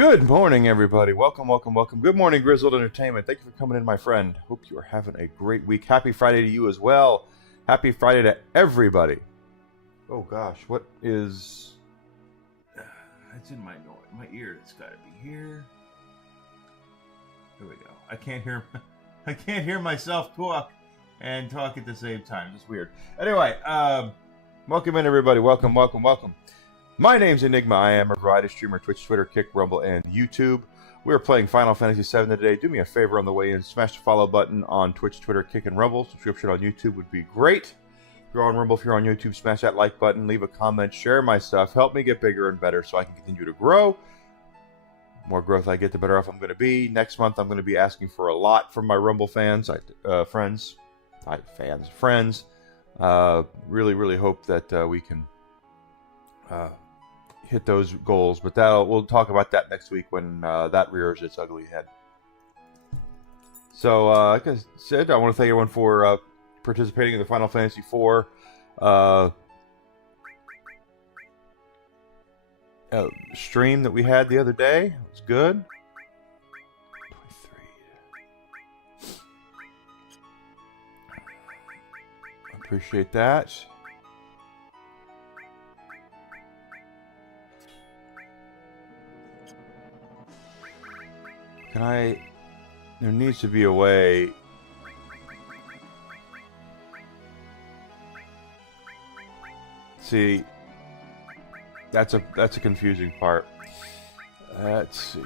Good morning, everybody. Welcome, welcome, welcome. Good morning, Grizzled Entertainment. Thank you for coming in, my friend. Hope you are having a great week. Happy Friday to you as well. Happy Friday to everybody. Oh gosh, what is... It's in my ear. It's got to be here. Here we go. I can't hear. I can't hear myself talk and talk at the same time. It's weird. Anyway, welcome in, everybody. Welcome, welcome, welcome. My name's Enigma. I am a variety streamer, Twitch, Twitter, Kick, Rumble, and YouTube. We are playing Final Fantasy VII today. Do me a favor on the way in. Smash the follow button on Twitch, Twitter, Kick, and Rumble. Subscription on YouTube would be great. If you're on Rumble, if you're on YouTube, smash that like button, leave a comment, share my stuff, help me get bigger and better so I can continue to grow. The more growth I get, the better off I'm going to be. Next month, I'm going to be asking for a lot from my Rumble fans, friends. Really, really hope that we can hit those goals, but we'll talk about that next week when that rears its ugly head. So, like I said, I want to thank everyone for participating in the Final Fantasy IV stream that we had the other day. It was good. 23. I appreciate that. There needs to be a way. See, that's a confusing part. Let's see.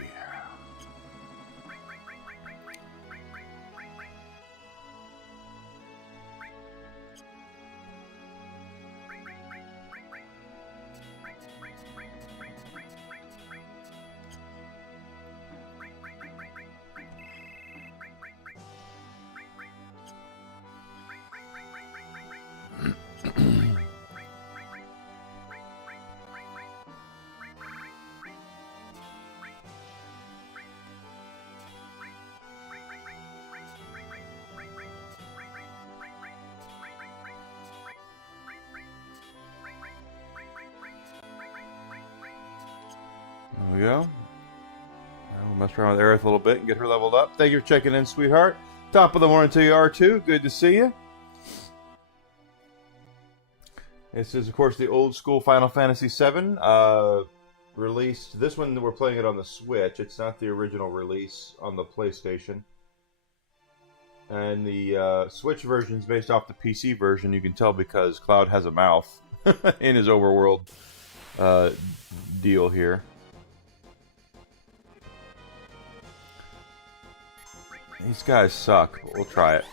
There we go. We'll mess around with Aerith a little bit and get her leveled up. Thank you for checking in, sweetheart. Top of the morning to you, R2. Good to see you. This is, of course, the old school Final Fantasy VII. Released. This one, we're playing it on the Switch. It's not the original release on the PlayStation. And the Switch version is based off the PC version. You can tell because Cloud has a mouth in his overworld deal here. These guys suck, but we'll try it.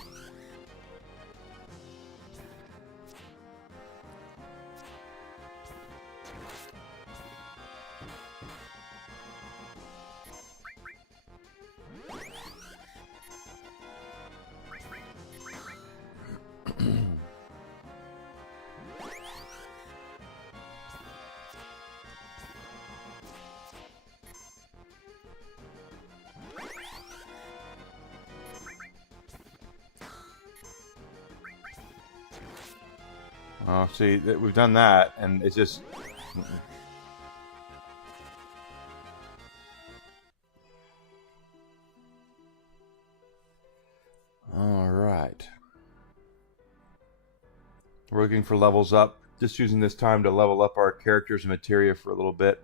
Oh, see, we've done that, and it's just... Alright. We're looking for levels up. Just using this time to level up our characters and materia for a little bit.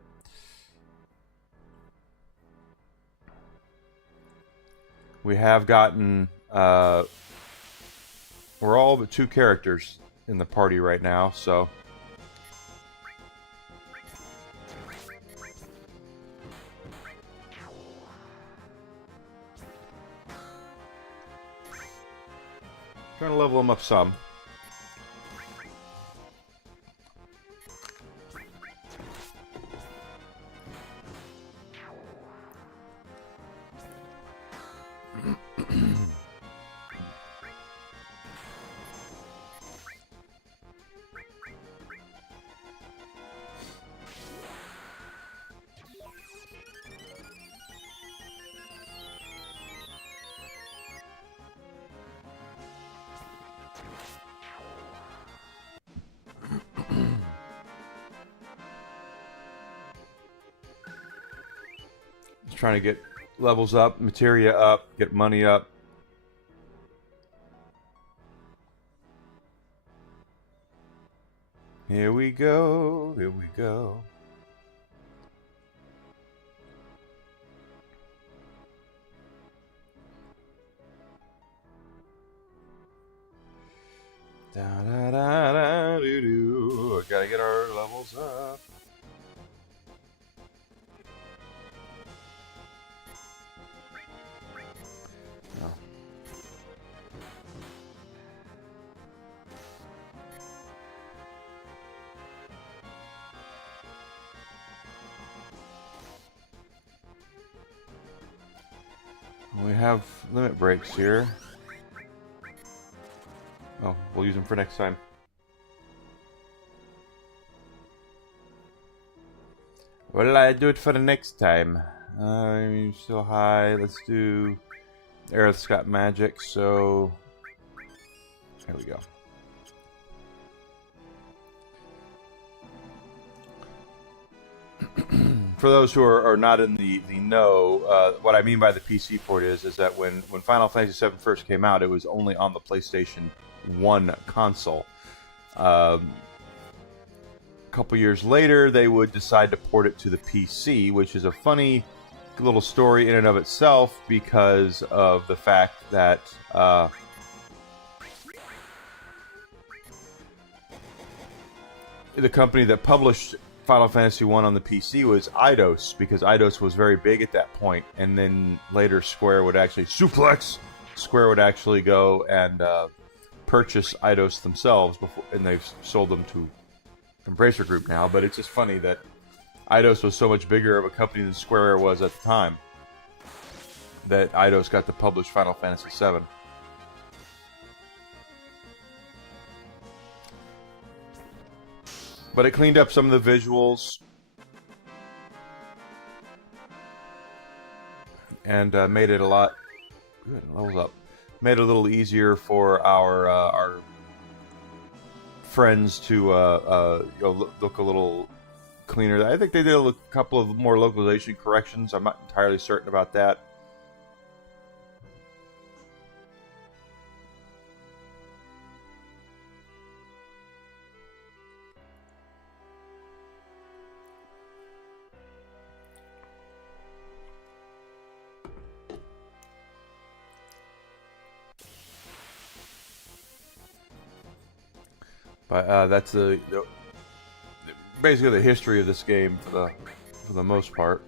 We have gotten... we're all but 2 characters in the party right now, so trying to level them up some. Trying to get levels up, materia up, get money up. Here we go. Here we go. Da da da da doo doo. Gotta get our levels up. Oh. We have limit breaks here. Oh, we'll use them for next time. Well, I do it for the next time. I'm still high. Let's do Aerith's got magic, so here we go. For those who are not in the know, what I mean by the PC port is that when Final Fantasy VII first came out, it was only on the PlayStation 1 console. A couple years later, they would decide to port it to the PC, which is a funny little story in and of itself because of the fact that the company that published Final Fantasy 1 on the PC was Eidos, because Eidos was very big at that point, and then later Square would actually Square would actually go and purchase Eidos themselves before, and they've sold them to Embracer Group now. But it's just funny that Eidos was so much bigger of a company than Square was at the time that Eidos got to publish Final Fantasy VII. But it cleaned up some of the visuals and made it a lot good. Levels up. Made it a little easier for our friends to look a little cleaner. I think they did a couple of more localization corrections. I'm not entirely certain about that. But that's basically the history of this game for the most part.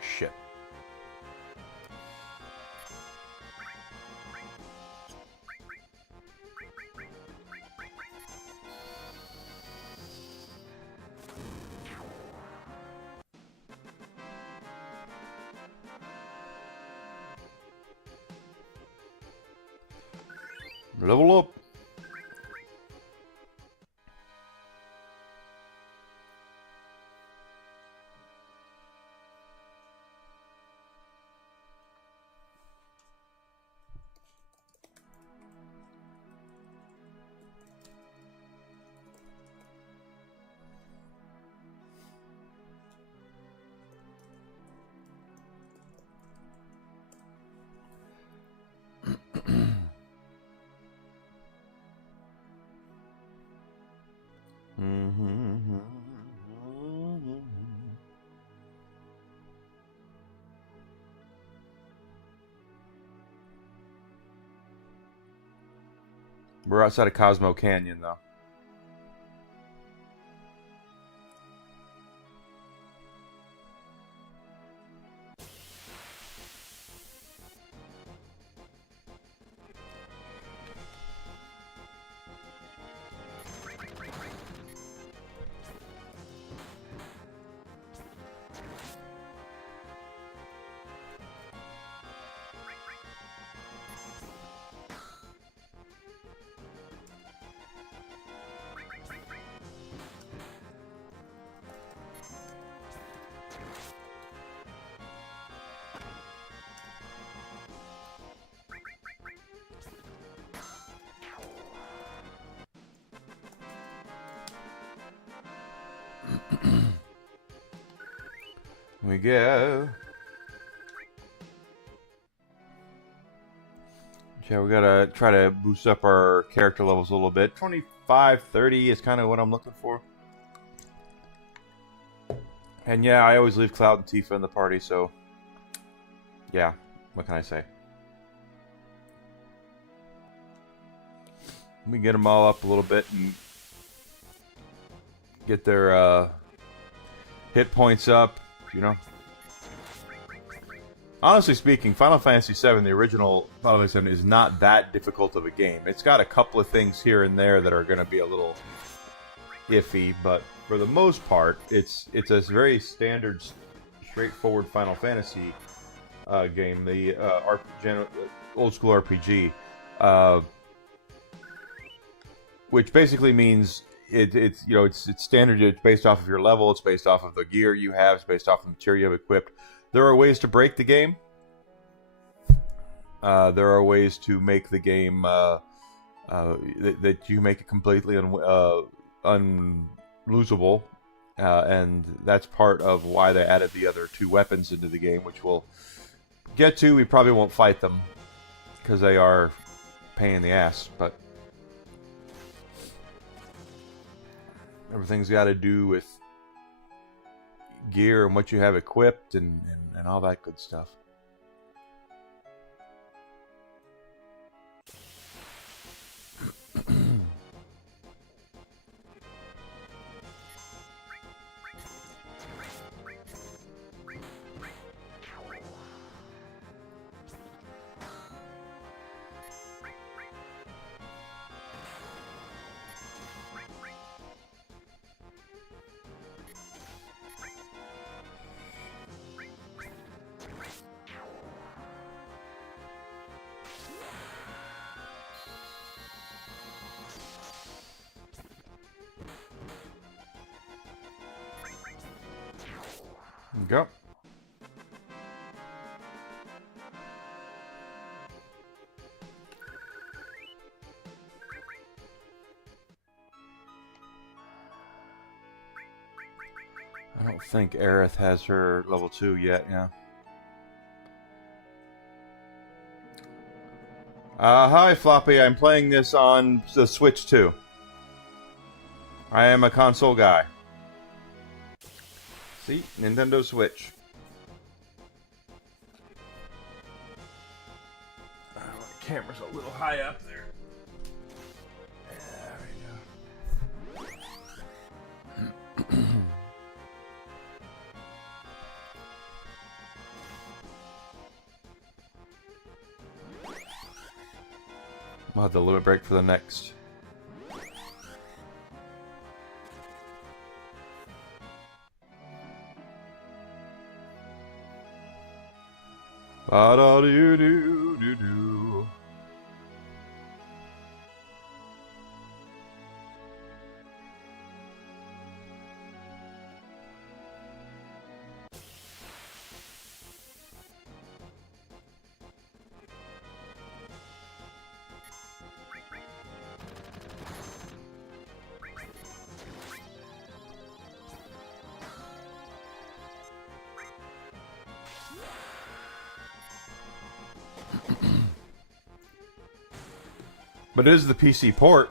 Shit. Level up. We're outside of Cosmo Canyon, though. We go. Okay, we gotta try to boost up our character levels a little bit. 25, 30 is kind of what I'm looking for. And yeah, I always leave Cloud and Tifa in the party, so... yeah, what can I say? Let me get them all up a little bit and get their hit points up, you know. Honestly speaking, Final Fantasy VII, the original Final Fantasy VII, is not that difficult of a game. It's got a couple of things here and there that are going to be a little iffy, but for the most part, it's a very standard, straightforward Final Fantasy game. The old school RPG, which basically means it's standard. It's based off of your level. It's based off of the gear you have. It's based off of the material you have equipped. There are ways to break the game. There are ways to make the game that you make it completely unlosable, and that's part of why they added the other two weapons into the game, which we'll get to. We probably won't fight them because they are a pain in the ass, but everything's got to do with gear and what you have equipped and all that good stuff. Go. I don't think Aerith has her level 2 yet, yeah. Hi Floppy, I'm playing this on the Switch too. I am a console guy. See? Nintendo Switch. The camera's a little high up there. There we go. We'll have the limit break for the next. Ba-da-doo-doo-doo-doo. But it is the PC port.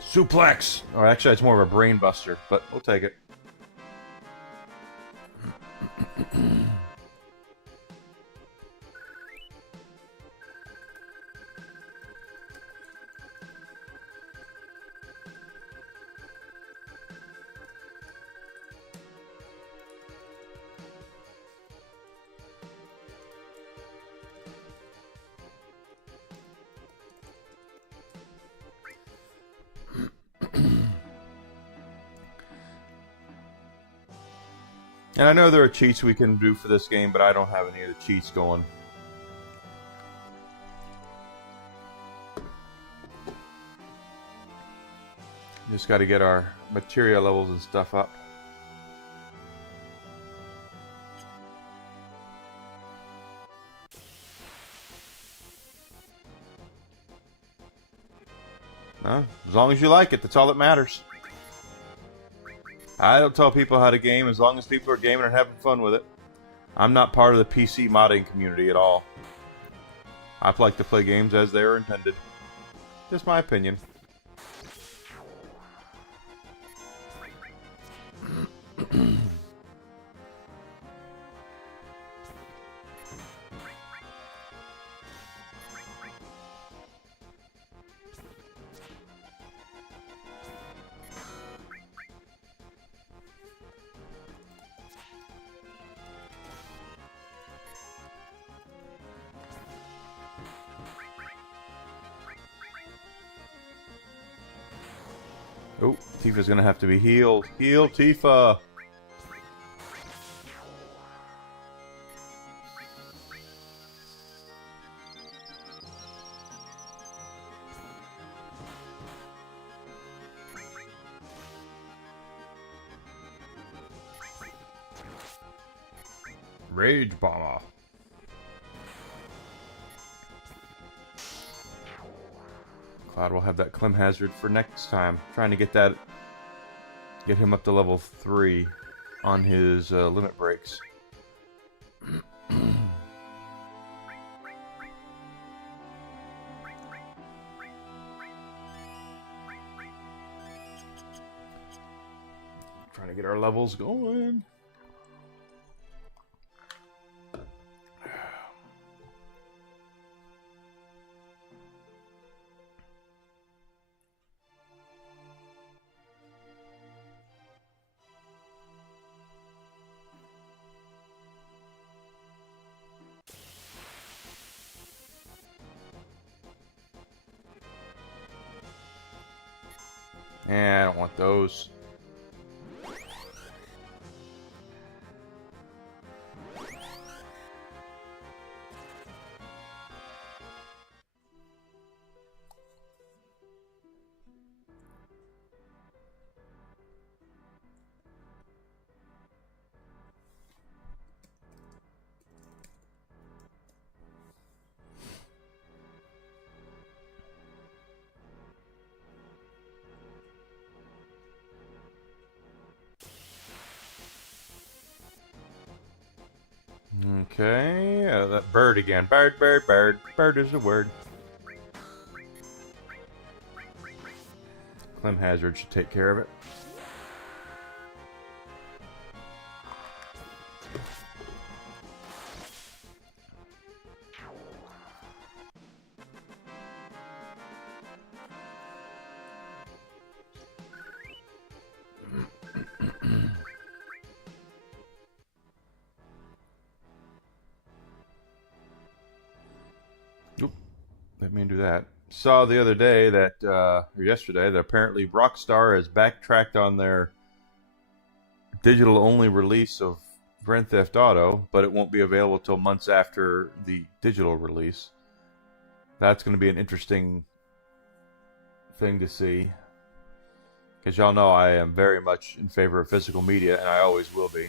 Suplex! Or actually, it's more of a brain buster, but we'll take it. And I know there are cheats we can do for this game, but I don't have any of the cheats going. Just got to get our materia levels and stuff up. As long as you like it, that's all that matters. I don't tell people how to game as long as people are gaming and having fun with it. I'm not part of the PC modding community at all. I like to play games as they are intended. Just my opinion. Oh, Tifa's gonna have to be healed. Heal Tifa! Rage Bomber. Cloud will have that Clem Hazard for next time. Trying to get him up to level 3 on his limit breaks. Trying to get our levels going. Yeah, I don't want those. Okay, that bird again. Bird, bird, bird. Bird is a word. Clem Hazard should take care of it. Oop, let me do that. Saw the other day that, or yesterday, that apparently Rockstar has backtracked on their digital-only release of Grand Theft Auto, but it won't be available till months after the digital release. That's going to be an interesting thing to see. Because y'all know I am very much in favor of physical media, and I always will be.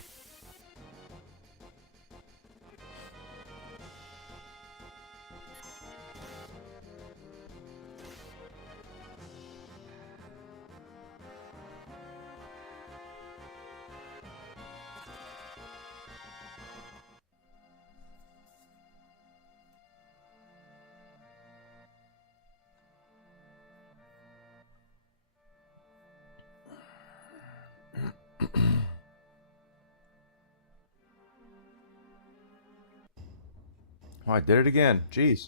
Oh, I did it again. Jeez.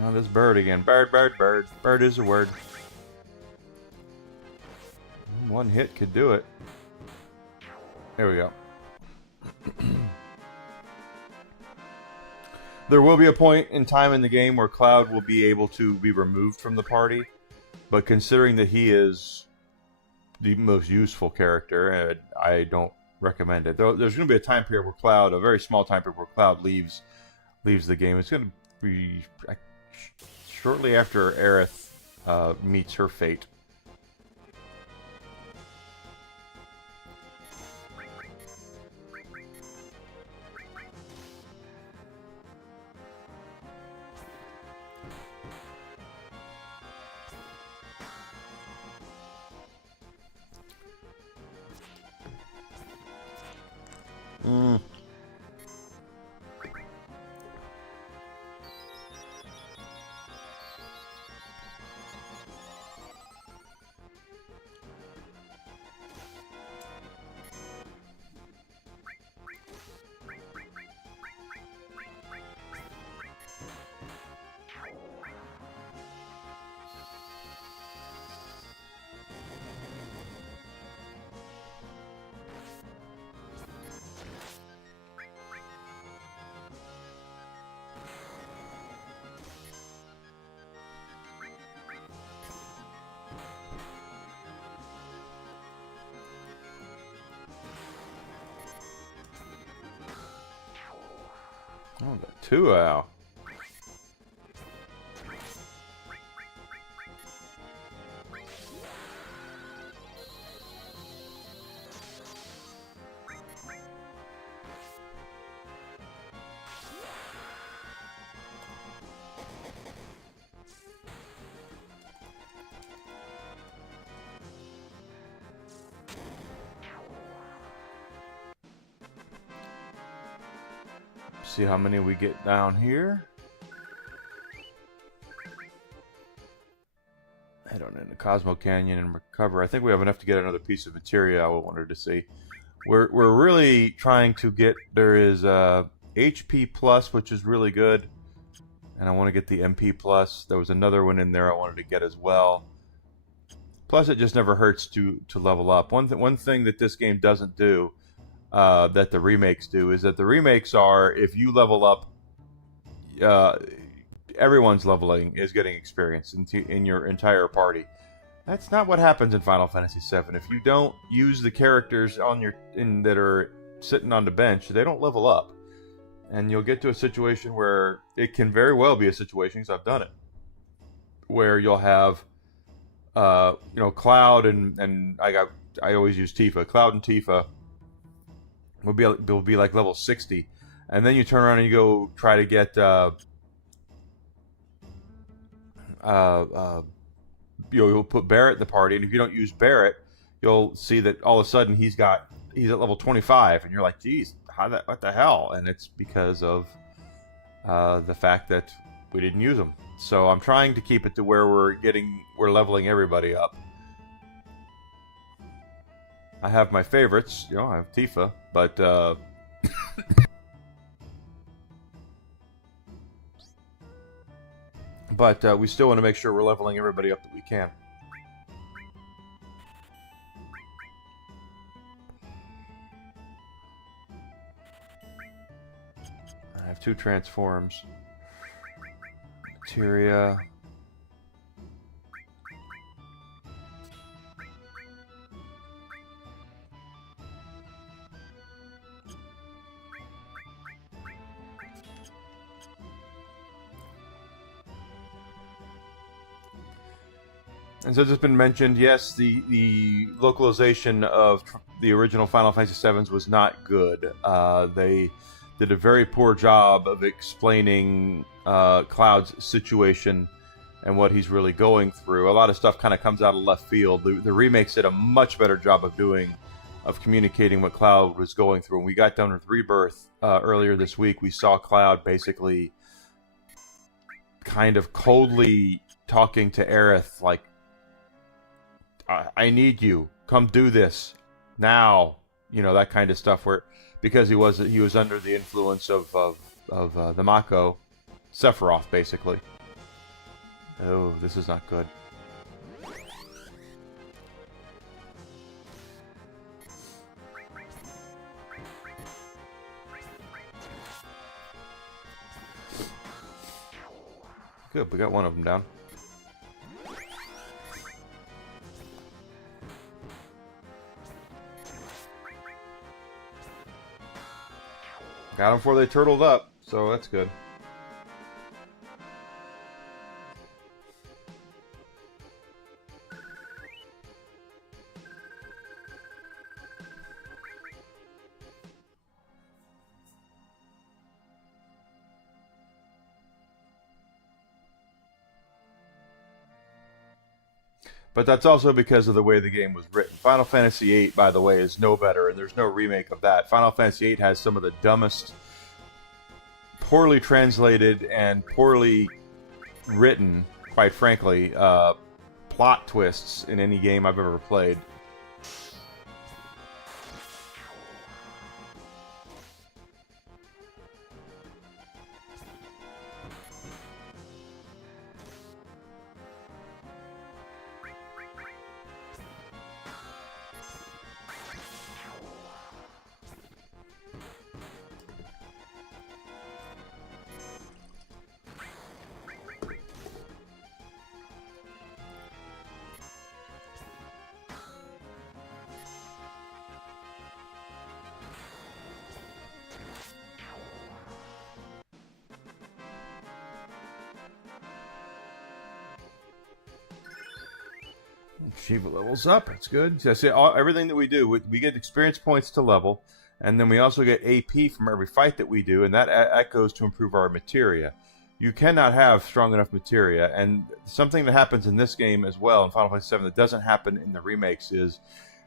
Oh, this bird again. Bird, bird, bird. Bird is a word. One hit could do it. There we go. There will be a point in time in the game where Cloud will be able to be removed from the party, but considering that he is the most useful character, I don't recommend it. There's going to be a time period where Cloud, a very small time period where Cloud leaves the game. It's going to be shortly after Aerith meets her fate. Mm. Oh, the 2-ow. See how many we get down here. Head on into Cosmo Canyon and recover. I think we have enough to get another piece of materia I wanted to see. We're really trying to get, there is HP plus, which is really good. And I want to get the MP plus. There was another one in there I wanted to get as well. Plus, it just never hurts to level up. One thing that this game doesn't do, that the remakes do, is that the remakes are, if you level up, everyone's leveling is getting experience in your entire party. That's not what happens in Final Fantasy VII. If you don't use the characters on that are sitting on the bench, they don't level up. And you'll get to a situation where it can very well be a situation, because I've done it, where you'll have, Cloud and I always use Tifa. Cloud and Tifa will be like level 60, and then you turn around and you go try to get you'll put Barrett in the party, and if you don't use Barrett, you'll see that all of a sudden he's at level 25, and you're like, geez, what the hell? And it's because of the fact that we didn't use them. So I'm trying to keep it to where we're leveling everybody up. I have my favorites, I have Tifa, but we still want to make sure we're leveling everybody up that we can. I have 2 transforms. Materia. And so it's been mentioned, yes, the localization of the original Final Fantasy VII's was not good. They did a very poor job of explaining Cloud's situation and what he's really going through. A lot of stuff kind of comes out of left field. The remakes did a much better job of communicating what Cloud was going through. When we got done with Rebirth earlier this week, we saw Cloud basically kind of coldly talking to Aerith, like, I need you. Come do this now. That kind of stuff. Because he was under the influence of the Mako, Sephiroth, basically. Oh, this is not good. Good, we got one of them down. Got them before they turtled up, so that's good. but that's also because of the way the game was written. Final Fantasy VIII, by the way, is no better, and there's no remake of that. Final Fantasy VIII has some of the dumbest, poorly translated, and poorly written, quite frankly, plot twists in any game I've ever played. Shiva levels up. That's good. So I say everything that we do, we get experience points to level, and then we also get AP from every fight that we do, and that goes to improve our materia. You cannot have strong enough materia, and something that happens in this game as well in Final Fantasy VII that doesn't happen in the remakes is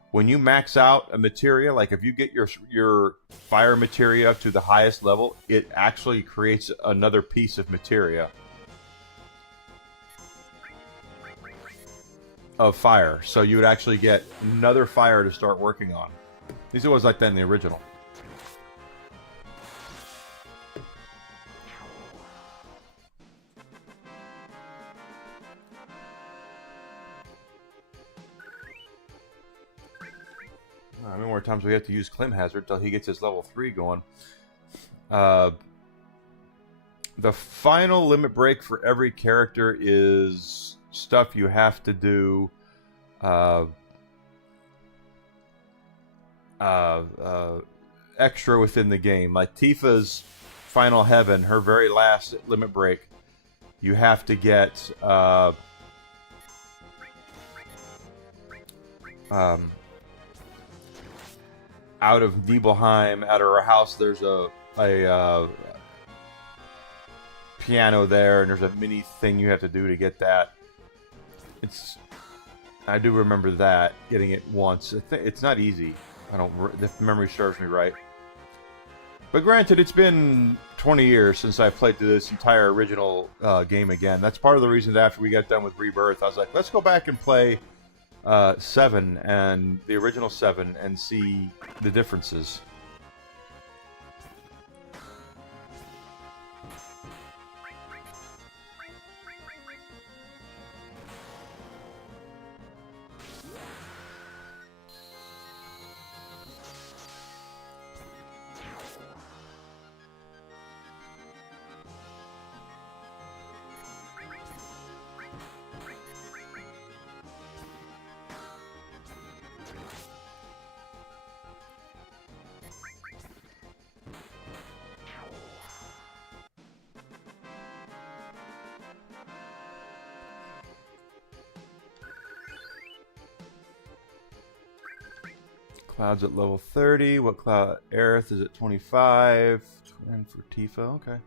when you max out a materia, like if you get your fire materia up to the highest level, it actually creates another piece of materia of fire. So you would actually get another fire to start working on. At least it was like that in the original. How many more times we have to use Clim Hazard till he gets his level 3 going? The final limit break for every character is stuff you have to do extra within the game. Like Tifa's Final Heaven, her very last limit break, you have to get out of Nibelheim, out of her house. There's a piano there, and there's a mini thing you have to do to get that. I do remember that, getting it once. It's not easy. If memory serves me right. But granted, it's been 20 years since I played through this entire original game again. That's part of the reason that after we got done with Rebirth, I was like, let's go back and play 7 and the original 7 and see the differences. Cloud's at level 30. What cloud? Aerith is at 25. And for Tifa, okay.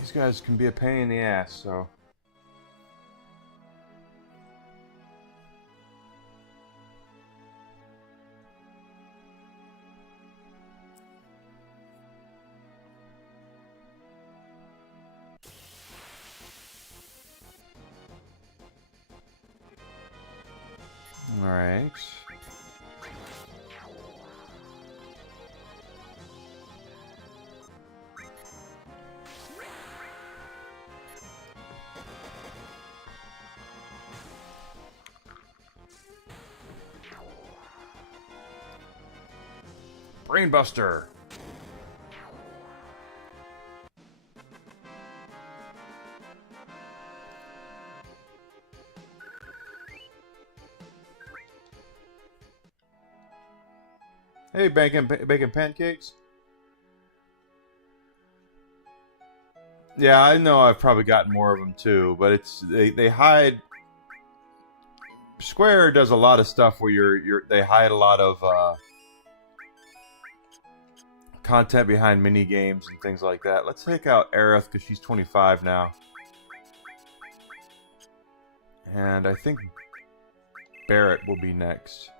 These guys can be a pain in the ass, so... Alright. Brainbuster! Hey, bacon pancakes. Yeah, I know I've probably gotten more of them too, but they hide. Square does a lot of stuff where they hide a lot of content behind mini games and things like that. Let's take out Aerith because she's 25 now, and I think Barrett will be next.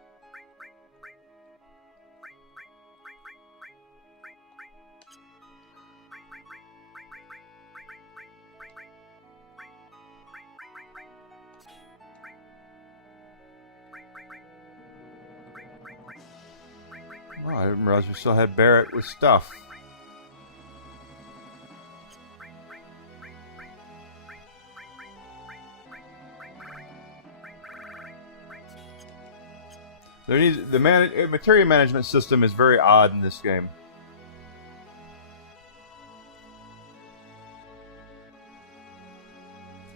Oh, I didn't realize we still had Barrett with stuff. The materia management system is very odd in this game.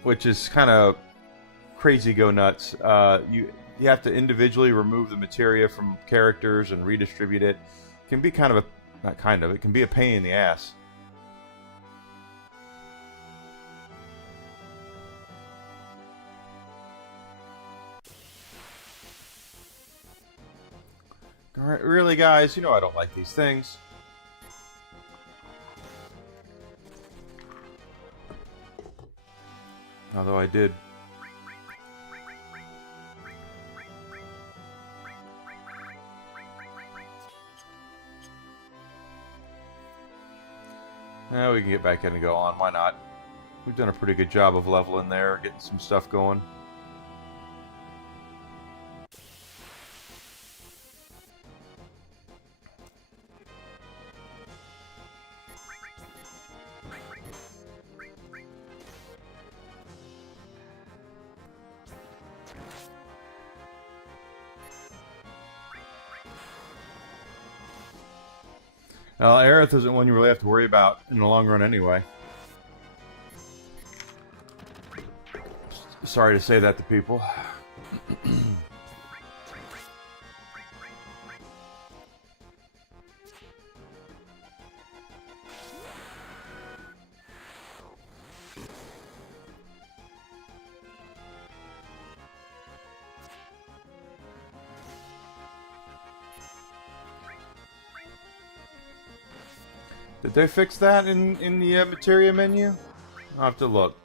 Which is kind of crazy go nuts. You have to individually remove the materia from characters and redistribute it. It can be kind of it can be a pain in the ass. Alright, really guys, you know I don't like these things. Although I did. We can get back in and go on. Why not? We've done a pretty good job of leveling there, getting some stuff going. Well, Aerith isn't one you really have to worry about in the long run anyway. Sorry to say that to people. Did they fix that in the materia menu? I'll have to look.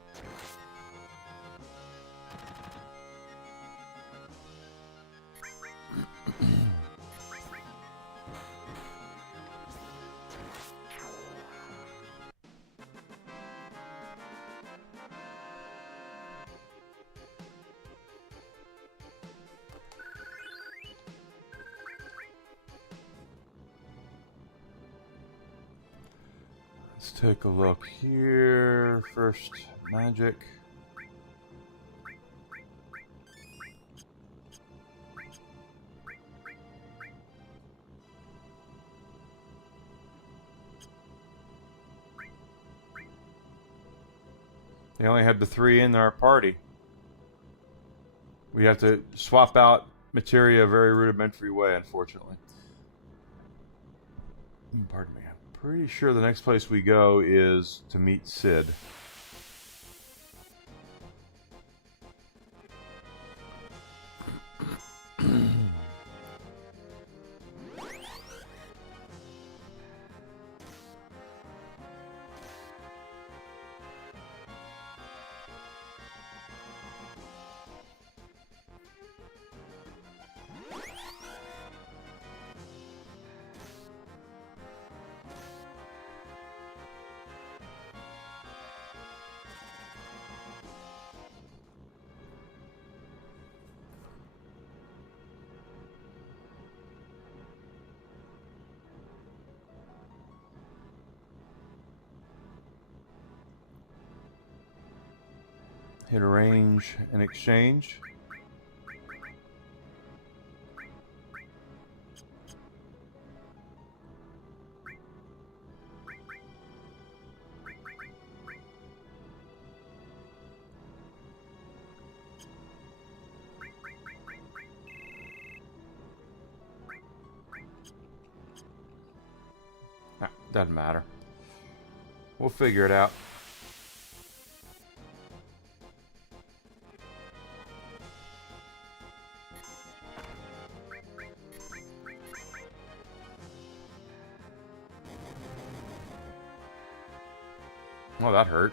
Let's take a look here. First, magic. They only have the 3 in our party. We have to swap out materia a very rudimentary way, unfortunately. Pardon me. I'm pretty sure the next place we go is to meet Sid. Hit arrange and exchange. Doesn't matter. We'll figure it out. Oh, that hurt.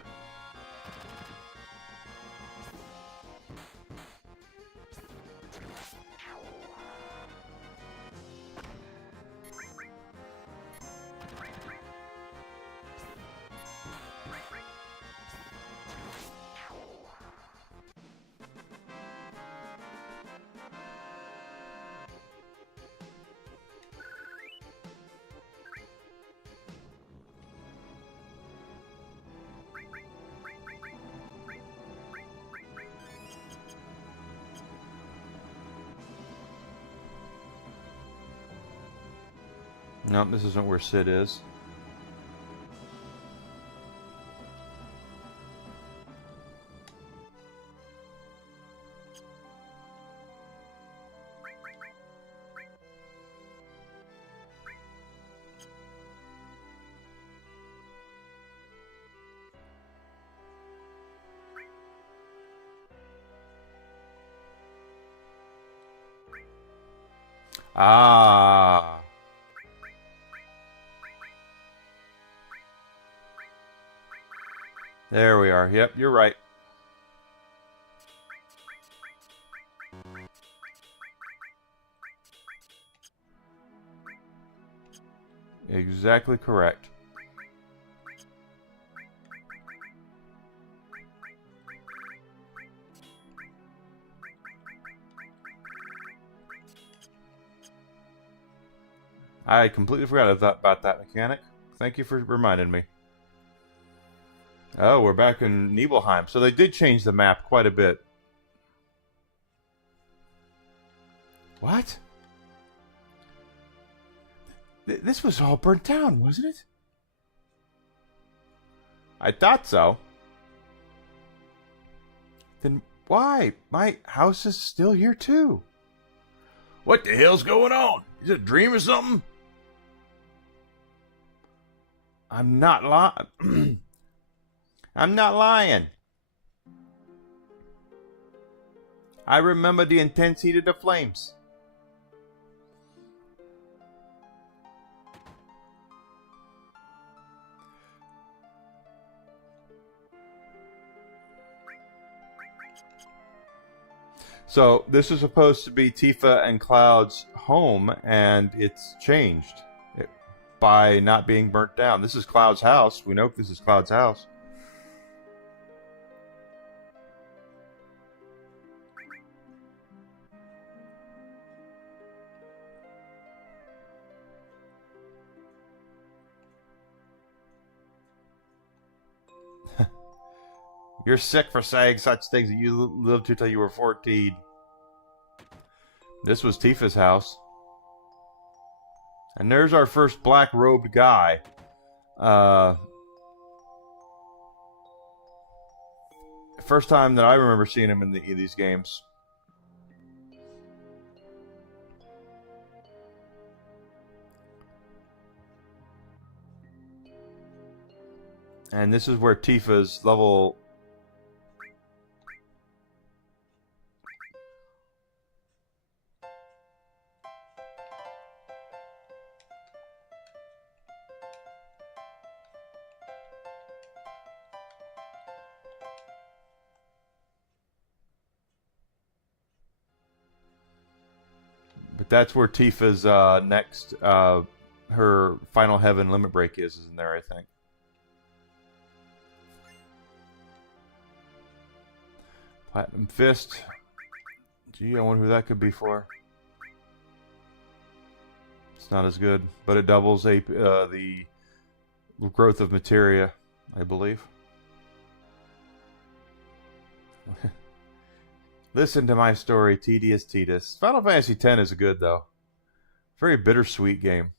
Nope, this isn't where Sid is. Ah. There we are. Yep, you're right. Exactly correct. I completely forgot about that mechanic. Thank you for reminding me. Oh, we're back in Nibelheim. So they did change the map quite a bit. What? This was all burnt down, wasn't it? I thought so. Then why? My house is still here too. What the hell's going on? Is it a dream or something? I'm not lying. I'm not lying. I remember the intense heat of the flames. So this is supposed to be Tifa and Cloud's home, and it's changed by not being burnt down. This is Cloud's house. We know this is Cloud's house. You're sick for saying such things that you lived to till you were 14. This was Tifa's house. And there's our first black-robed guy. First time that I remember seeing him in these games. And this is where Tifa's level... But that's where Tifa's next, her final heaven limit break is in there, I think. Platinum Fist. Gee, I wonder who that could be for. It's not as good, but it doubles the growth of materia, I believe. Listen to my story, tedious Titus. Final Fantasy X is good, though. Very bittersweet game.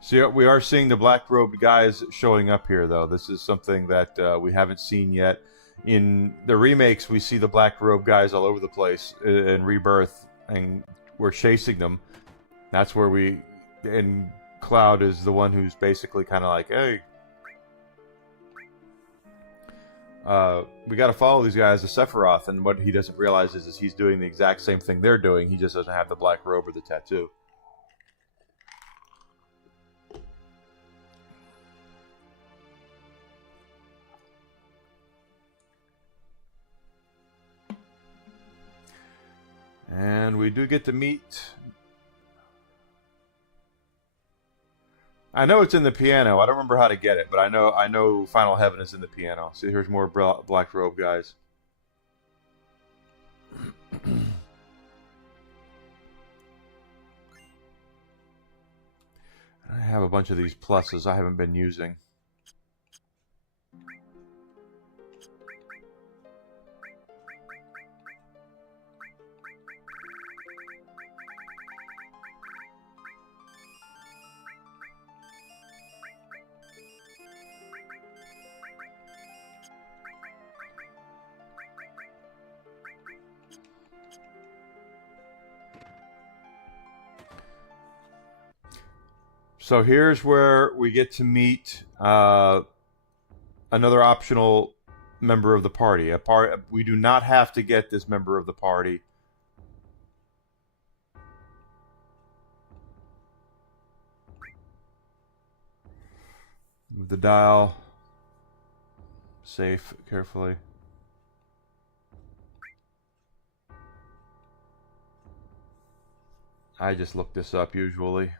So we are seeing the black-robed guys showing up here, though. This is something that we haven't seen yet In the remakes, we see the black robe guys all over the place in Rebirth, and we're chasing them. That's where and Cloud is the one who's basically kind of like, hey, we got to follow these guys to Sephiroth, and what he doesn't realize is he's doing the exact same thing they're doing. He just doesn't have the black robe or the tattoo. And we do get to meet... I know it's in the piano. I don't remember how to get it, but I know Final Heaven is in the piano. See, here's more black robe guys. I have a bunch of these pluses I haven't been using. So here's where we get to meet another optional member of the party. We do not have to get this member of the party. Move the dial. Safe carefully. I just look this up usually.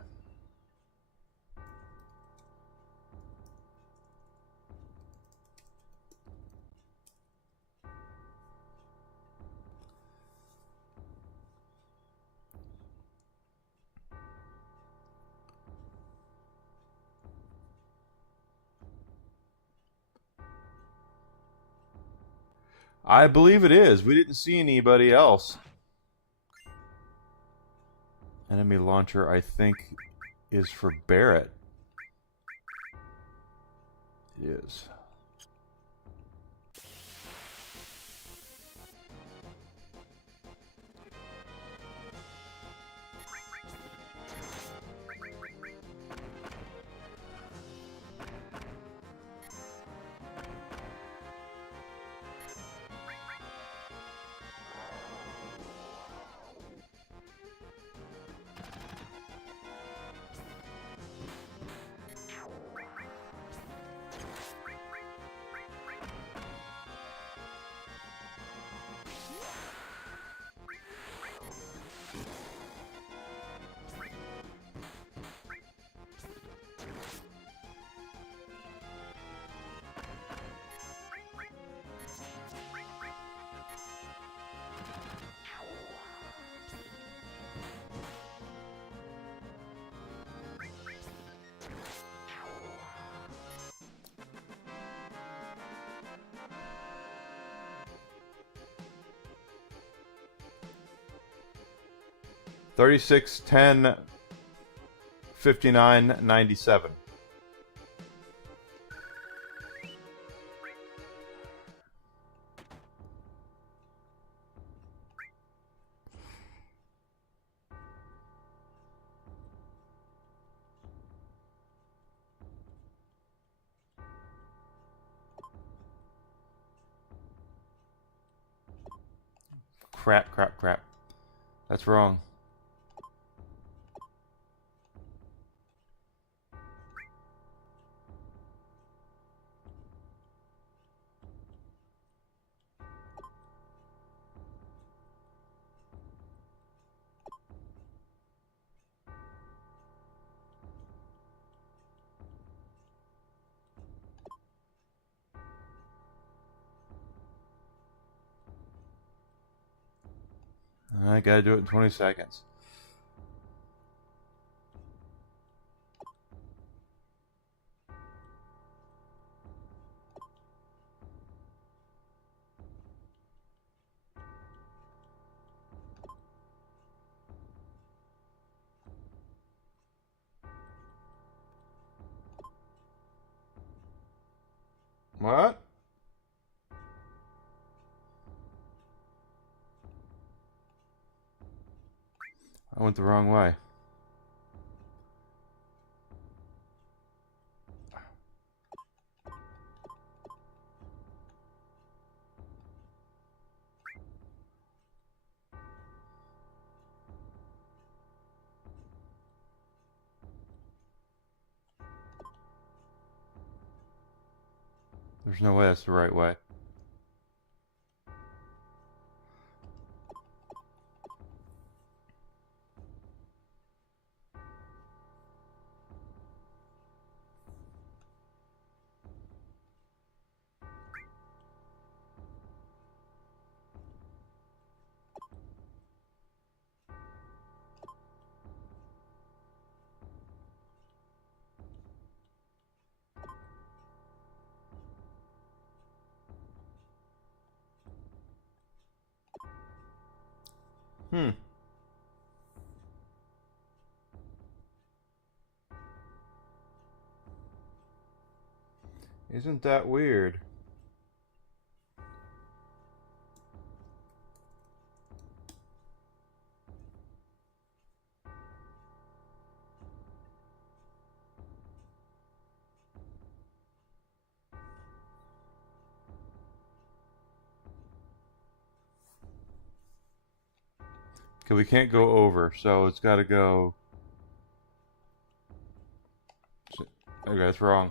I believe it is. We didn't see anybody else. Enemy launcher, I think, is for Barrett. It is. $36, $10, $59, $97. Crap, crap, crap. That's wrong. I gotta do it in 20 seconds. What? I went the wrong way. There's no way that's the right way. Hmm. Isn't that weird? Okay, we can't go over, so it's got to go. Okay, that's wrong.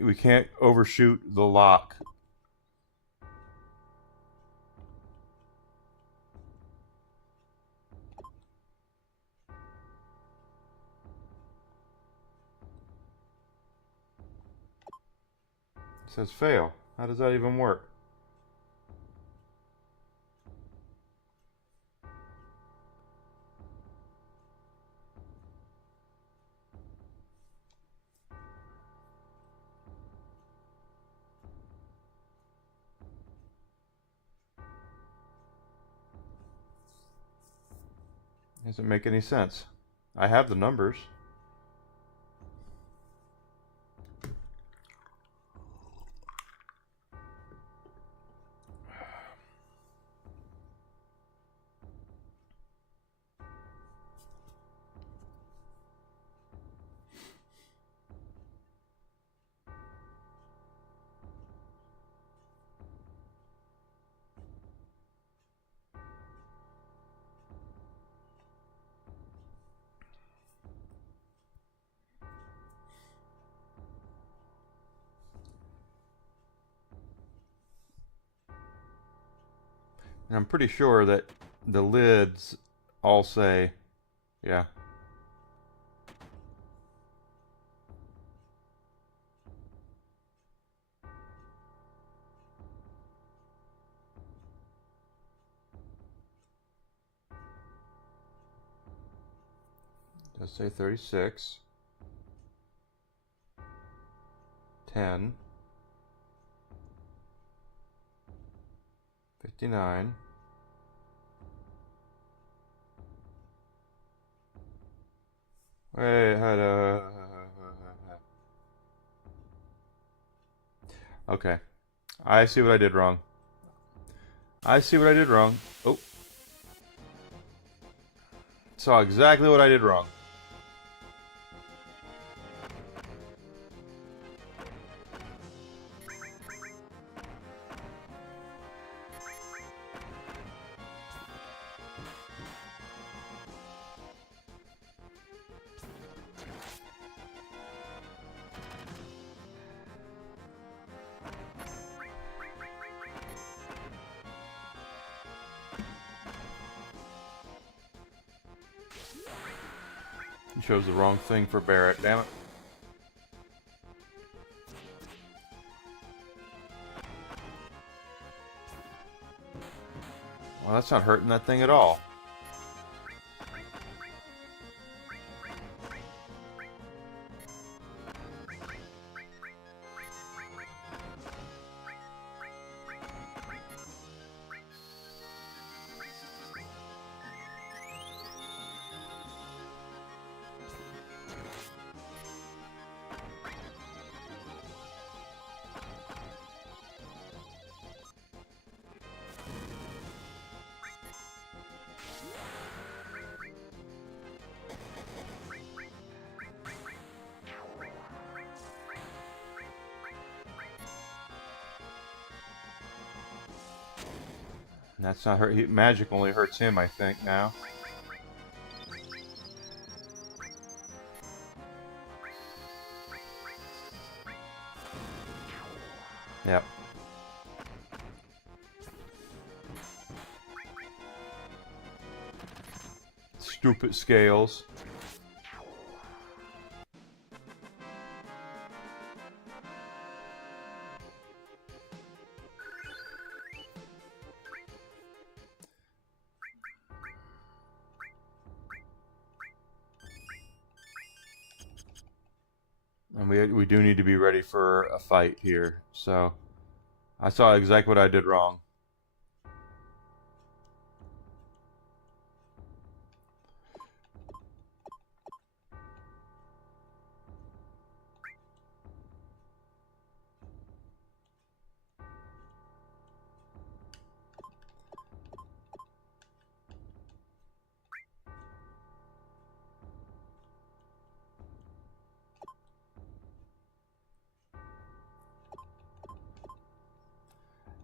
We can't overshoot the lock. It says fail. How does that even work? Doesn't make any sense. I have the numbers. And I'm pretty sure that the lids all say, yeah. It does say 36, 10, 59. Wait, okay. I see what I did wrong. I see what I did wrong. Oh. Saw exactly what I did wrong. You chose the wrong thing for Barrett, damn it. Well, that's not hurting that thing at all. That's not hurt. Magic only hurts him, I think, now. Yep. Stupid scales. And we do need to be ready for a fight here. So I saw exactly what I did wrong.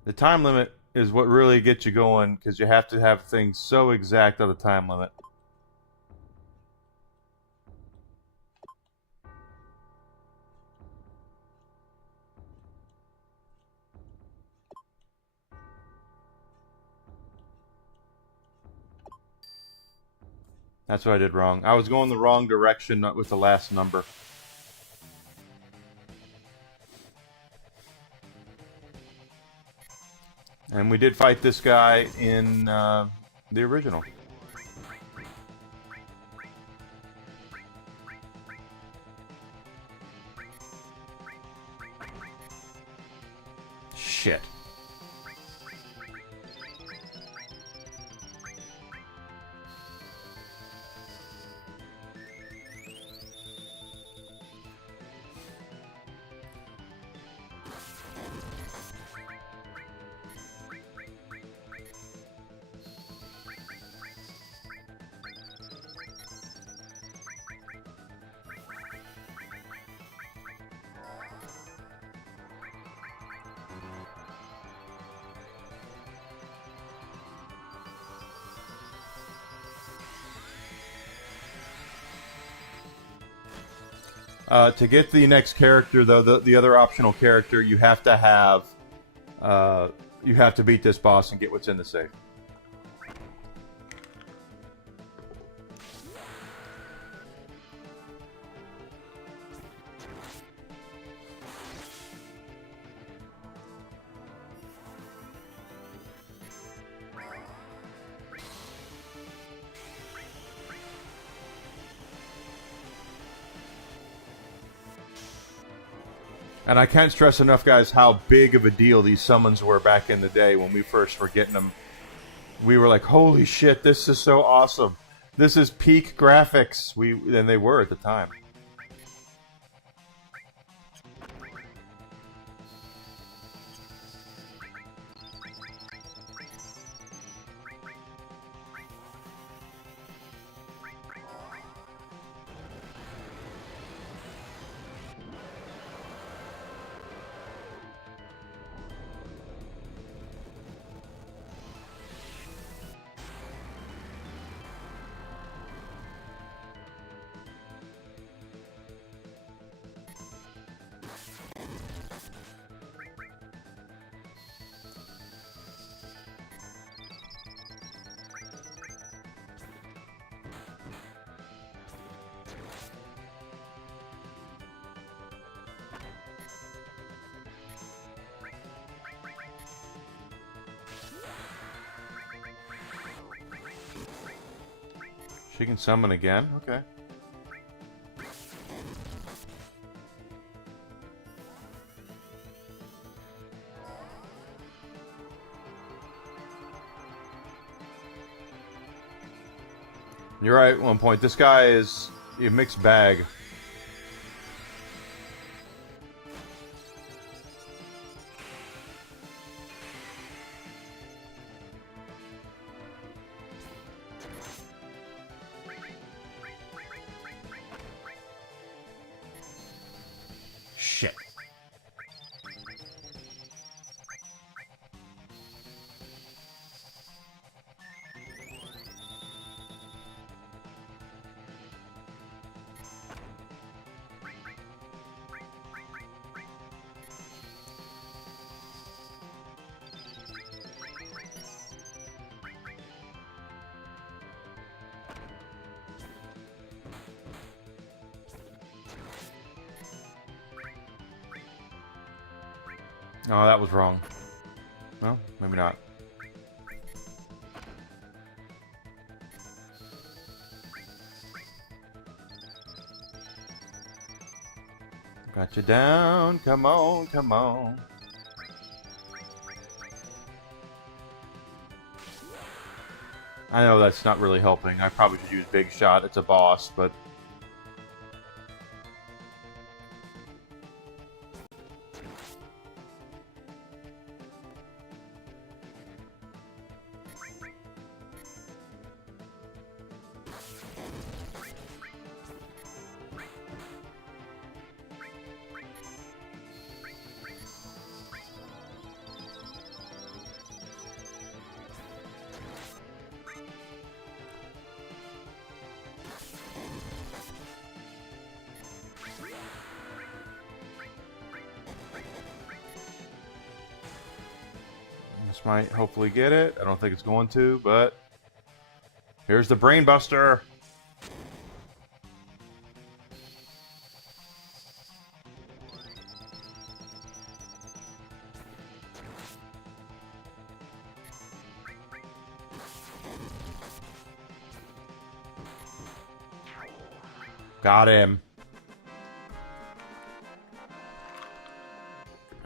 The time limit is what really gets you going because you have to have things so exact on the time limit. That's what I did wrong. I was going the wrong direction with the last number. And we did fight this guy in the original. Shit. To get the next character, though, the other optional character, you have to have, you have to beat this boss and get what's in the safe. And I can't stress enough, guys, how big of a deal these summons were back in the day when we first were getting them. We were like, holy shit, this is so awesome. This is peak graphics. And they were at the time. She can summon again? Okay. You're right at one point. This guy is a mixed bag. Shit. Oh, that was wrong. Well, maybe not. Got you down. Come on, come on. I know that's not really helping. I probably should use Big Shot. It's a boss, but... This might hopefully get it. I don't think it's going to, but... Here's the Brain Buster! Got him.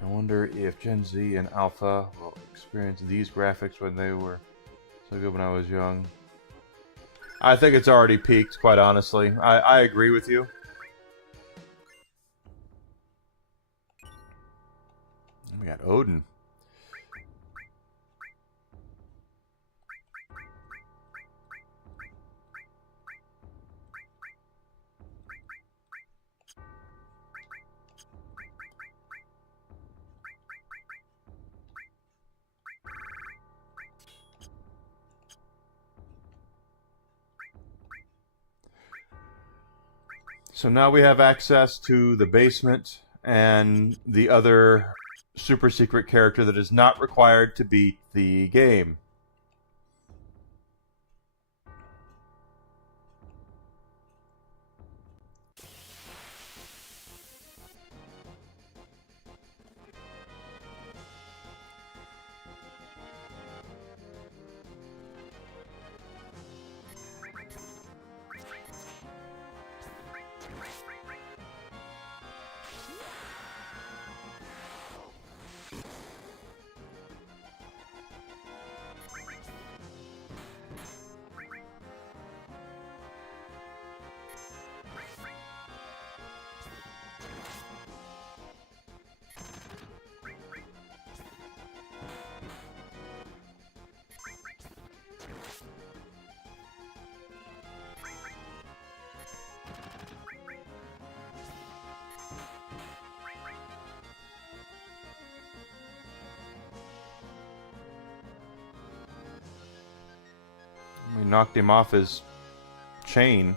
I wonder if Gen Z and Alpha will experience these graphics when they were so good when I was young. I think it's already peaked, quite honestly. I agree with you. We got Odin. So now we have access to the basement and the other super secret character that is not required to beat the game. We knocked him off his chain.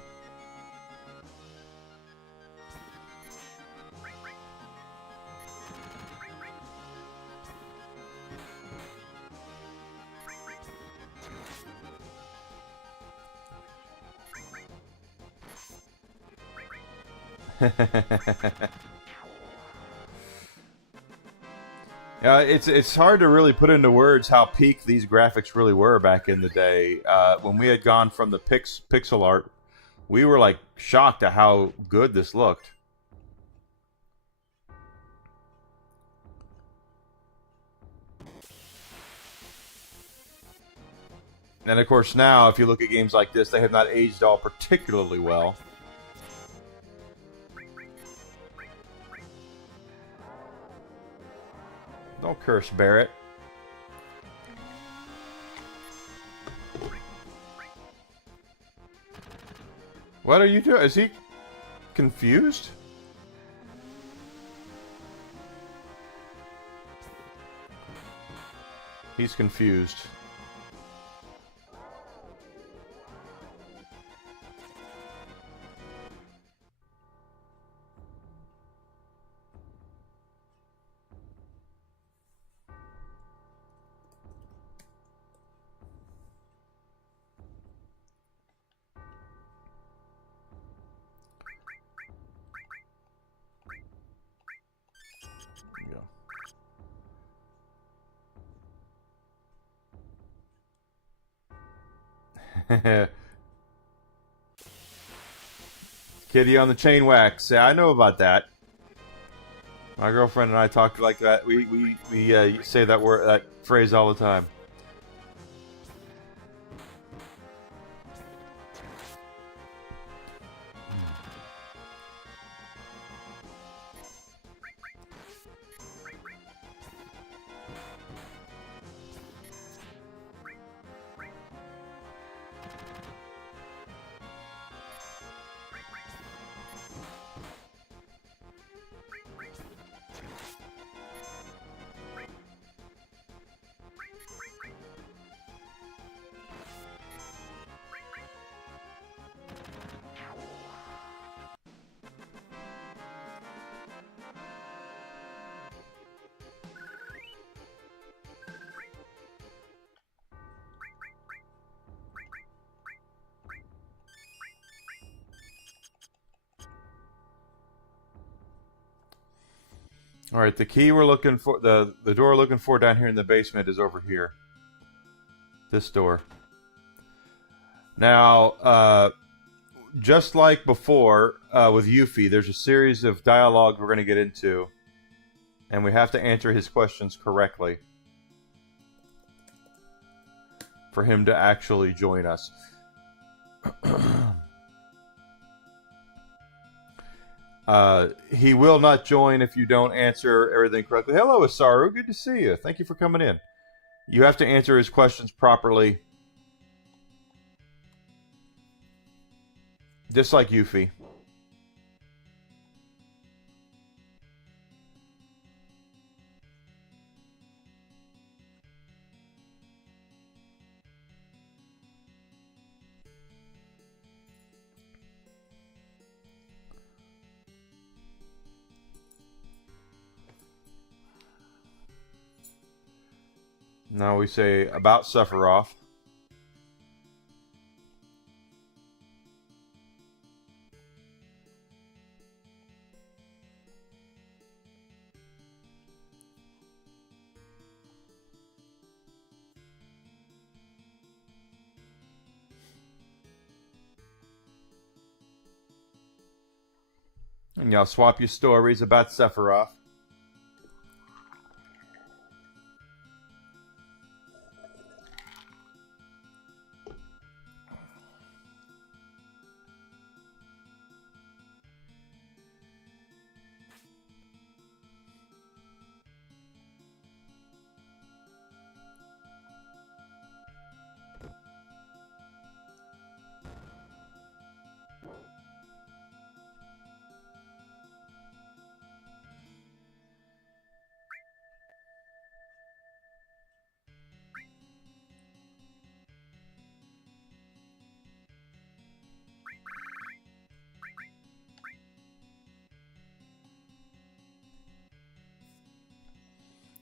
Yeah, it's hard to really put into words how peak these graphics really were back in the day. When we had gone from the pixel art, we were like shocked at how good this looked. And of course now, if you look at games like this, they have not aged all particularly well. Don't curse, Barrett. What are you doing? Is he confused? He's confused. There we go. Kitty on the chain wax. Yeah, I know about that. My girlfriend and I talk like that. We say that word, that phrase all the time. All right, the key we're looking for, the door we're looking for down here in the basement is over here. This door. Now, just like before with Yuffie, there's a series of dialogue we're going to get into, and we have to answer his questions correctly for him to actually join us. He will not join if you don't answer everything correctly. Hello, Asaru. Good to see you. Thank you for coming in. You have to answer his questions properly. Just like Yuffie. Now we say about Sephiroth. And y'all swap your stories about Sephiroth.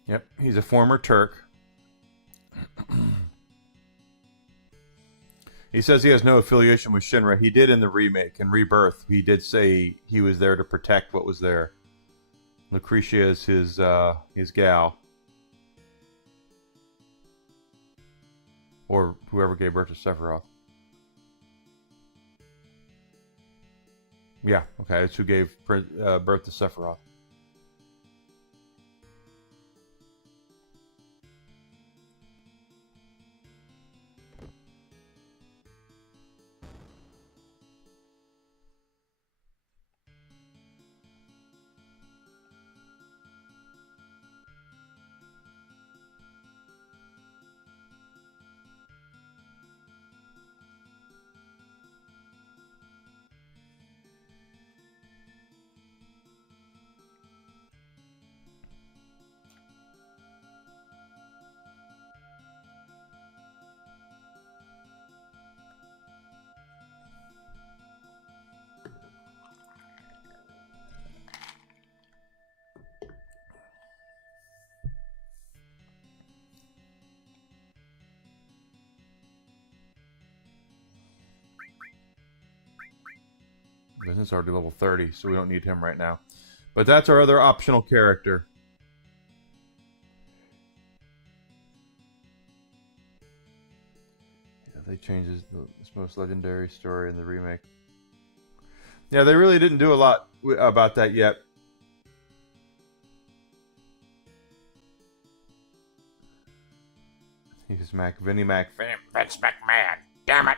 Yep, he's a former Turk. He says he has no affiliation with Shinra. He did in the remake and Rebirth. He did say he was there to protect what was there. Lucretia is his gal. Or whoever gave birth to Sephiroth. Yeah, okay, it's who gave birth to Sephiroth. Business already level 30, so we don't need him right now. But that's our other optional character. They changed this most legendary story in the remake. Yeah, they really didn't do a lot about that yet. He's Vinnie Mac. Vince McMahon. Damn it.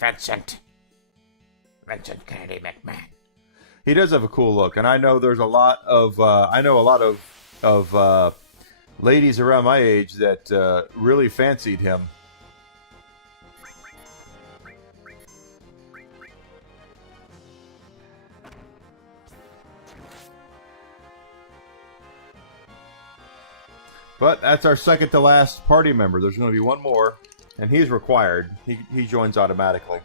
Vincent Kennedy McMahon. He does have a cool look, and I know there's a lot of ladies around my age that really fancied him. But that's our second to last party member. There's going to be one more, and he's required. He joins automatically.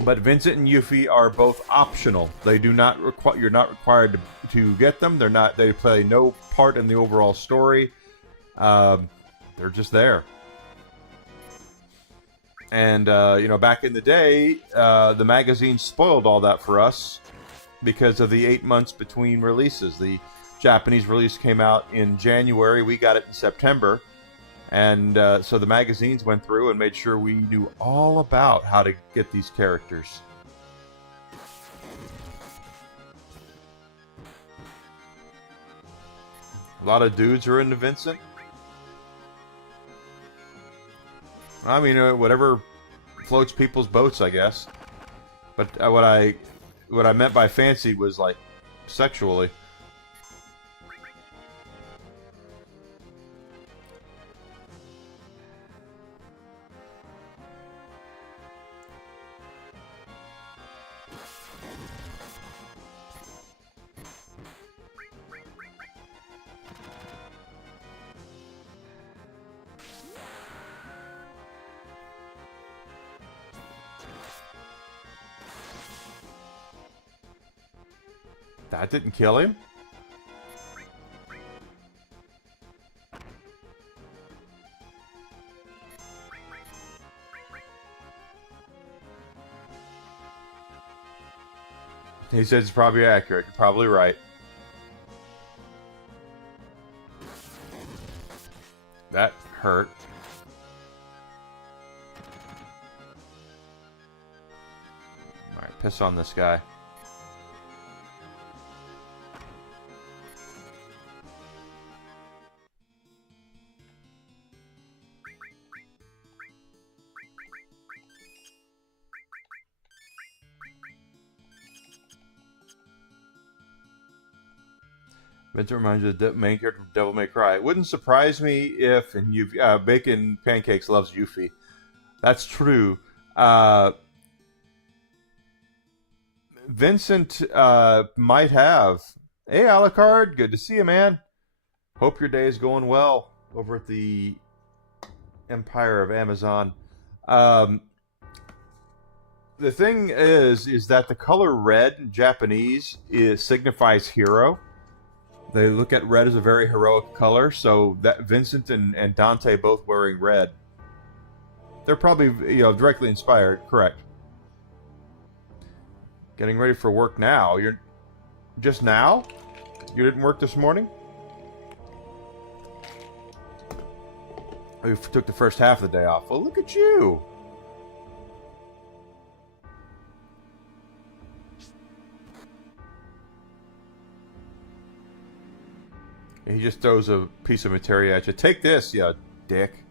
But Vincent and Yuffie are both optional. They do not require. You're not required to get them. They're not. They play no part in the overall story. They're just there. And back in the day, the magazine spoiled all that for us because of the 8 months between releases. The Japanese release came out in January. We got it in September. And so the magazines went through and made sure we knew all about how to get these characters. A lot of dudes are into Vincent. I mean, whatever floats people's boats, I guess. But what I meant by fancy was like sexually. That didn't kill him. He said it's probably accurate. You're probably right. That hurt. Alright, piss on this guy. Vincent reminds you of the main character from Devil May Cry. It wouldn't surprise me if, and Bacon Pancakes loves Yuffie. That's true. Vincent might have. Hey, Alucard, good to see you, man. Hope your day is going well over at the Empire of Amazon. The thing is that the color red in Japanese signifies hero. They look at red as a very heroic color, so that Vincent and Dante both wearing red. They're probably directly inspired, correct. Getting ready for work now. You're just now? You didn't work this morning? You took the first half of the day off. Well, look at you. He just throws a piece of materia at you. Take this, you dick.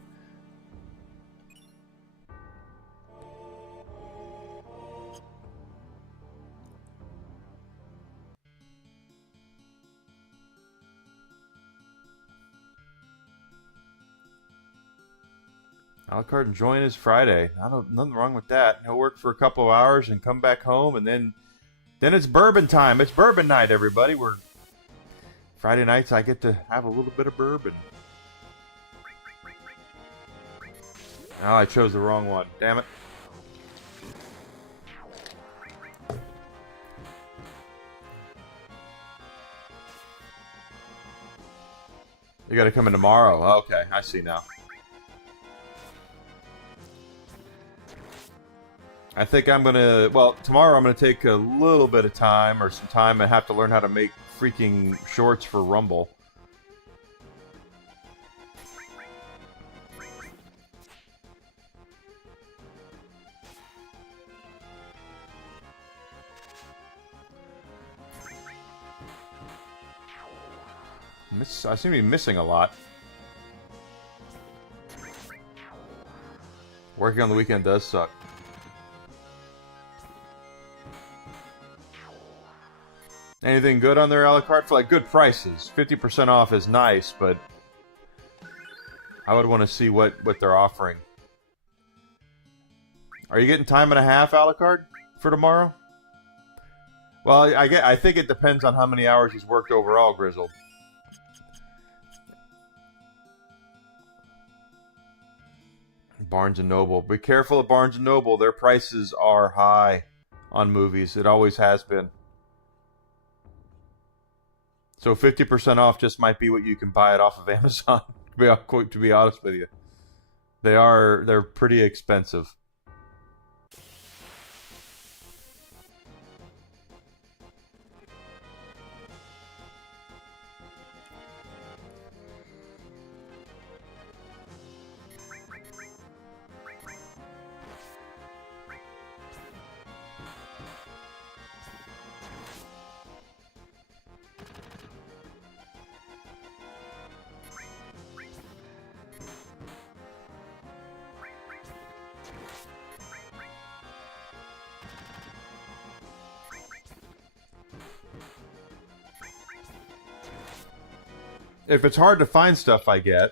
Alucard enjoying his Friday. Nothing wrong with that. He'll work for a couple of hours and come back home, and then it's bourbon time. It's bourbon night, everybody. Friday nights, I get to have a little bit of bourbon. Oh, I chose the wrong one. Damn it. You gotta come in tomorrow. Okay, I see now. I think I'm gonna... Well, tomorrow I'm gonna take a little bit of time, or some time, and have to learn how to make freaking shorts for Rumble. I seem to be missing a lot. Working on the weekend does suck. Anything good on their a la carte for like good prices? 50% off is nice, but I would want to see what they're offering. Are you getting time and a half a la carte for tomorrow? Well, I think it depends on how many hours he's worked overall, Grizzled. Barnes & Noble. Be careful of Barnes & Noble. Their prices are high on movies. It always has been. So 50% off just might be what you can buy it off of Amazon, to be honest with you. They're pretty expensive. If it's hard to find stuff, I get.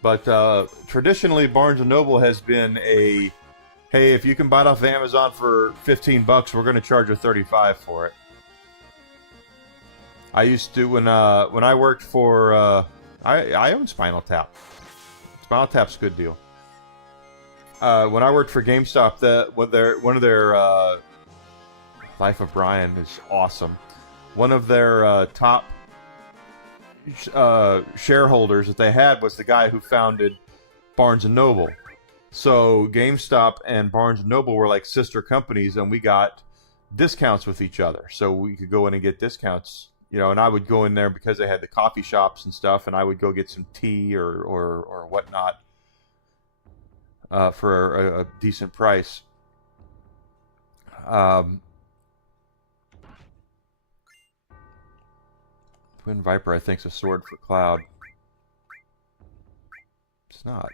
But traditionally, Barnes & Noble has been a, hey, if you can buy it off Amazon for $15, we're going to charge you $35 for it. I used to, when I worked for, I own Spinal Tap. Spinal Tap's a good deal. When I worked for GameStop, one of their Life of Brian is awesome. One of their top shareholders that they had was the guy who founded Barnes & Noble. So GameStop and Barnes & Noble were like sister companies, and we got discounts with each other. So we could go in and get discounts, you know, and I would go in there because they had the coffee shops and stuff, and I would go get some tea or whatnot for a decent price. Twin Viper, I think, is a sword for Cloud. It's not.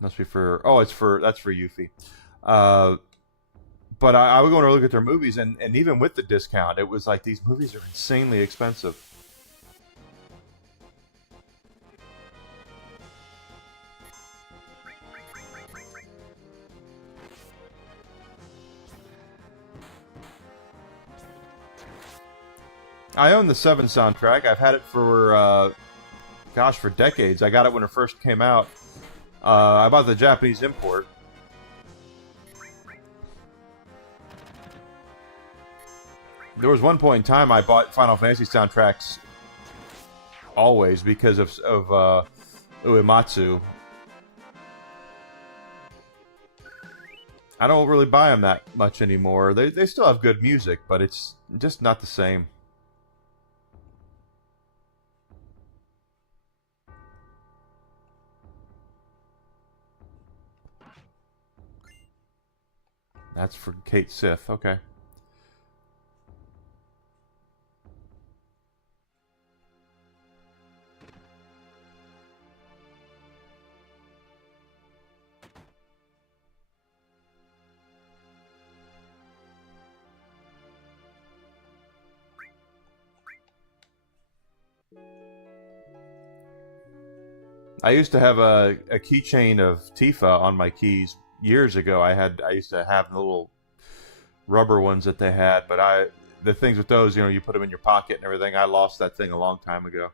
Must be for... Oh, it's for... That's for Yuffie. But I would go and look at their movies, and even with the discount, it was like, these movies are insanely expensive. I own the VII soundtrack. I've had it for, gosh, for decades. I got it when it first came out. I bought the Japanese import. There was one point in time I bought Final Fantasy soundtracks always because of Uematsu. I don't really buy them that much anymore. They still have good music, but it's just not the same. That's for Kate Sith. Okay. I used to have a keychain of Tifa on my keys years ago. I used to have the little rubber ones that they had, but the things with those, you know, you put them in your pocket and everything. I lost that thing a long time ago.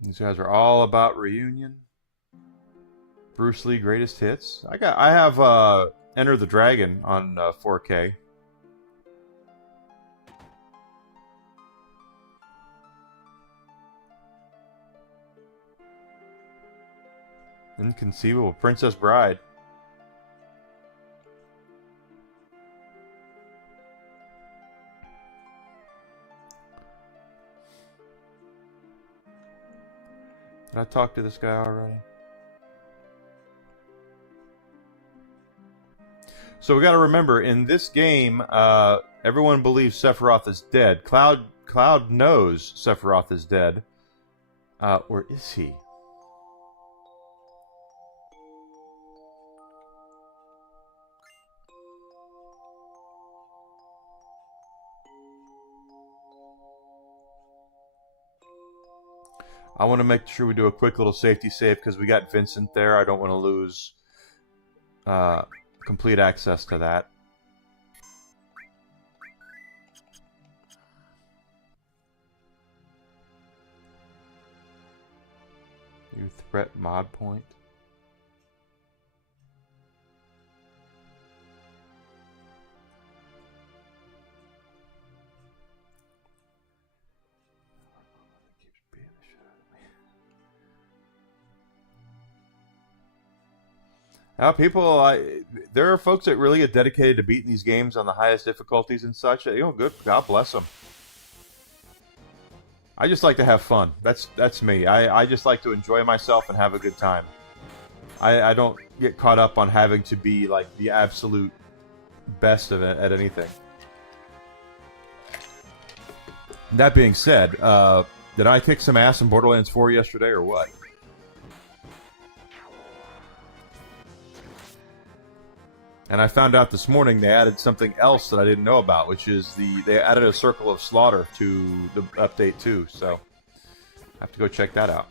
These guys are all about reunion. Bruce Lee greatest hits. I have Enter the Dragon on 4K. Inconceivable. Princess Bride. Did I talk to this guy already? So we got to remember, in this game, everyone believes Sephiroth is dead. Cloud knows Sephiroth is dead. Or is he? I want to make sure we do a quick little safety save because we got Vincent there. I don't want to lose complete access to that. New threat mod point. Now, there are folks that really get dedicated to beating these games on the highest difficulties and such. You know, good. God bless them. I just like to have fun. That's me. I just like to enjoy myself and have a good time. I don't get caught up on having to be like the absolute best of it at anything. That being said, did I kick some ass in Borderlands 4 yesterday or what? And I found out this morning they added something else that I didn't know about, which is they added a circle of slaughter to the update too. So I have to go check that out.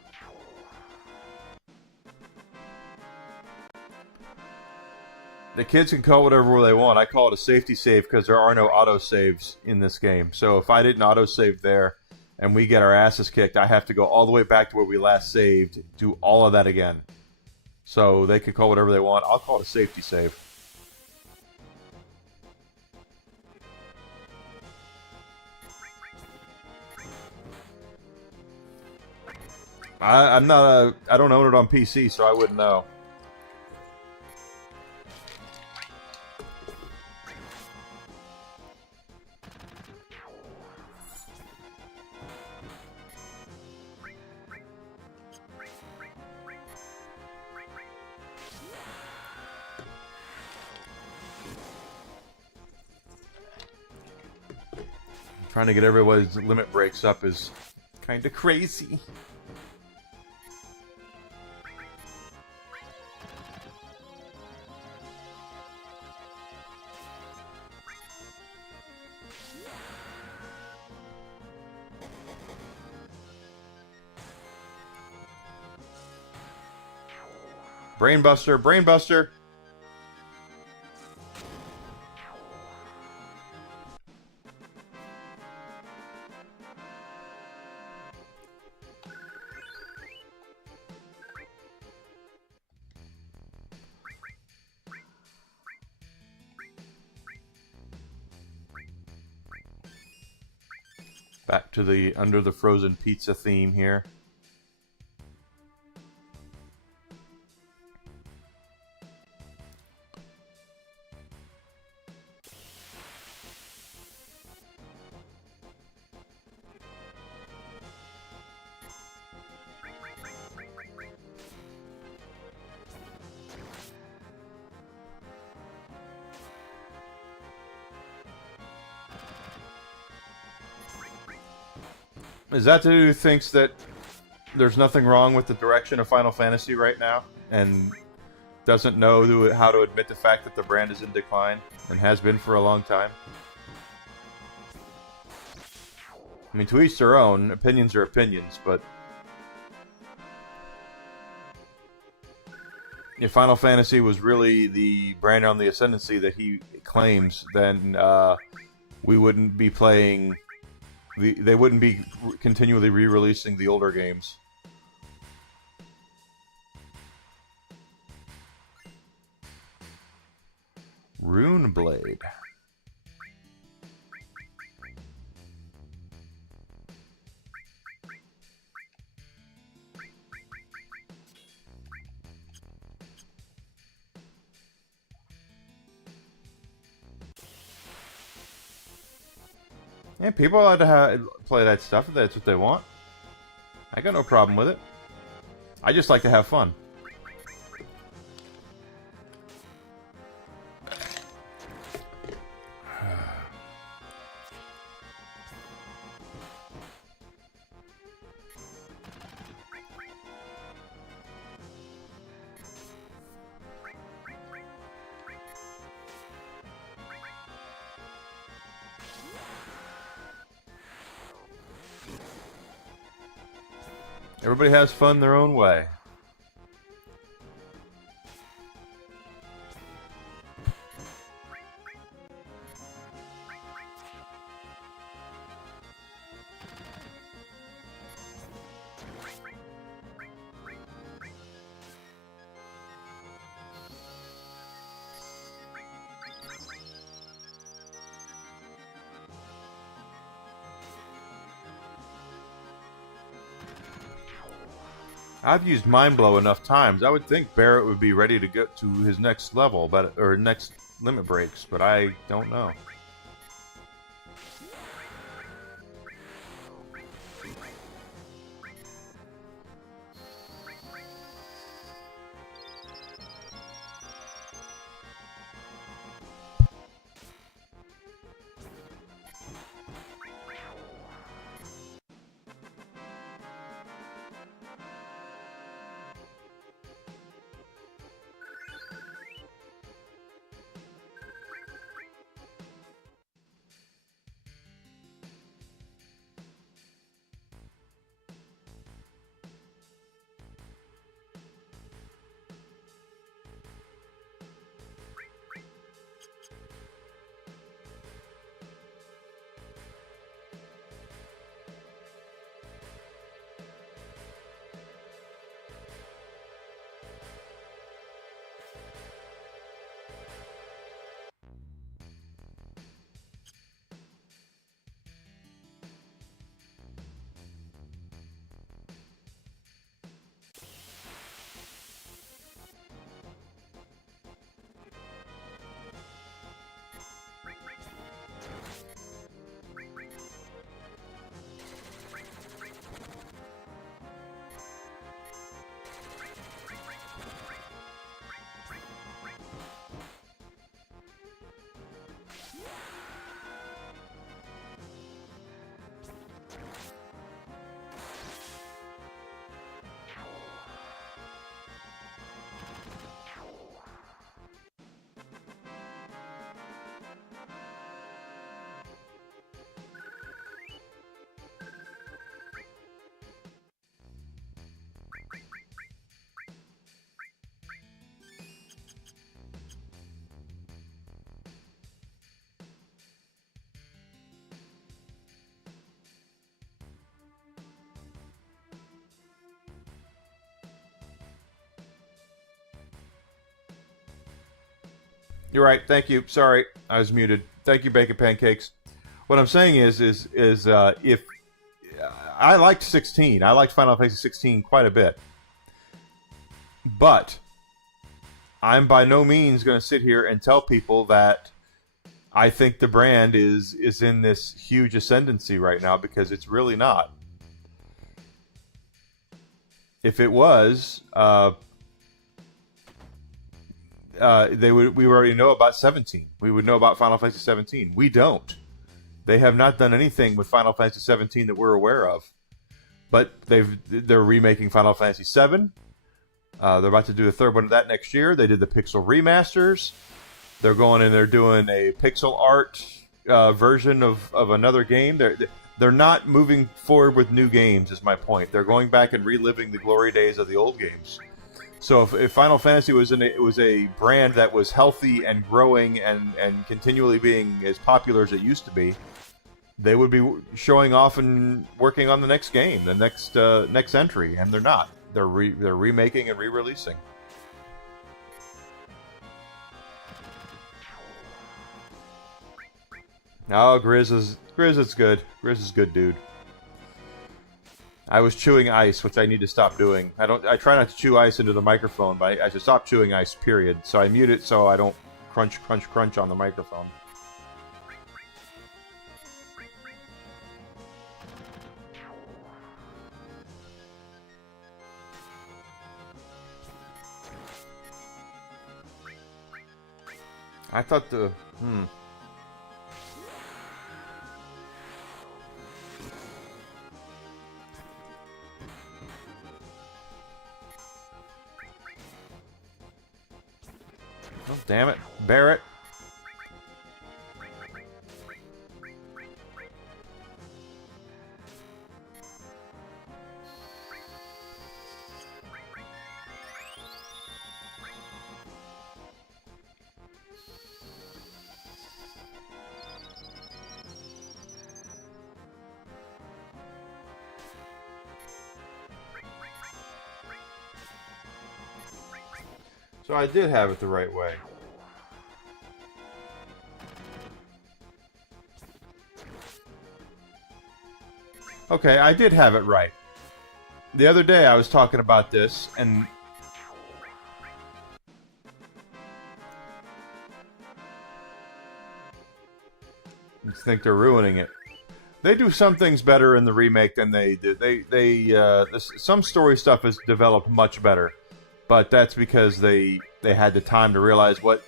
The kids can call whatever they want. I call it a safety save because there are no auto saves in this game. So if I didn't auto save there and we get our asses kicked, I have to go all the way back to where we last saved, do all of that again. So they can call whatever they want. I'll call it a safety save. I don't own it on PC, so I wouldn't know. Trying to get everybody's limit breaks up is kind of crazy. Brainbuster, Brainbuster! Back to the under the frozen pizza theme here. Is that the dude who thinks that there's nothing wrong with the direction of Final Fantasy right now and doesn't know how to admit the fact that the brand is in decline and has been for a long time? I mean, to each their own. Opinions are opinions, but if Final Fantasy was really the brand on the ascendancy that he claims, then we wouldn't be playing... They wouldn't be continually re-releasing the older games. Rune Blade. Yeah, people allowed to play that stuff if that's what they want. I got no problem with it. I just like to have fun. Everybody has fun their own way. I've used Mind Blow enough times. I would think Barrett would be ready to get to his next level, or next limit breaks, but I don't know. You're right. Thank you. Sorry, I was muted. Thank you, Bacon Pancakes. What I'm saying is if I liked 16, I liked Final Fantasy 16 quite a bit, but I'm by no means going to sit here and tell people that I think the brand is in this huge ascendancy right now, because it's really not. If it was, we would already know about 17. We would know about Final Fantasy 17. We don't. They have not done anything with Final Fantasy 17 that we're aware of. But they're remaking Final Fantasy 7. They're about to do a third one of that next year. They did the Pixel remasters. They're going and they're doing a pixel art version of another game. They're not moving forward with new games, is my point. They're going back and reliving the glory days of the old games. So if Final Fantasy was a brand that was healthy and growing and continually being as popular as it used to be, they would be showing off and working on the next game, the next entry, and they're not. They're remaking and re-releasing. Oh, Grizz is good. Grizz is good, dude. I was chewing ice, which I need to stop doing. I try not to chew ice into the microphone, but I should stop chewing ice, period. So I mute it so I don't crunch on the microphone. I thought the... Oh, damn it. Barrett. So I did have it the right way. Okay, I did have it right. The other day I was talking about this, and... I think they're ruining it. They do some things better in the remake than they did. Some story stuff is developed much better. But that's because they had the time to realize what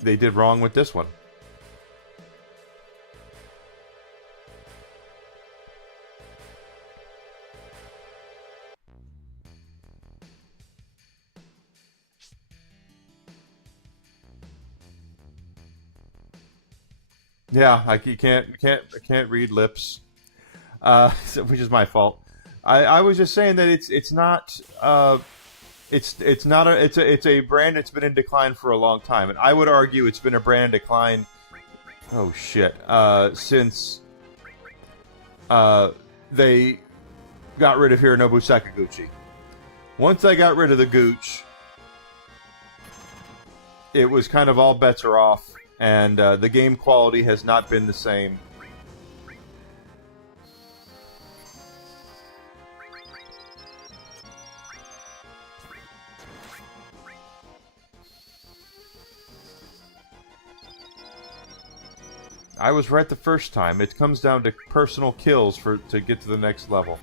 they did wrong with this one. Yeah, I can't read lips, which is my fault. I was just saying that it's not. It's a brand that's been in decline for a long time, and I would argue it's been a brand in decline. Oh shit! Since they got rid of Hironobu Sakaguchi. Once they got rid of the Gooch, it was kind of all bets are off, and the game quality has not been the same. I was right the first time. It comes down to personal kills to get to the next level.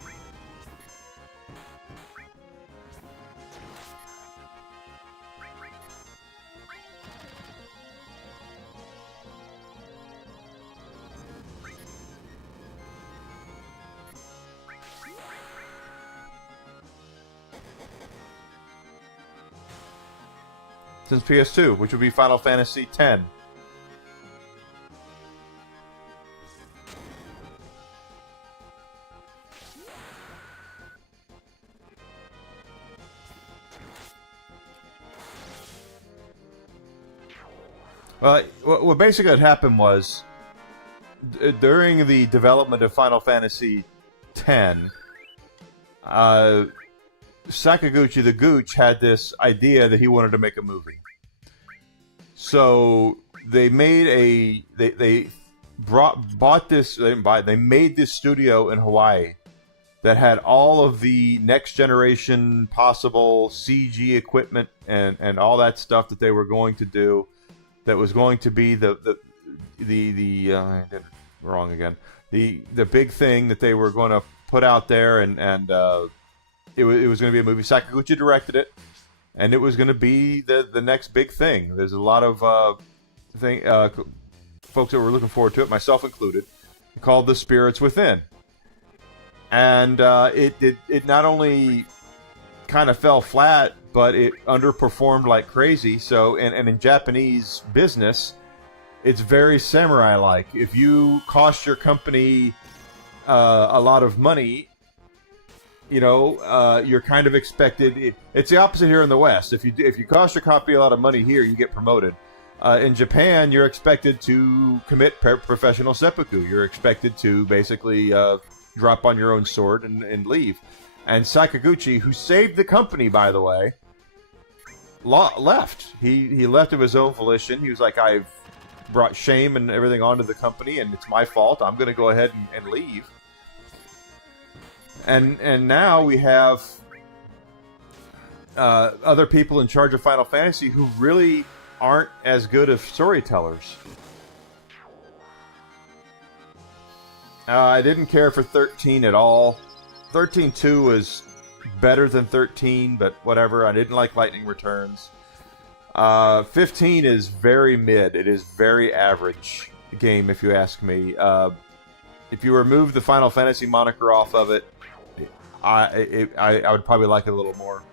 Since PS2, which would be Final Fantasy X. Well, what basically had happened was, during the development of Final Fantasy X, Sakaguchi the Gooch had this idea that he wanted to make a movie. So they made they made this studio in Hawaii that had all of the next generation possible CG equipment and all that stuff that they were going to do. That was going to be the I did it wrong again. The big thing that they were going to put out there, and it was going to be a movie. Sakaguchi directed it, and it was going to be the next big thing. There's a lot of folks that were looking forward to it, myself included, called The Spirits Within, and it not only kind of fell flat, but it underperformed like crazy. So, and in Japanese business, it's very samurai-like. If you cost your company a lot of money, you know, you're kind of expected. It's the opposite here in the West. If you cost your company a lot of money here, you get promoted. In Japan, you're expected to commit professional seppuku. You're expected to basically drop on your own sword and leave. And Sakaguchi, who saved the company, by the way, left. He left of his own volition. He was like, I've brought shame and everything onto the company, and it's my fault. I'm going to go ahead and leave. And now we have other people in charge of Final Fantasy who really aren't as good of storytellers. I didn't care for 13 at all. 13-2 was better than 13, but whatever. I didn't like Lightning Returns. 15 is very mid. It is very average game, if you ask me. If you remove the Final Fantasy moniker off of it, I would probably like it a little more.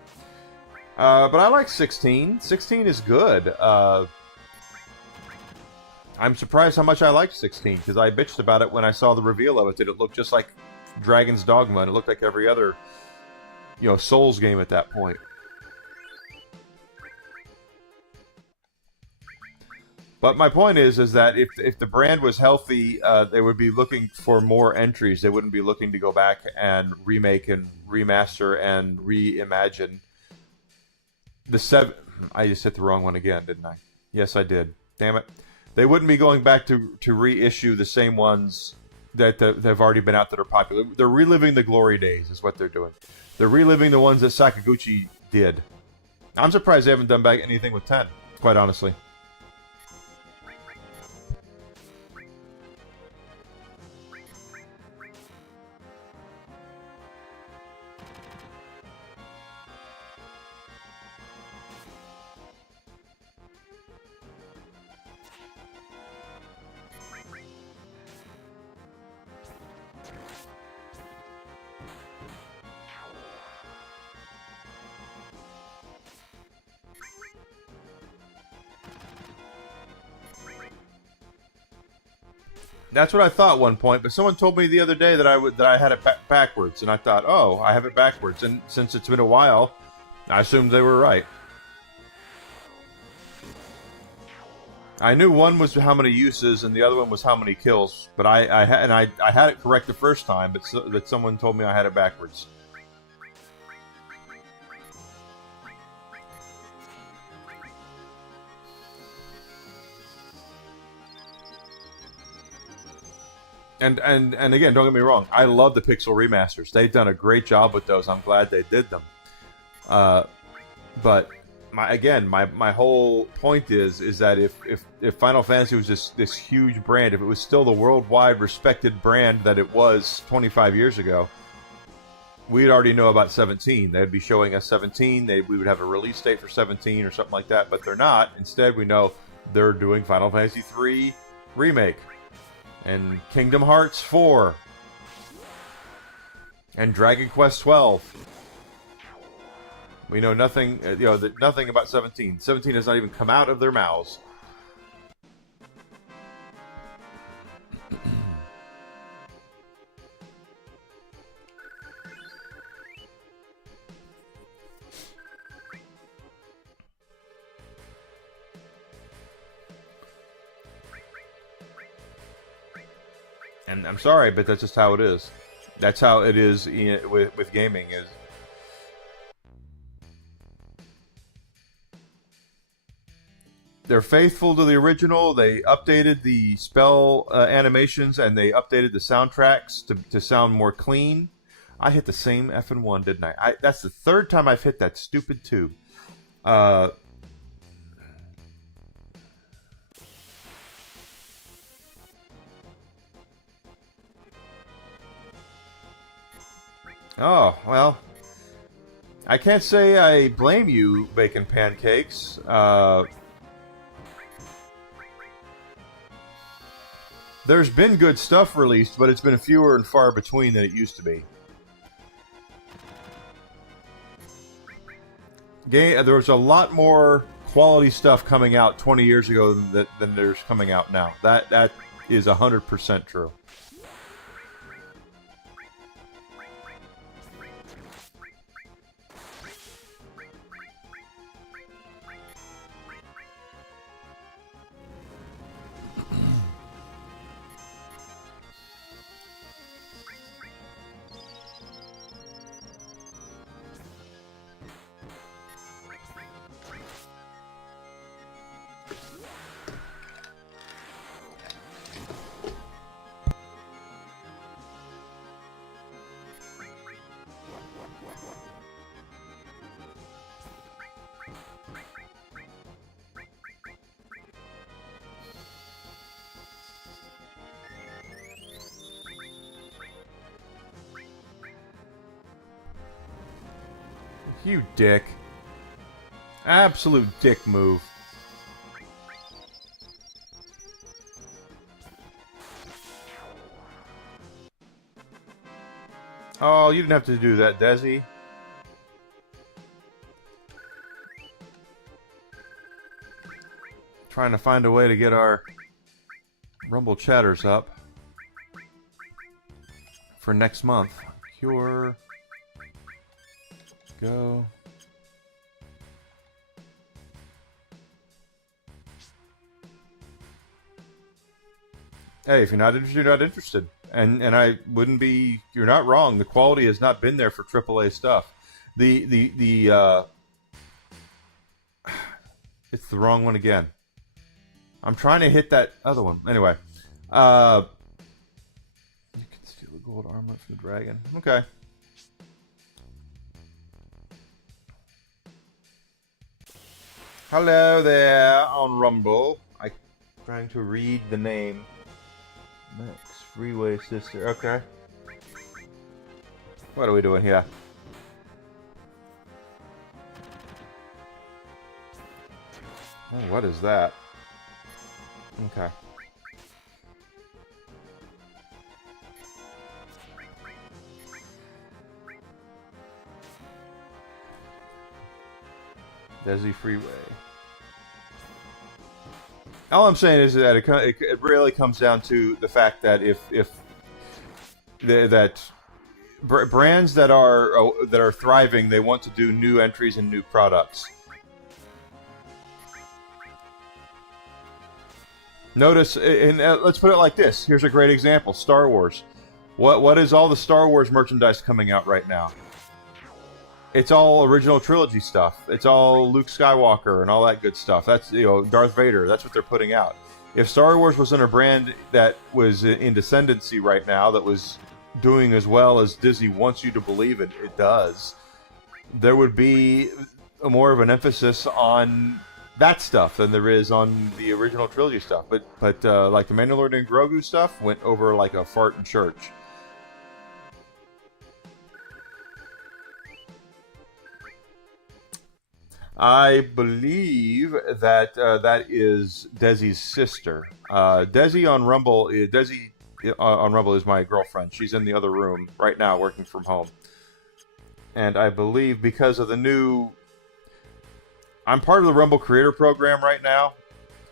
But I like 16. 16 is good. I'm surprised how much I liked 16, because I bitched about it when I saw the reveal of it. That it looked just like Dragon's Dogma, and it looked like every other, Souls game at that point. But my point is that if the brand was healthy, they would be looking for more entries. They wouldn't be looking to go back and remake and remaster and reimagine. I just hit the wrong one again, didn't I? Yes, I did. Damn it. They wouldn't be going back to reissue the same ones that have already been out that are popular. They're reliving the glory days is what they're doing. They're reliving the ones that Sakaguchi did. I'm surprised they haven't done back anything with 10, quite honestly. That's what I thought at one point, but someone told me the other day that I had it backwards, and I thought, oh, I have it backwards. And since it's been a while, I assumed they were right. I knew one was how many uses, and the other one was how many kills. But I had it correct the first time, but someone told me I had it backwards. And again, don't get me wrong. I love the Pixel remasters. They've done a great job with those. I'm glad they did them. But my whole point is that if Final Fantasy was this huge brand, if it was still the worldwide respected brand that it was 25 years ago, we'd already know about 17. They'd be showing us 17. We would have a release date for 17 or something like that. But they're not. Instead, we know they're doing Final Fantasy 3 Remake. And Kingdom Hearts 4. And Dragon Quest 12. We know nothing, nothing about 17. 17 has not even come out of their mouths. And I'm sorry, but that's just how it is. That's how it is with gaming. Is they're faithful to the original. They updated the spell animations and they updated the soundtracks to sound more clean. I hit the same effing one, didn't I? That's the third time I've hit that stupid tube. Oh, well, I can't say I blame you baking pancakes. There's been good stuff released, but it's been fewer and far between than it used to be. There was a lot more quality stuff coming out 20 years ago than there's coming out now. That is 100% true. You dick. Absolute dick move. Oh, you didn't have to do that, Desi. Trying to find a way to get our Rumble chatters up for next month. Cure. Go. Hey, if you're not interested, you're not interested. And I wouldn't be. You're not wrong. The quality has not been there for AAA stuff. It's the wrong one again. I'm trying to hit that other one. Anyway, you can steal a gold armlet from the dragon. Okay. Hello there on Rumble. I'm trying to read the name. Max Freeway Sister. Okay. What are we doing here? Oh, what is that? Okay. Desi Freeway. All I'm saying is that it really comes down to the fact that brands that are thriving, they want to do new entries and new products. Notice, and let's put it like this. Here's a great example: Star Wars. What is all the Star Wars merchandise coming out right now? It's all original trilogy stuff. It's all Luke Skywalker and all that good stuff. That's, Darth Vader. That's what they're putting out. If Star Wars was in a brand that was in descendancy right now, that was doing as well as Disney wants you to believe it does, there would be more of an emphasis on that stuff than there is on the original trilogy stuff. But like the Mandalorian and Grogu stuff went over like a fart in church. I believe that that is Desi's sister. Desi on Rumble is my girlfriend. She's in the other room right now, working from home. And I believe because of the new, I'm part of the Rumble Creator Program right now,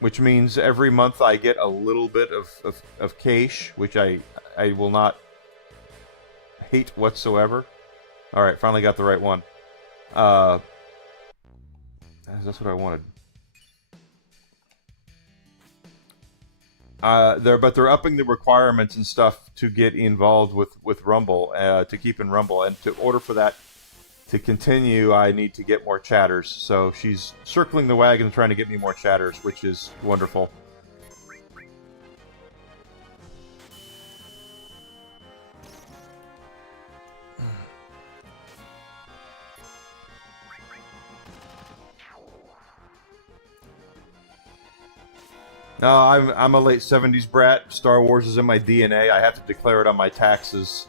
which means every month I get a little bit of cash, which I will not hate whatsoever. All right, finally got the right one. That's what I wanted. But they're upping the requirements and stuff to get involved with Rumble, to keep in Rumble, and to order for that to continue, I need to get more chatters. So she's circling the wagon, trying to get me more chatters, which is wonderful. No, I'm a late 70s brat. Star Wars is in my DNA. I have to declare it on my taxes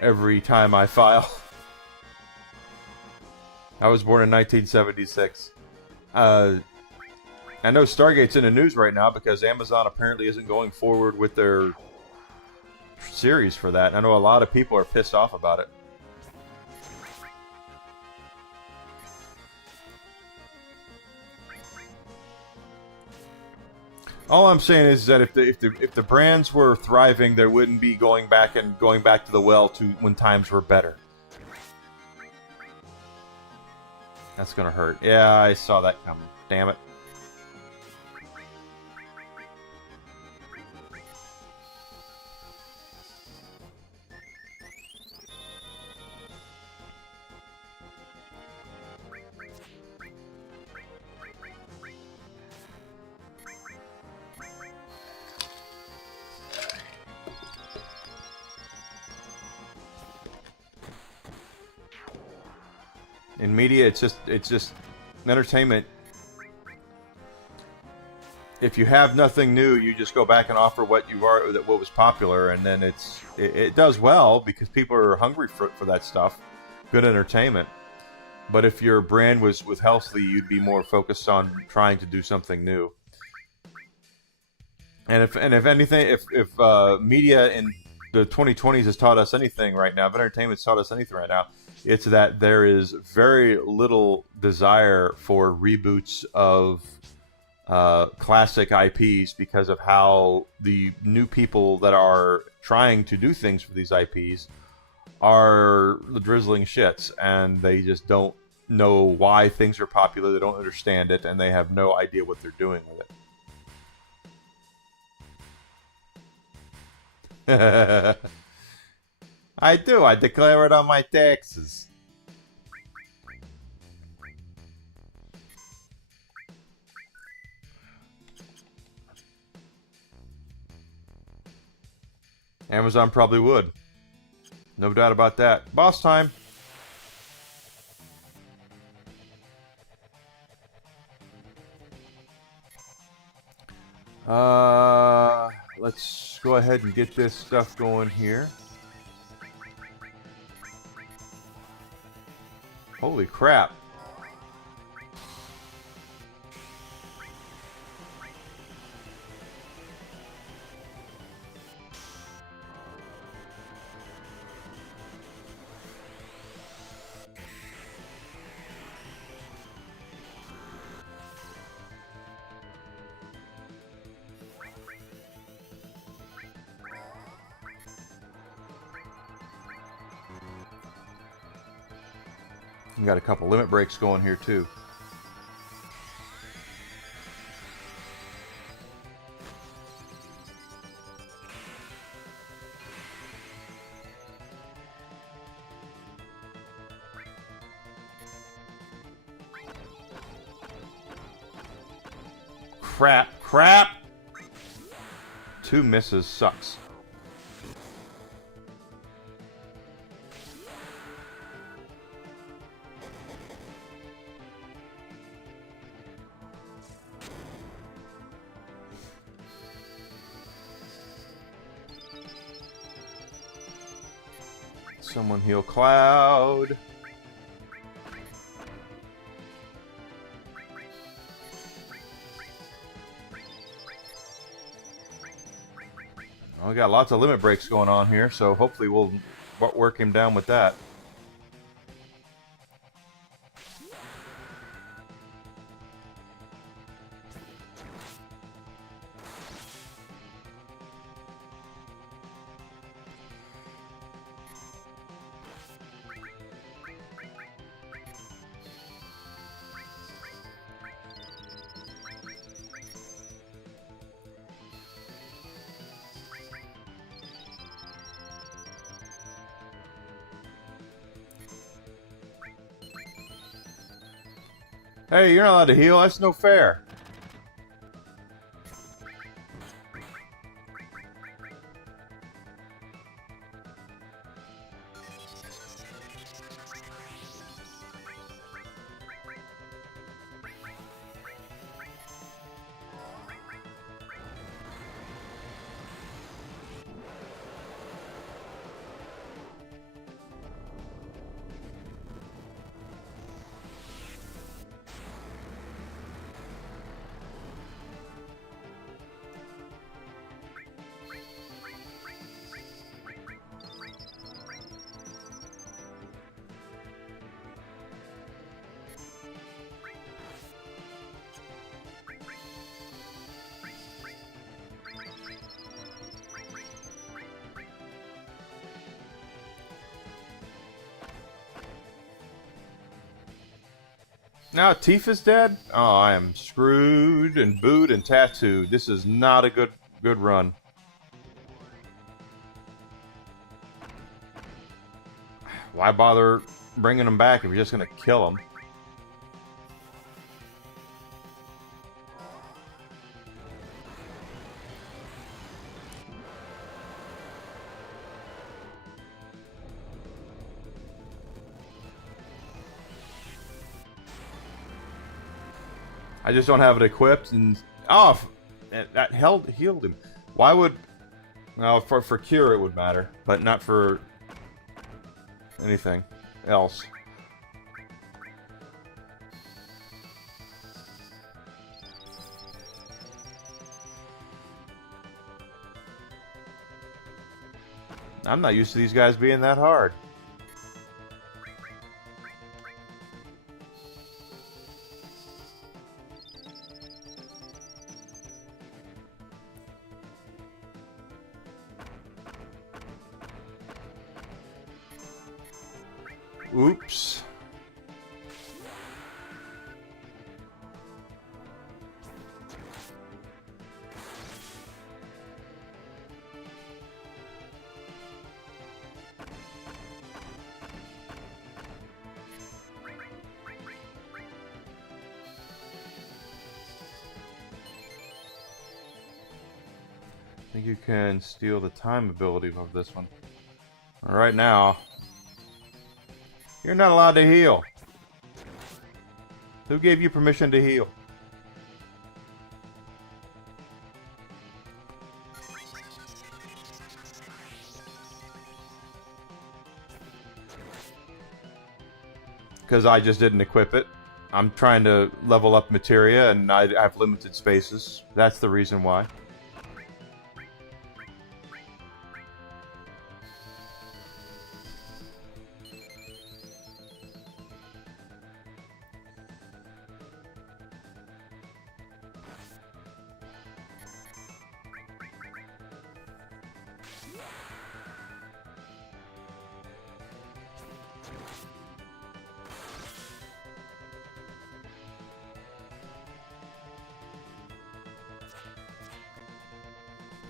every time I file. I was born in 1976. I know Stargate's in the news right now because Amazon apparently isn't going forward with their series for that. I know a lot of people are pissed off about it. All I'm saying is that if the brands were thriving, there wouldn't be going back to the well to when times were better. That's gonna hurt. Yeah, I saw that coming. Damn it. In media, it's just entertainment. If you have nothing new, you just go back and offer what was popular, and then it does well because people are hungry for that stuff, good entertainment. But if your brand was healthy, you'd be more focused on trying to do something new. And if anything, if media in the 2020s has taught us anything right now, if entertainment's taught us anything right now, it's that there is very little desire for reboots of classic IPs because of how the new people that are trying to do things for these IPs are the drizzling shits, and they just don't know why things are popular, they don't understand it, and they have no idea what they're doing with it. I do. I declare it on my taxes. Amazon probably would. No doubt about that. Boss time. Let's go ahead and get this stuff going here. Holy crap. We got a couple limit breaks going here too. Crap. 2 misses sucks. Someone heal Cloud. Well, we got lots of limit breaks going on here, so hopefully we'll work him down with that. Hey, you're not allowed to heal. That's no fair. Now Tifa's dead? Oh, I am screwed and booed and tattooed. This is not a good run. Why bother bringing him back if you're just going to kill him? I just don't have it equipped, and that healed him. Why would? Well, for cure it would matter, but not for anything else. I'm not used to these guys being that hard. Oops. I think you can steal the time ability of this one. Right now, you're not allowed to heal. Who gave you permission to heal? Because I just didn't equip it. I'm trying to level up materia and I have limited spaces. That's the reason why.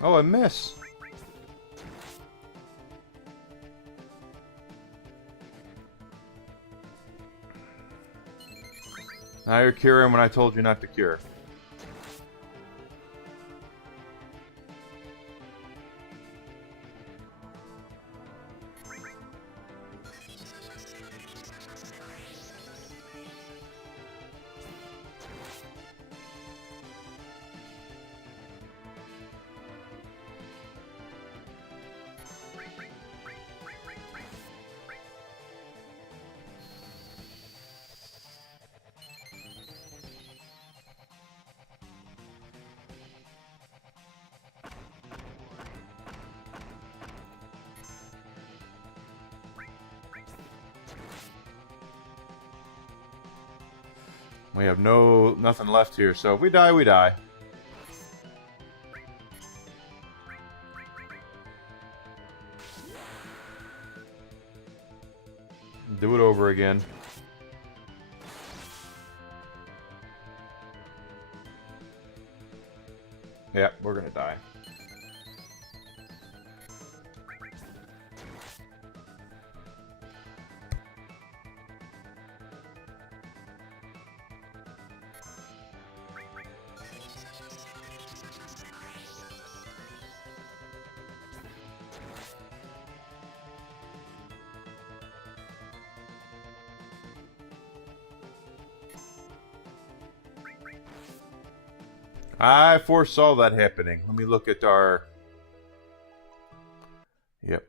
Oh, I miss. Now you're curing when I told you not to cure. We have nothing left here, so if we die, we die. Do it over again. Yeah, we're gonna die. I foresaw that happening. Let me look at our... Yep.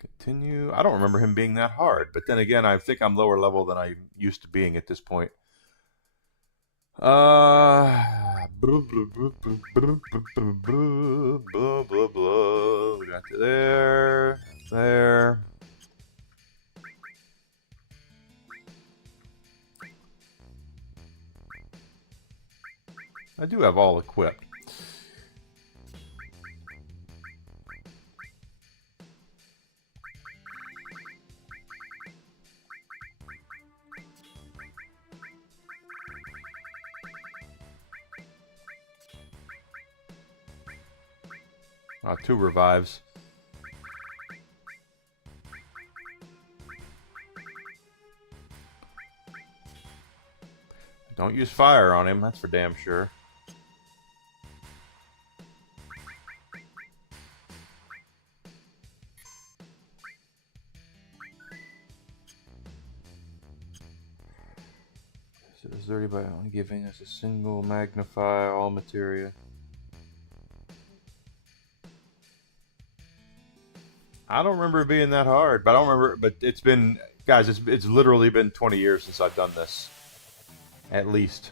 Continue. I don't remember him being that hard, but then again, I think I'm lower level than I used to being at this point. Blah, blah, blah, blah, blah, blah, blah. We got to there, there. I do have all equipped. Oh, 2 revives. Don't use fire on him, that's for damn sure. Is dirty by only giving us a single magnify all materia. I don't remember it being that hard, but I don't remember. But it's been, guys, it's literally been 20 years since I've done this, at least.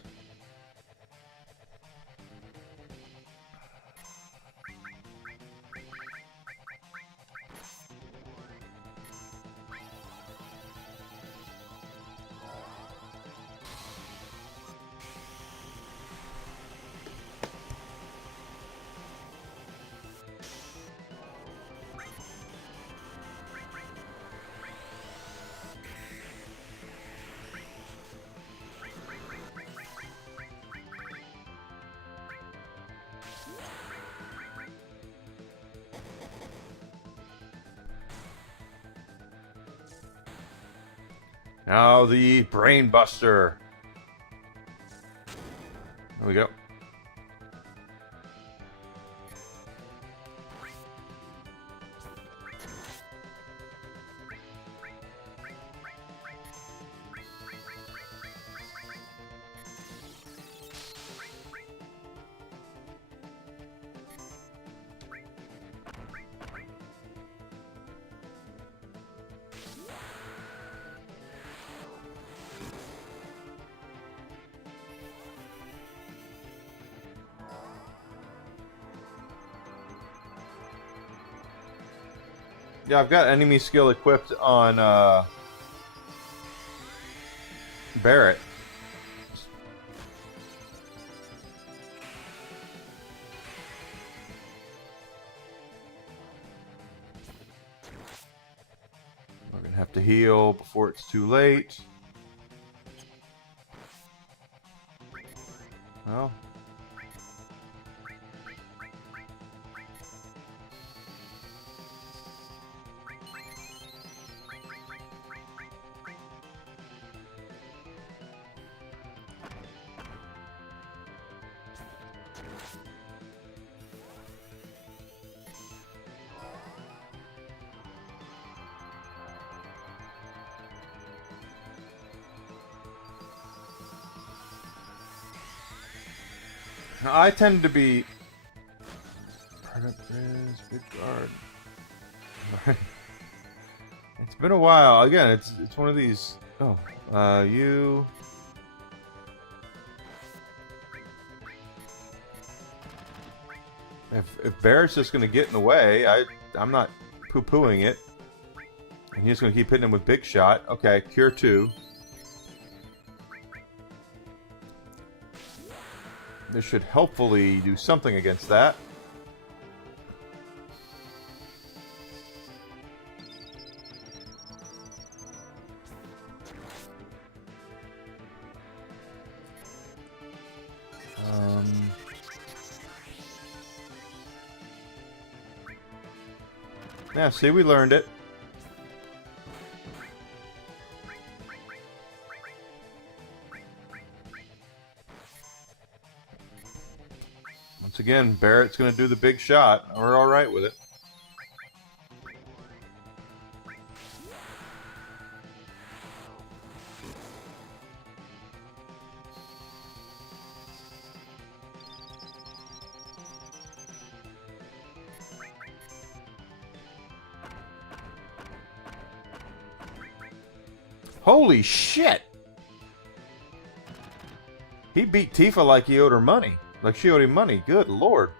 Now the Brain Buster. There we go. Yeah, I've got enemy skill equipped on Barrett. We're gonna have to heal before it's too late. Well. I tend to be big guard. It's been a while. Again, it's one of these. Oh, you. If Barrett's just gonna get in the way, I'm not poo-pooing it. And he's gonna keep hitting him with big shot. Okay, cure 2. This should helpfully do something against that. Yeah, see, we learned it. Once again, Barrett's going to do the big shot. We're all right with it. Holy shit! He beat Tifa like he owed her money. Like she owed him money. Good lord.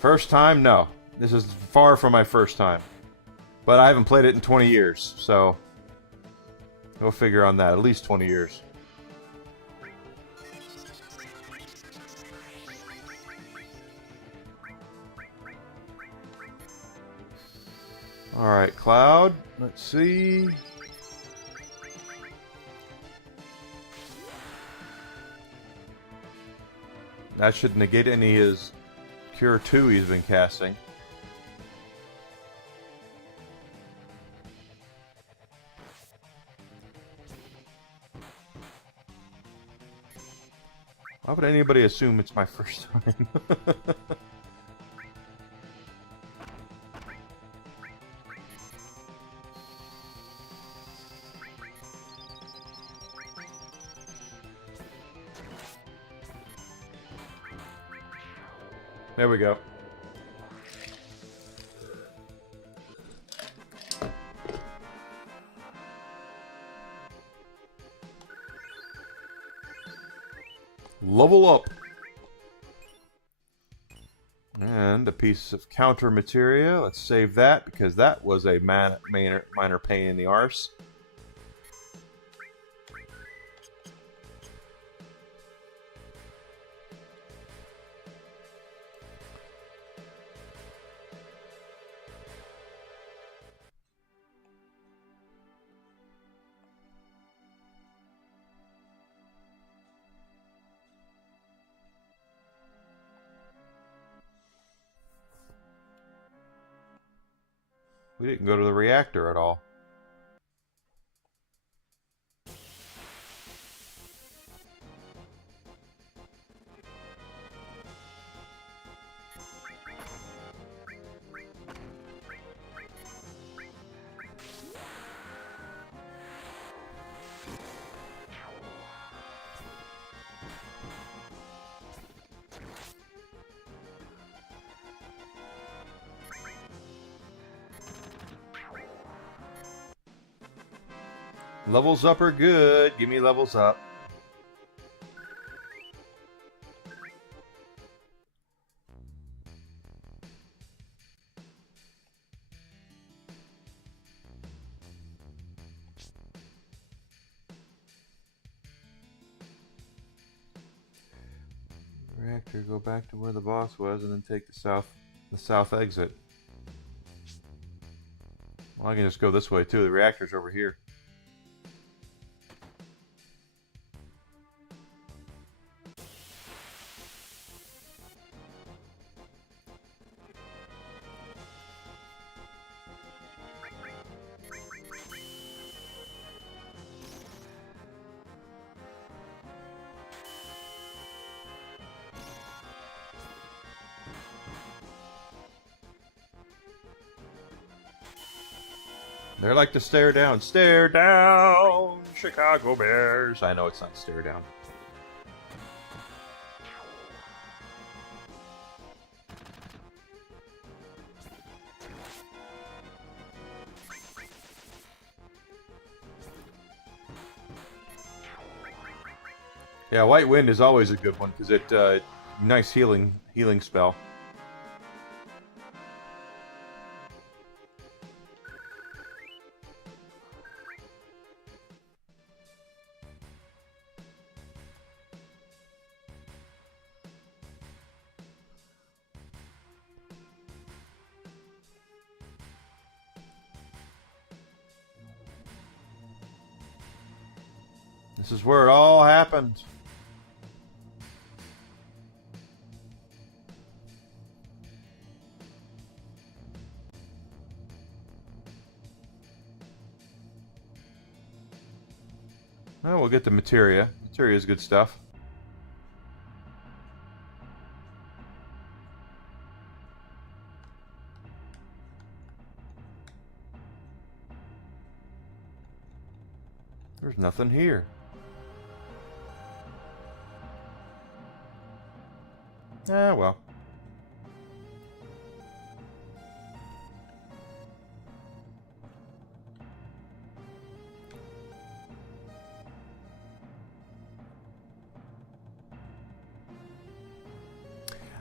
First time? No. This is far from my first time. But I haven't played it in 20 years, so go figure on that. At least 20 years. Alright, Cloud. Let's see. That should negate any of his Cure 2 he's been casting. Why would anybody assume it's my first time? There we go. Level up. And a piece of counter materia. Let's save that because that was a minor pain in the arse. We didn't go to the reactor at all. Levels up are good. Give me levels up. Reactor, go back to where the boss was and then take the south exit. Well, I can just go this way too. The reactor's over here. They like to stare down. Stare down, Chicago Bears. I know it's not stare down. Yeah, White Wind is always a good one because it nice healing spell. This is where it all happened. Well, we'll get the materia. Materia is good stuff. There's nothing here. Ah, well.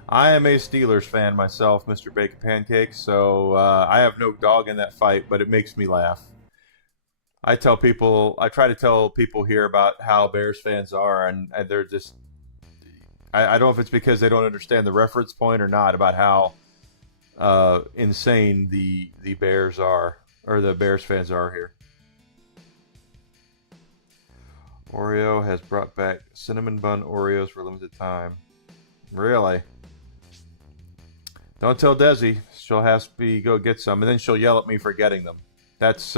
I am a Steelers fan myself, Mr. Bacon Pancake, so I have no dog in that fight, but it makes me laugh. I try to tell people here about how Bears fans are, and they're just, I don't know if it's because they don't understand the reference point or not about how insane the Bears are, or the Bears fans are here. Oreo has brought back cinnamon bun Oreos for a limited time. Really? Don't tell Desi. She'll have to go get some, and then she'll yell at me for getting them. That's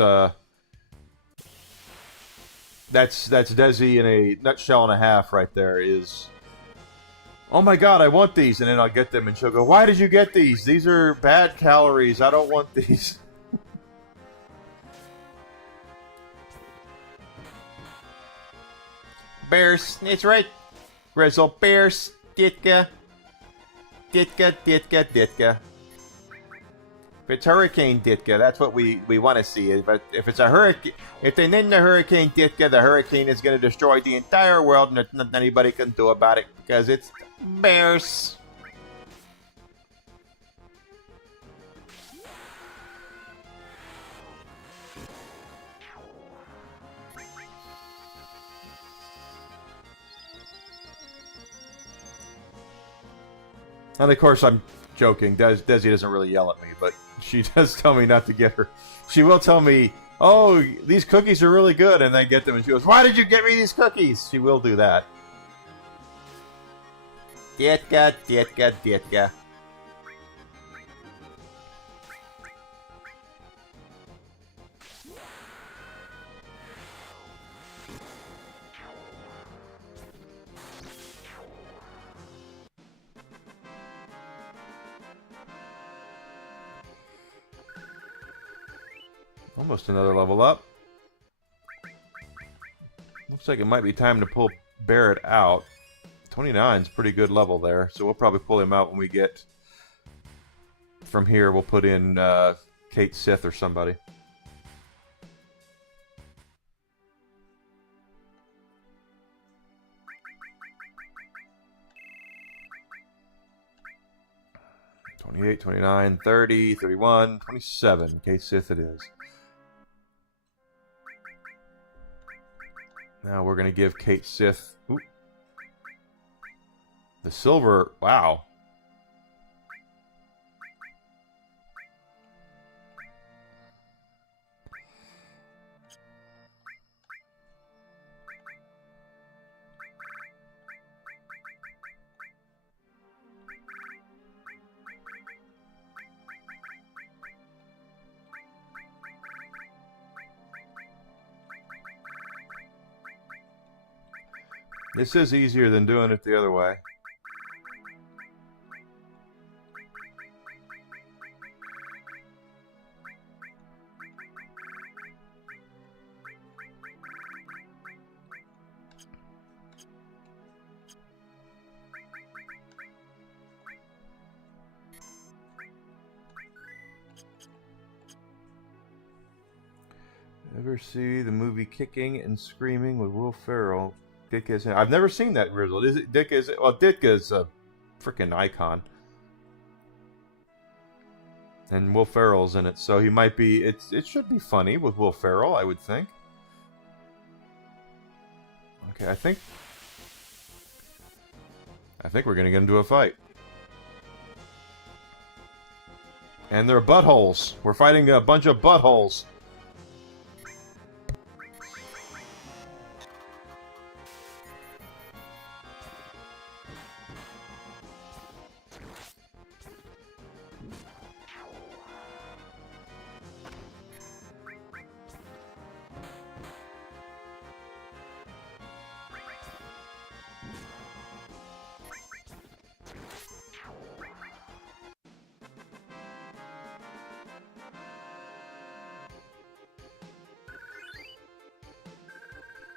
Desi in a nutshell and a half right there. Is, oh my God, I want these, and then I'll get them, and she'll go, why did you get these? These are bad calories. I don't want these. Bears, it's right. Grizzle, Bears, Ditka. Ditka, Ditka, Ditka. If it's Hurricane Ditka, that's what we want to see. But if it's a hurricane, if they name the Hurricane Ditka, the hurricane is going to destroy the entire world, and there's nothing anybody can do about it because it's Bears. And of course, I'm joking. Desi doesn't really yell at me, but she does tell me not to get her. She will tell me, oh, these cookies are really good, and I get them, and she goes, why did you get me these cookies? She will do that. Ditka, Ditka, Ditka. Almost another level up. Looks like it might be time to pull Barrett out. 29's pretty good level there, so we'll probably pull him out when we get from here. We'll put in Kate Sith or somebody. $28, $29, $30, $31, $27. Kate Sith it is. Now we're going to give Kate Sith... Ooh, the silver... Wow. This is easier than doing it the other way. Ever see the movie Kicking and Screaming with Will Ferrell? Dick is. I've never seen that Rizzle. Is it Dick? Is it? Well, Dick is a freaking icon, and Will Ferrell's in it, so he might be. It should be funny with Will Ferrell, I would think. Okay, I think we're gonna get into a fight, and they're buttholes. We're fighting a bunch of buttholes.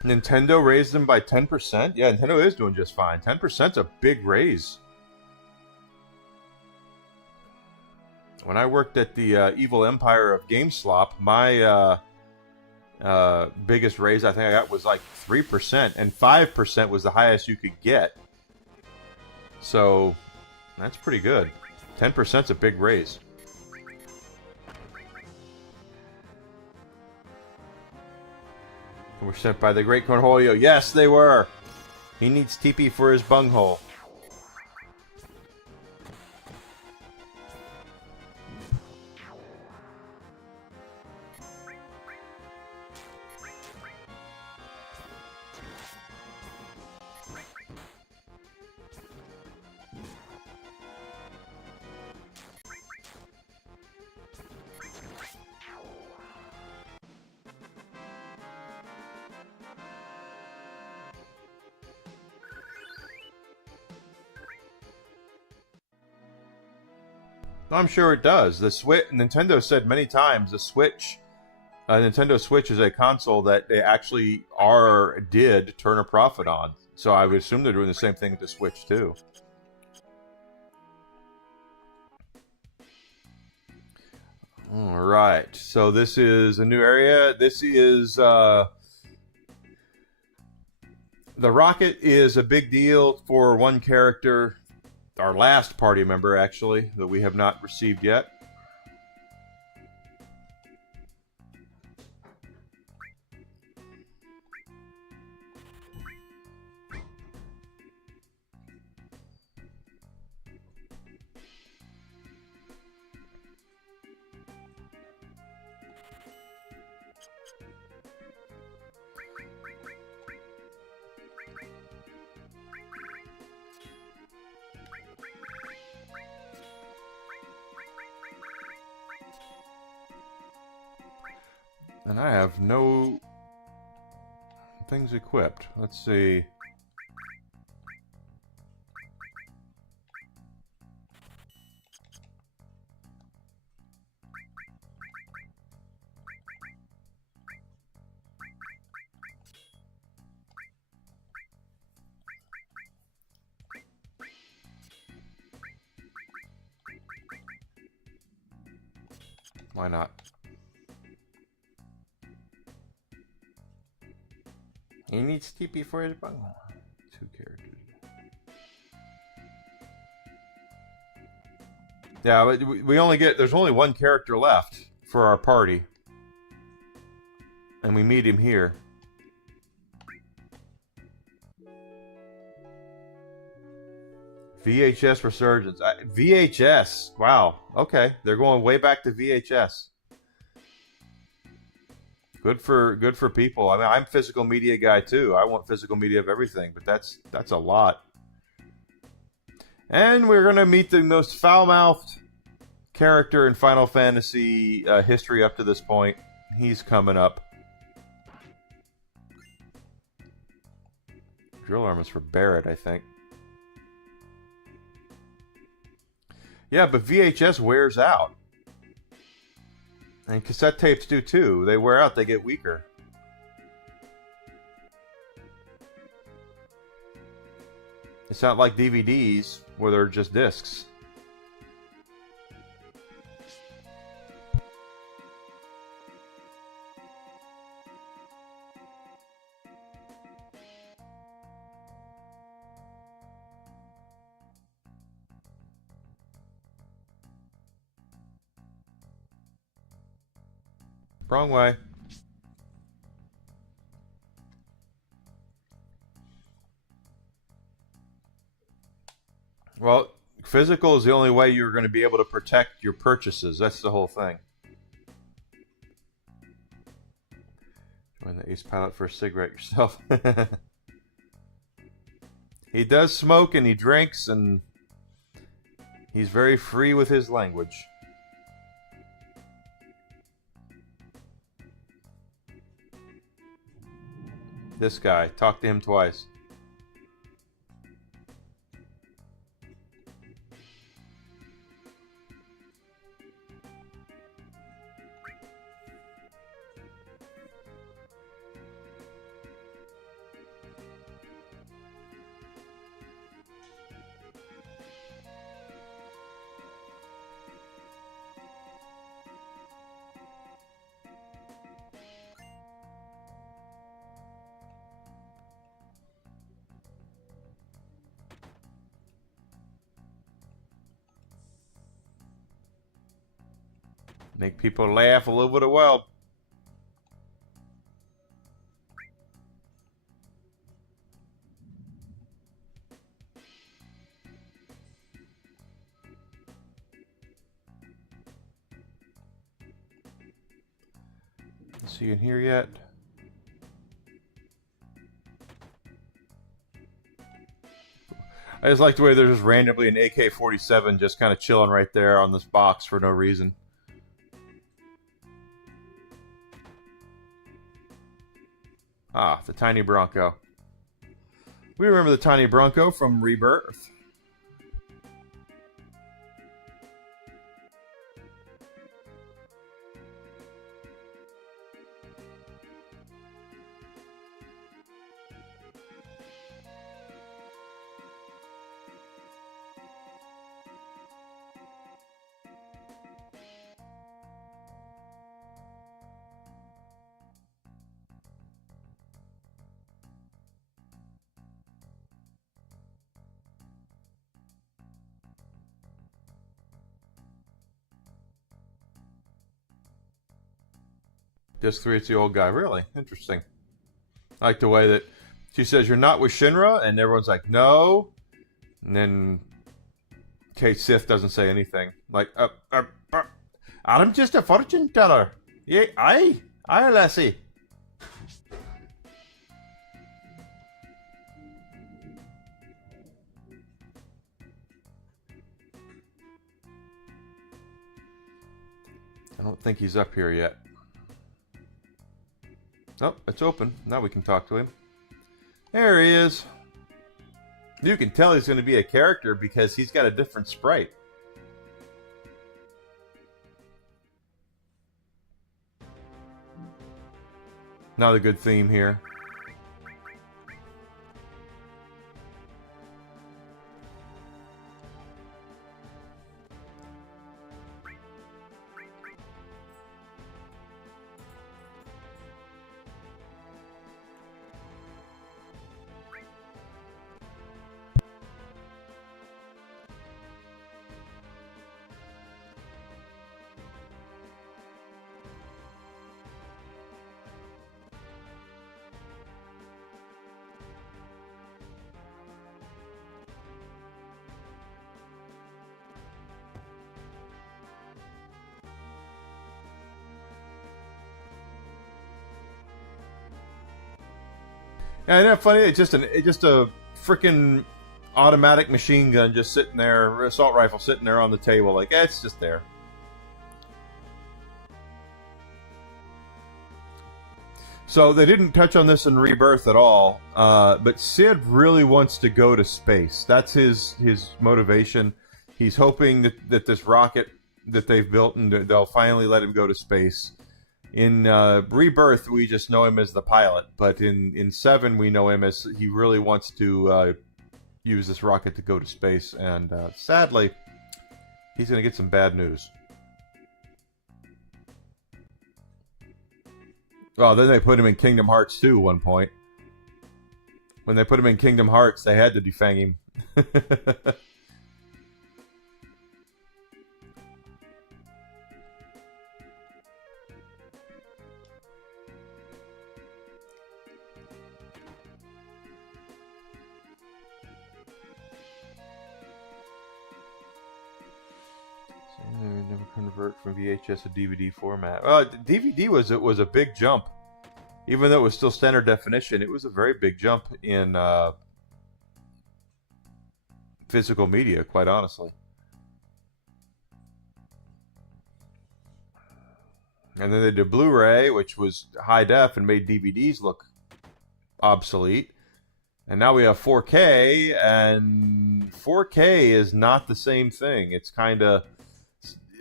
Nintendo raised them by 10%? Yeah, Nintendo is doing just fine. 10%'s a big raise. When I worked at the evil empire of GameSlop, my biggest raise I think I got was like 3%, and 5% was the highest you could get. So, that's pretty good. 10%'s a big raise. Were sent by the Great Cornholio. Yes, they were. He needs TP for his bunghole. I'm sure it does. The Switch, Nintendo said many times, the Switch, Nintendo Switch is a console that they actually did turn a profit on. So I would assume they're doing the same thing with the Switch too. All right, so this is a new area. This is the rocket is a big deal for one character. Our last party member, actually, that we have not received yet. And I have no things equipped. Let's see. Why not? He needs TP for his bungalow. 2 characters. Yeah, but we only get... There's only 1 character left for our party. And we meet him here. VHS Resurgence. VHS. Wow. Okay. They're going way back to VHS. Good for people. I mean, I'm a physical media guy too. I want physical media of everything, but that's a lot. And we're gonna meet the most foul-mouthed character in Final Fantasy history up to this point. He's coming up. Drill arm is for Barrett, I think. Yeah, but VHS wears out. And cassette tapes do too. They wear out, they get weaker. It's not like DVDs where they're just discs. Wrong way. Well, physical is the only way you're going to be able to protect your purchases. That's the whole thing. Join the ace pilot for a cigarette yourself. He does smoke and he drinks and he's very free with his language. This guy. Talk to him twice. Make people laugh all over the world. Is he in here yet? I just like the way there's just randomly an AK-47 just kind of chilling right there on this box for no reason. Ah, the tiny Bronco. We remember the tiny Bronco from Rebirth. Disc 3, it's the old guy. Really? Interesting. I like the way that she says, "You're not with Shinra," and everyone's like, "No." And then Kate Sith doesn't say anything. Like, I'm just a fortune teller. Yeah, aye, lassie. I don't think he's up here yet. Oh, it's open. Now we can talk to him. There he is. You can tell he's going to be a character because he's got a different sprite. Not a good theme here. Yeah, isn't that funny? It's just a freaking automatic machine gun just sitting there, assault rifle sitting there on the table. Like, it's just there. So they didn't touch on this in Rebirth at all, but Sid really wants to go to space. That's his motivation. He's hoping that this rocket that they've built, and they'll finally let him go to space. In Rebirth, we just know him as the pilot, but in 7, we know him as he really wants to use this rocket to go to space, and sadly, he's going to get some bad news. Oh, then they put him in Kingdom Hearts 2 at one point. When they put him in Kingdom Hearts, they had to defang him. Never convert from VHS to DVD format. DVD was a big jump, even though it was still standard definition. It was a very big jump in physical media, quite honestly. And then they did Blu-ray, which was high def and made DVDs look obsolete. And now we have 4K, and 4K is not the same thing. It's kind of...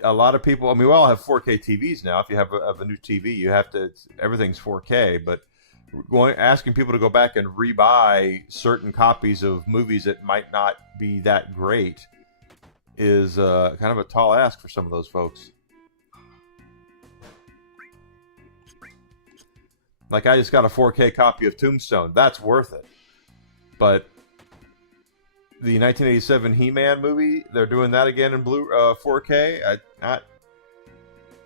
A lot of people, I mean, we all have 4K TVs now. If you have a new TV, you have to, everything's 4K. But asking people to go back and rebuy certain copies of movies that might not be that great is kind of a tall ask for some of those folks. Like, I just got a 4K copy of Tombstone. That's worth it. But the 1987 He-Man movie, they're doing that again in 4K.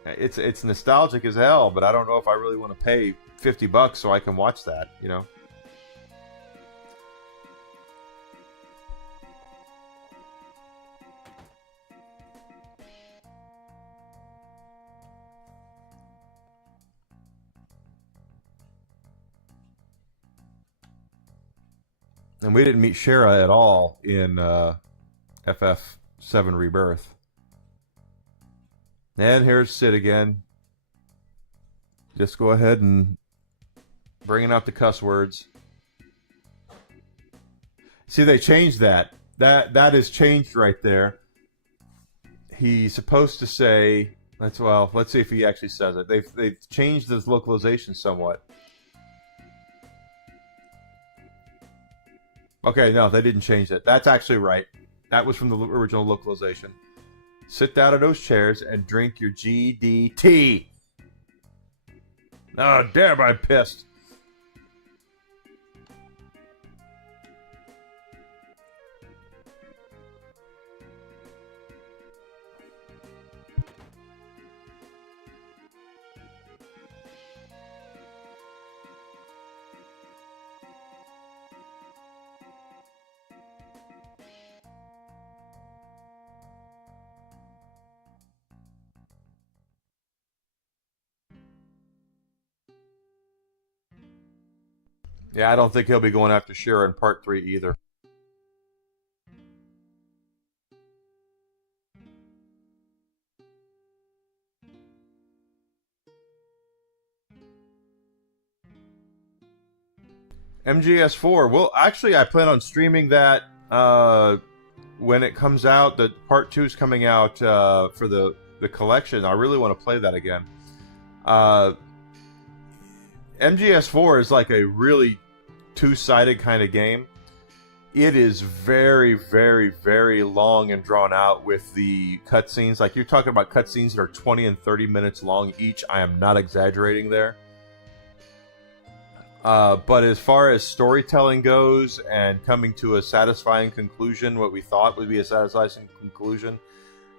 It's nostalgic as hell, but I don't know if I really want to pay $50 so I can watch that, you know. And we didn't meet Shara at all in FF7 Rebirth. And here's Sid again. Just go ahead and bringing out the cuss words. See, they changed that. That is changed right there. He's supposed to say, let's see if he actually says it. They've changed this localization somewhat. Okay, no, they didn't change it. That's actually right. That was from the original localization. Sit down in those chairs and drink your GDT. Oh, damn, I'm pissed. Yeah, I don't think he'll be going after Shira in Part 3 either. MGS4. Well, actually, I plan on streaming that when it comes out. The Part 2 is coming out for the collection. I really want to play that again. MGS4 is like a really two-sided kind of game. It is very, very, very long and drawn out with the cutscenes. Like, you're talking about cutscenes that are 20 and 30 minutes long each. I am not exaggerating there. But as far as storytelling goes and coming to a satisfying conclusion, what we thought would be a satisfying conclusion,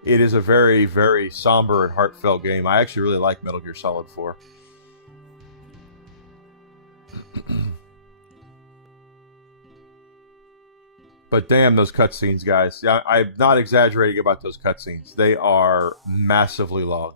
it is a very, very somber and heartfelt game. I actually really like Metal Gear Solid 4. But damn those cutscenes, guys. Yeah, I'm not exaggerating about those cutscenes. They are massively long.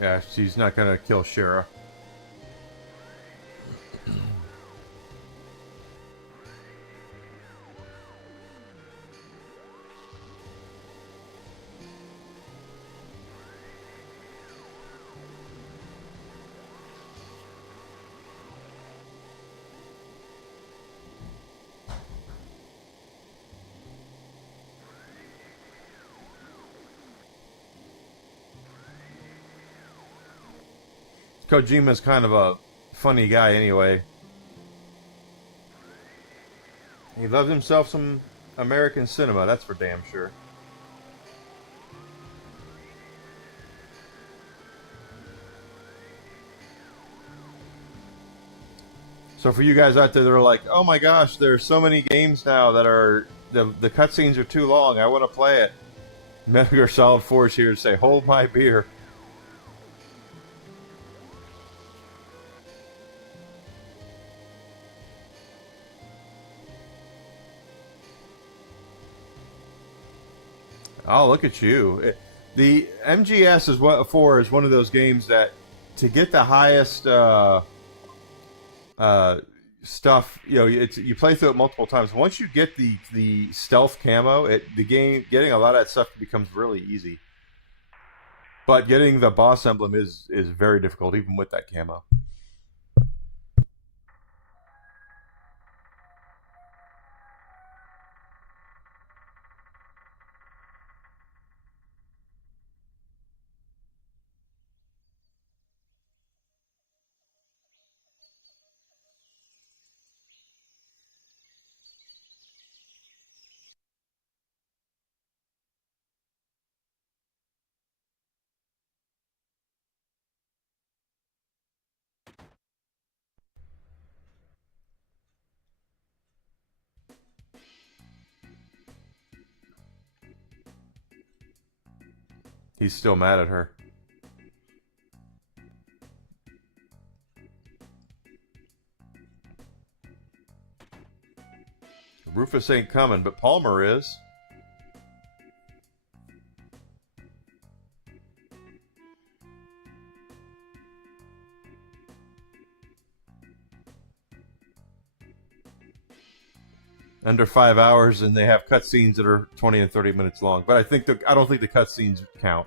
Yeah, she's not gonna kill Shira. Kojima's kind of a funny guy anyway. He loves himself some American cinema, that's for damn sure. So for you guys out there that are like, oh my gosh, there's so many games now that are, the cutscenes are too long, I want to play it. Metal Gear Solid 4 is here to say, hold my beer. Oh, look at you. The MGS is one of those games that to get the highest stuff, you know, you play through it multiple times. Once you get the stealth camo, the game getting a lot of that stuff becomes really easy. But getting the boss emblem is very difficult, even with that camo. He's still mad at her. Rufus ain't coming, but Palmer is. Under 5 hours, and they have cutscenes that are 20 and 30 minutes long. But I don't think the cutscenes count.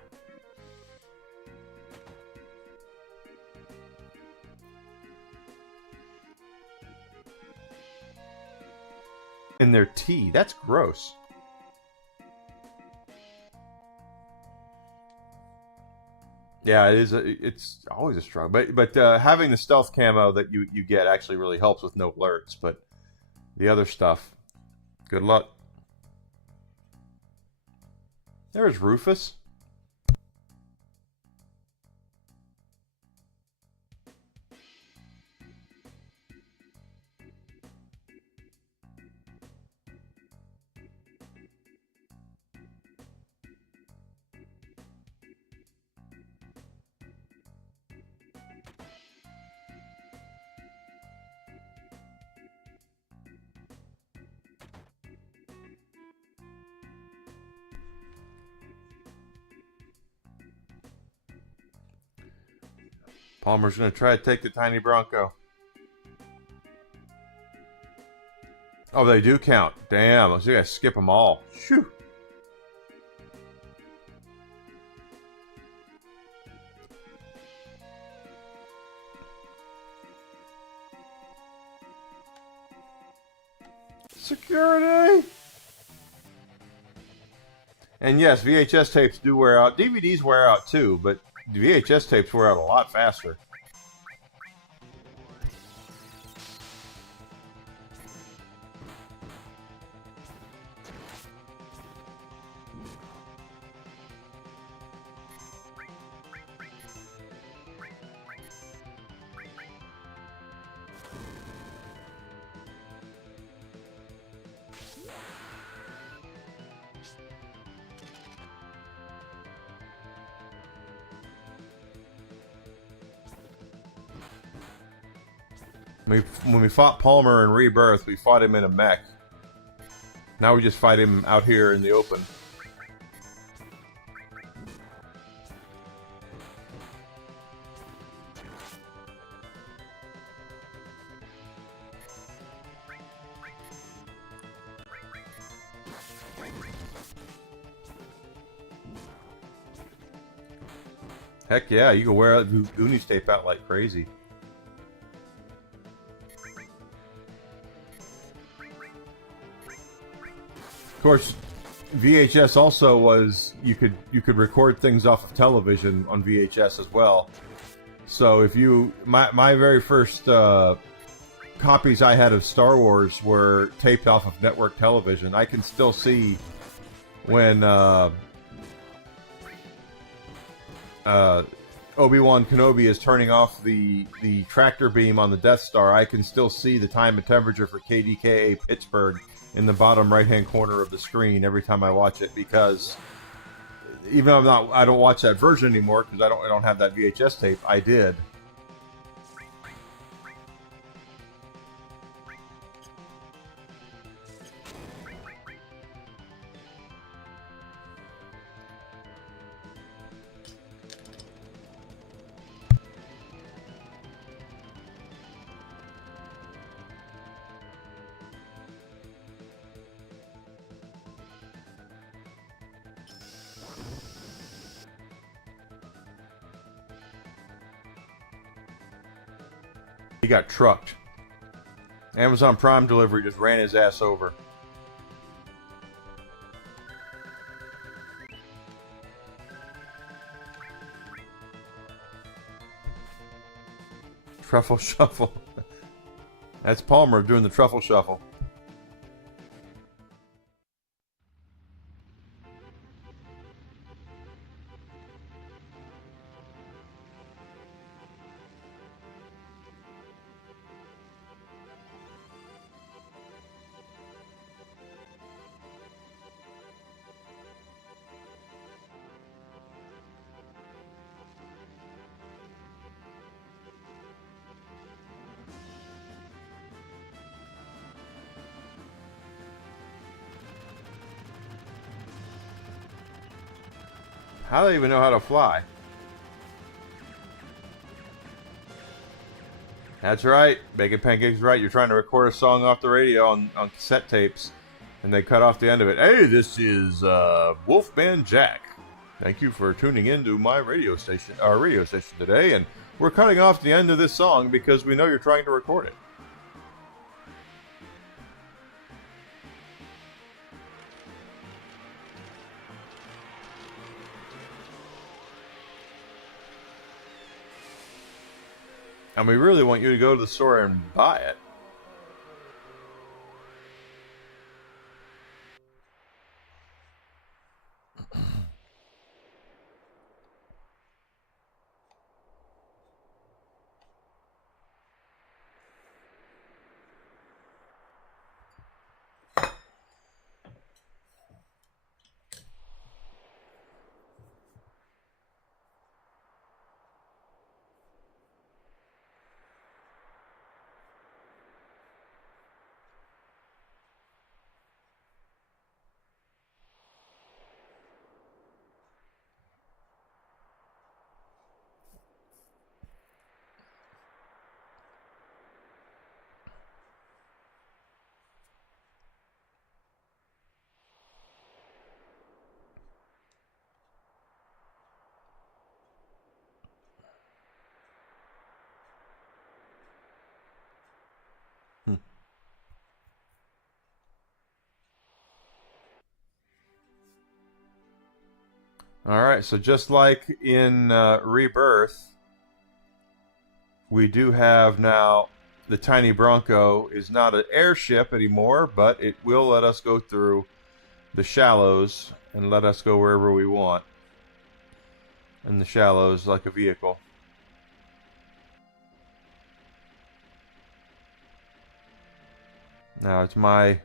In their tea, that's gross. Yeah, it is. It's always a struggle, but having the stealth camo that you get actually really helps with no alerts. But the other stuff. Good luck. There's Rufus. Palmer's going to try to take the tiny Bronco. Oh, they do count. Damn, I was going to skip them all. Shoo. Security! And yes, VHS tapes do wear out. DVDs wear out too, but VHS tapes wear out a lot faster. When we fought Palmer in Rebirth, we fought him in a mech. Now we just fight him out here in the open. Heck yeah, you can wear Goonies tape out like crazy. Of course, VHS also was you could record things off of television on VHS as well. So if you my very first copies I had of Star Wars were taped off of network television. I can still see when Obi-Wan Kenobi is turning off the tractor beam on the Death Star. I can still see the time and temperature for KDKA Pittsburgh in the bottom right-hand corner of the screen every time I watch it, because even though I don't watch that version anymore because I don't have that VHS tape. I did. He got trucked. Amazon Prime delivery just ran his ass over. Truffle shuffle. That's Palmer doing the truffle shuffle. How do they even know how to fly? That's right. Bacon Pancake's right. You're trying to record a song off the radio on cassette tapes, and they cut off the end of it. Hey, this is Wolfman Jack. Thank you for tuning in to my radio station today, and we're cutting off the end of this song because we know you're trying to record it. And we really want you to go to the store and buy it. Alright, so just like in Rebirth, we do have now the Tiny Bronco is not an airship anymore, but it will let us go through the shallows and let us go wherever we want in the shallows like a vehicle. Now it's my...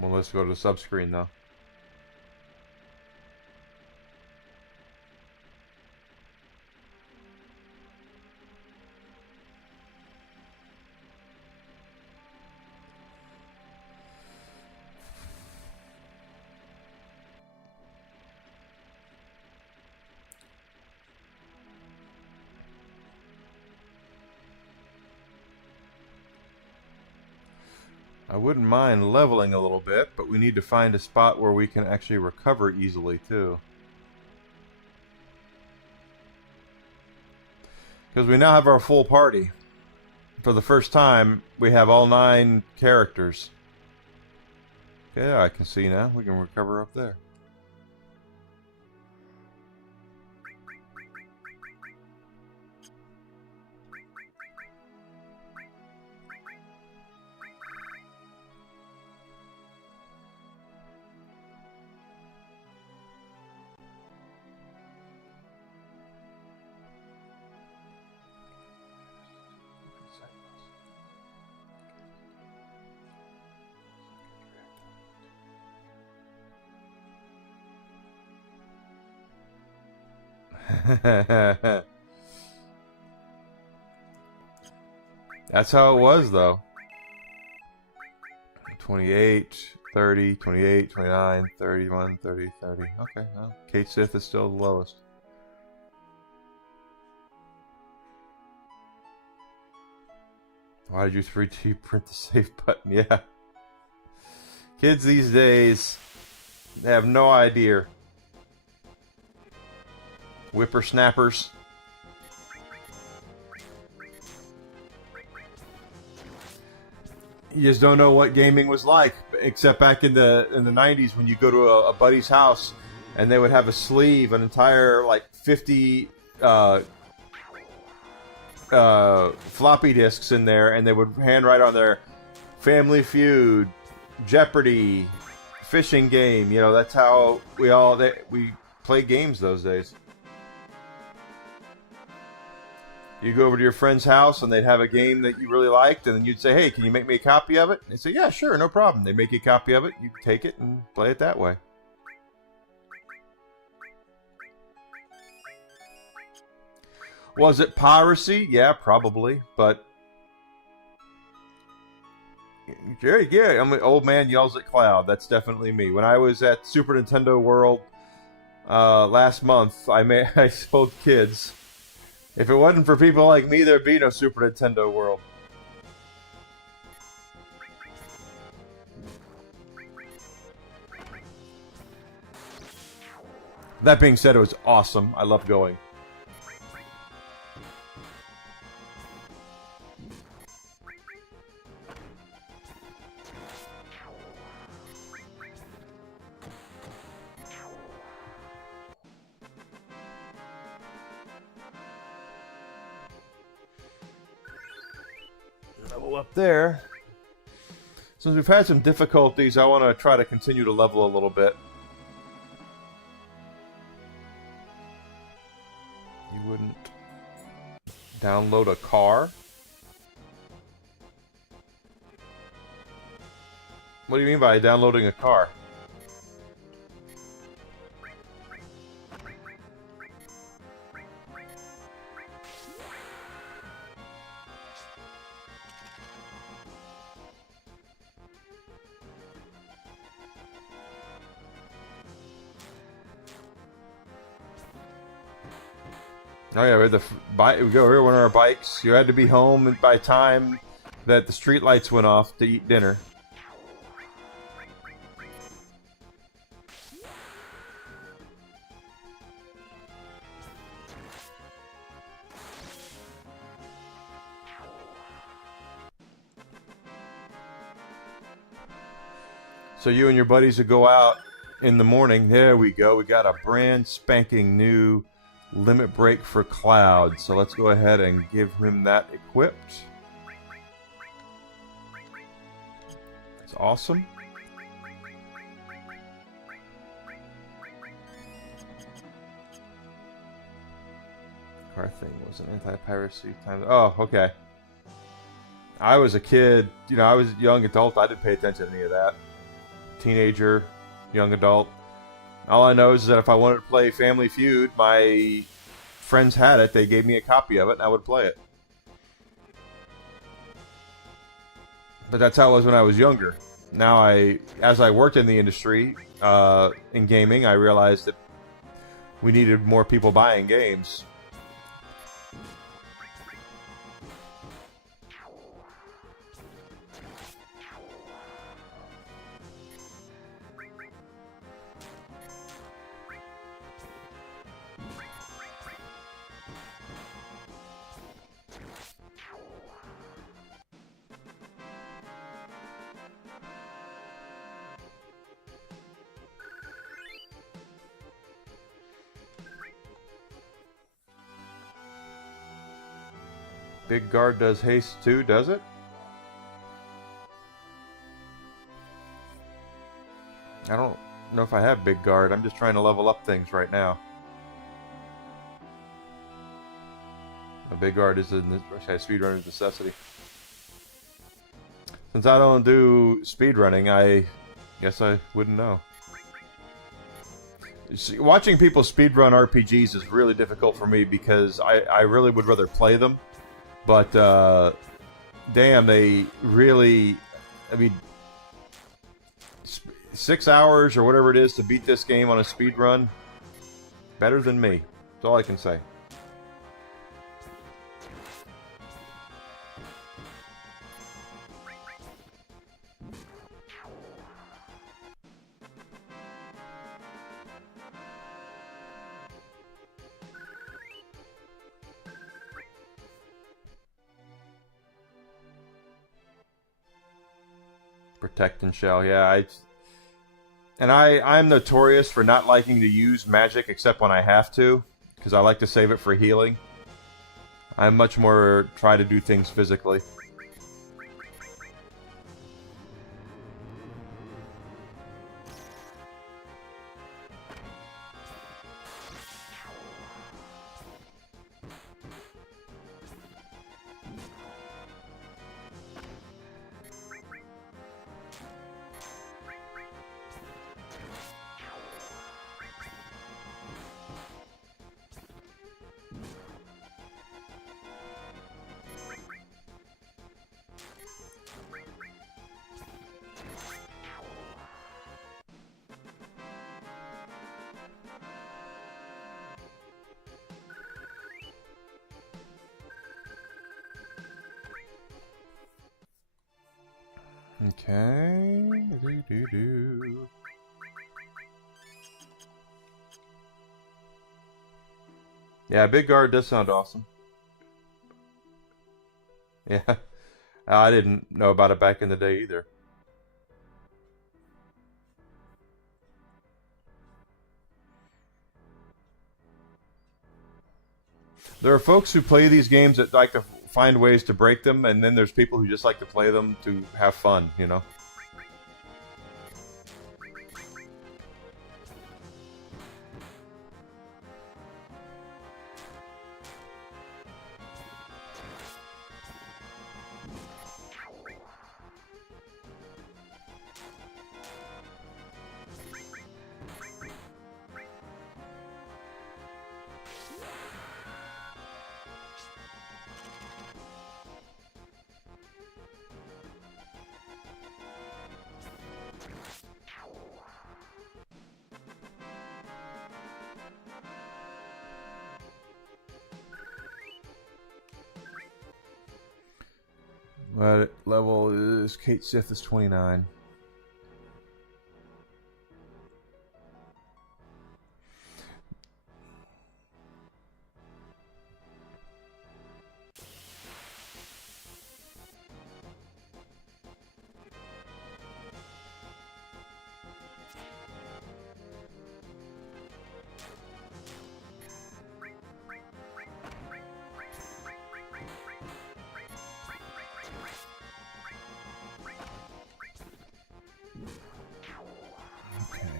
Well, let's go to the subscreen though. I wouldn't mind leveling a little bit, but we need to find a spot where we can actually recover easily too. Because we now have our full party. For the first time, we have all 9 characters. Okay, I can see now. We can recover up there. That's how it was, though. 28, 30, 28, 29, 31, 30, 30. Okay, well, Kate Sith is still the lowest. Why did you 3D print the save button? Yeah. Kids these days, they have no idea. Whippersnappers. You just don't know what gaming was like, except back in the 90s when you go to a buddy's house and they would have a sleeve, an entire like 50 floppy disks in there, and they would handwrite on there Family Feud, Jeopardy, fishing game. You know, that's how we played games those days. You go over to your friend's house and they'd have a game that you really liked, and then you'd say, hey, can you make me a copy of it? And they'd say, yeah, sure, no problem. They make you a copy of it, you take it and play it that way. Was it piracy? Yeah, probably, but yeah, I'm an old man yells at cloud. That's definitely me. When I was at Super Nintendo World last month, I told kids, if it wasn't for people like me, there'd be no Super Nintendo World. That being said, it was awesome. I loved going. Level up there. Since we've had some difficulties, I want to try to continue to level a little bit. You wouldn't download a car? What do you mean by downloading a car? Oh yeah, we had we go over one of our bikes. You had to be home by time that the street lights went off to eat dinner. So you and your buddies would go out in the morning. There we go. We got a brand spanking new limit break for Cloud. So let's go ahead and give him that equipped. That's awesome. Car thing was an anti-piracy time. Oh, okay. I was a kid, you know, I was a young adult. I didn't pay attention to any of that. Teenager, young adult. All I know is that if I wanted to play Family Feud, my friends had it. They gave me a copy of it, and I would play it. But that's how it was when I was younger. Now, as I worked in the industry, in gaming, I realized that we needed more people buying games. Big guard does haste too, does it? I don't know if I have big guard. I'm just trying to level up things right now. A big guard is a speedrunner's necessity. Since I don't do speedrunning, I guess I wouldn't know. See, watching people speedrun RPGs is really difficult for me because I really would rather play them. But, damn, they really... I mean, 6 hours or whatever it is to beat this game on a speedrun, better than me. That's all I can say. Protect and shell, yeah. I'm notorious for not liking to use magic except when I have to, because I like to save it for healing. I much more try to do things physically. Okay. Yeah, big guard does sound awesome. Yeah. I didn't know about it back in the day either. There are folks who play these games that like to find ways to break them, and then there's people who just like to play them to have fun, you know? What level is Kate Sith is 29.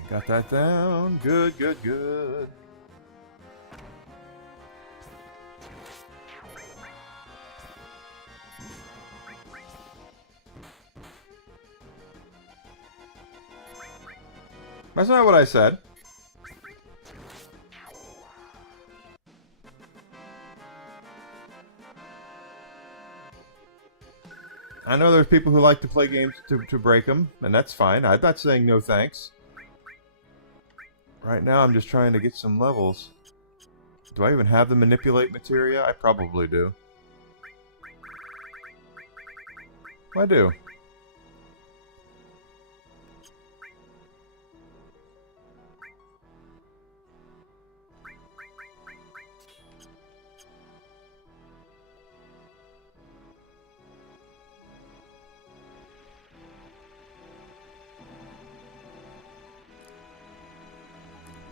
Got that down. Good, good, good. That's not what I said. I know there's people who like to play games to break them, and that's fine. I'm not saying no thanks. Right now, I'm just trying to get some levels. Do I even have the manipulate materia? I probably do. I do.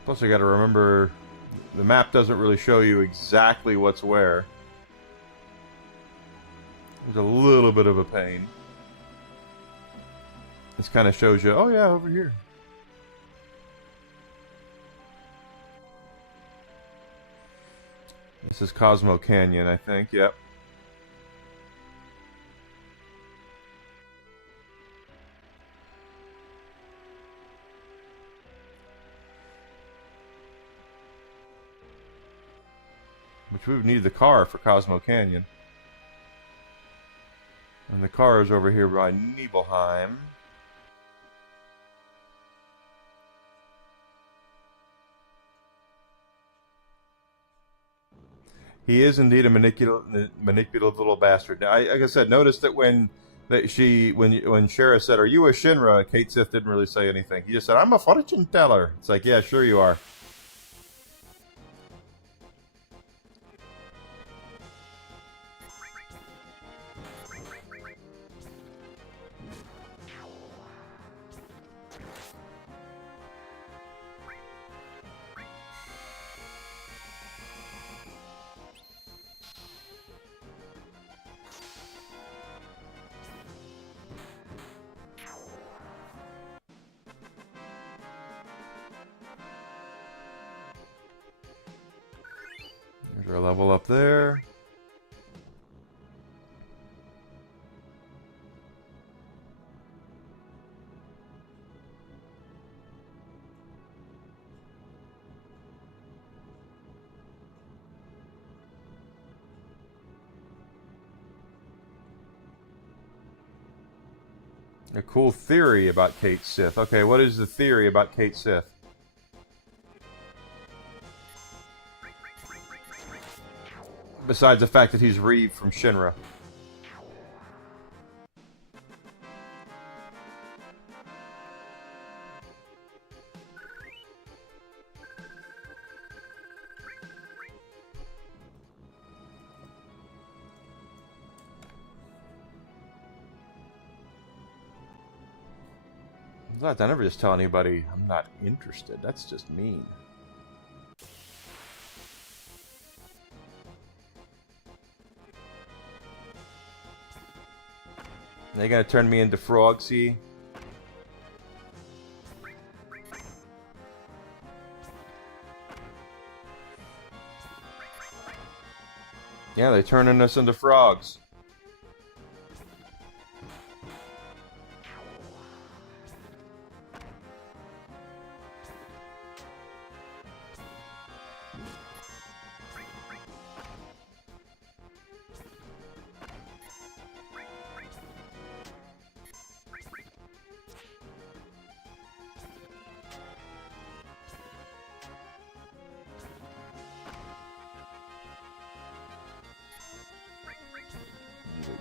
Plus, I gotta remember, the map doesn't really show you exactly what's where. There's a little bit of a pain. This kind of shows you, oh yeah, over here. This is Cosmo Canyon, I think. Yep. Which we would need the car for Cosmo Canyon. And the car is over here by Nibelheim. He is indeed a manipulative little bastard. Now, like I said, notice that when Shara said, "Are you a Shinra?" Kate Sith didn't really say anything. He just said, "I'm a fortune teller." It's like, yeah, sure you are. There's our level up there. A cool theory about Kate Sith. Okay, what is the theory about Kate Sith? Besides the fact that he's Reeve from Shinra. Besides, I never just tell anybody I'm not interested. That's just mean. They're gonna turn me into Frogsy. Yeah, they're turning us into frogs.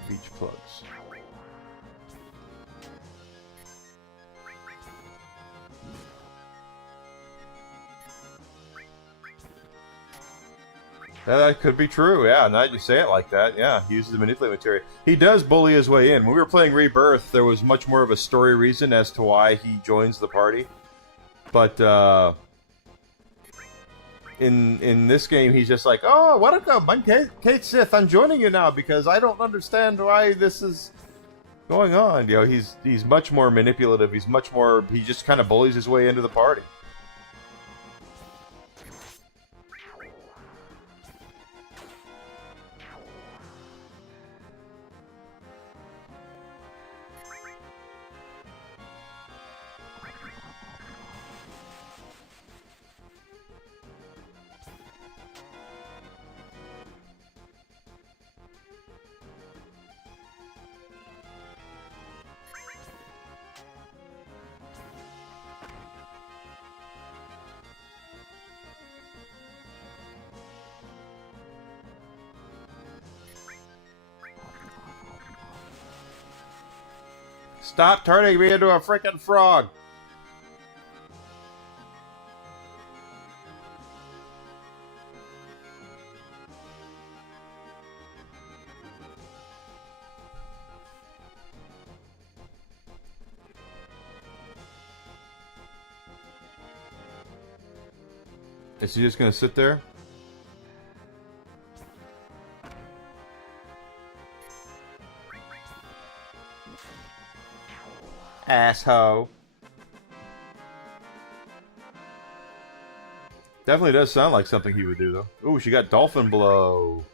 Beach plugs. Yeah, that could be true, yeah, now that you say it like that, yeah, he uses the manipulative material. He does bully his way in. When we were playing Rebirth, there was much more of a story reason as to why he joins the party. But, in this game, he's just like, oh, welcome, I'm Kate Sith, I'm joining you now because I don't understand why this is going on. You know, he's much more manipulative, he just kind of bullies his way into the party. Stop turning me into a freaking frog! Is he just gonna sit there? asshole. Definitely does sound like something he would do, though. Ooh, she got Dolphin Blow.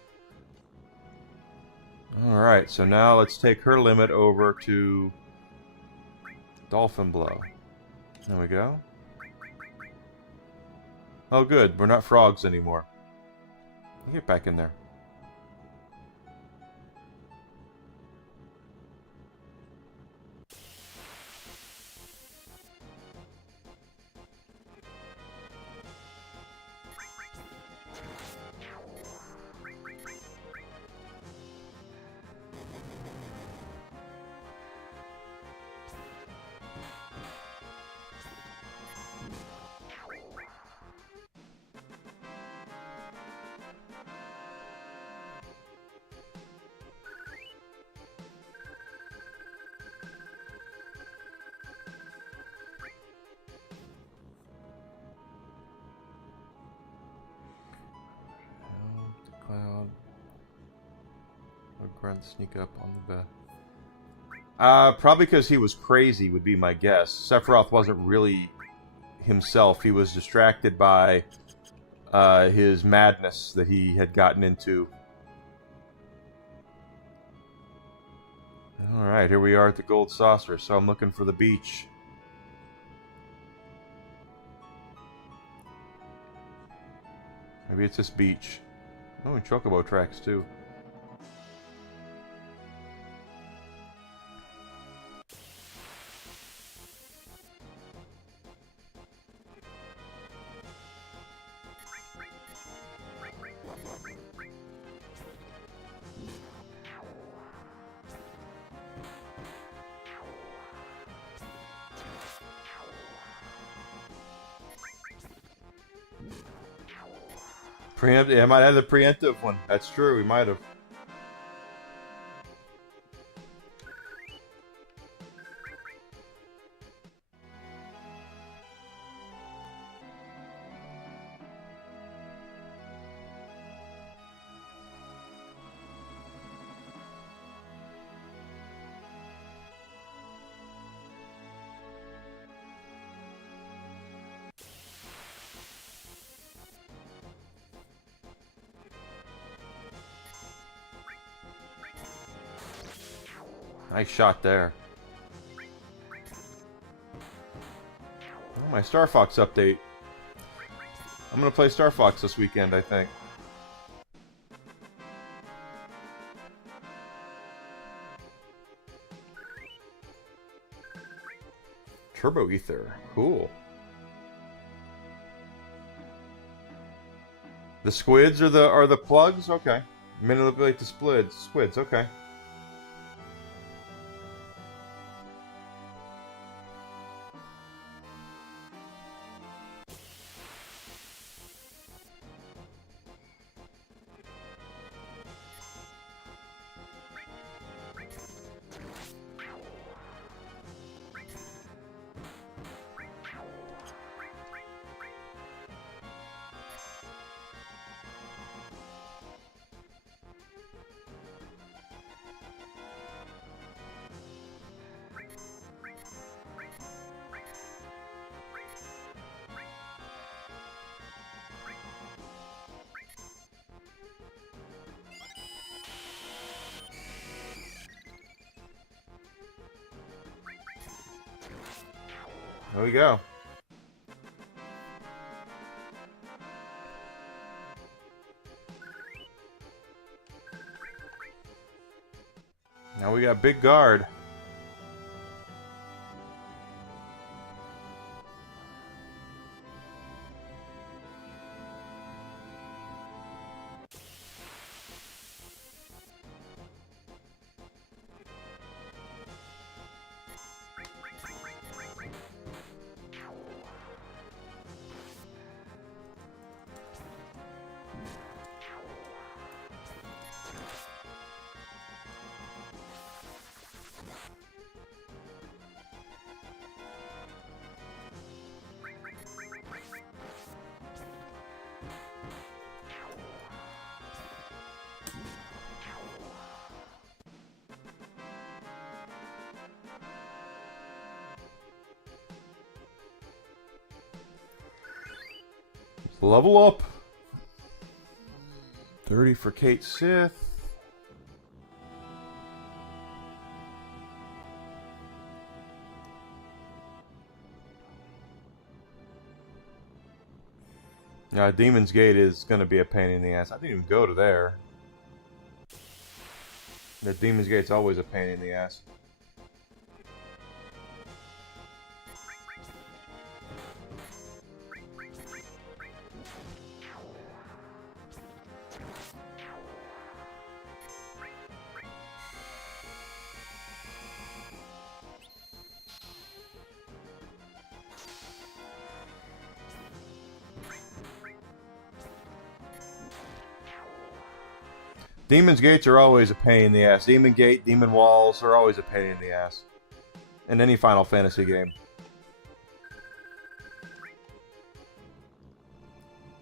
Alright, so now let's take her limit over to Dolphin Blow. There we go. Oh, good. We're not frogs anymore. Get back in there. Cloud. A grunt sneak up on the bed. Probably because he was crazy would be my guess. Sephiroth wasn't really himself. He was distracted by his madness that he had gotten into. Alright, here we are at the Gold Saucer, so I'm looking for the beach. Maybe it's this beach. Oh, and chocobo tracks too. Preempt, yeah, I might have the preemptive one. That's true, we might have. Nice shot there. Oh, my Star Fox update. I'm gonna play Star Fox this weekend, I think. Turbo Ether. Cool. The squids are the plugs? Okay. Manipulate the squids, okay. There we go. Now we got Big Guard. Level up. 30 for Kate Sith. Demon's Gate is going to be a pain in the ass. I didn't even go to there. The Demon's Gate's always a pain in the ass. Demon's Gates are always a pain in the ass. Demon Gate, Demon Walls are always a pain in the ass. In any Final Fantasy game.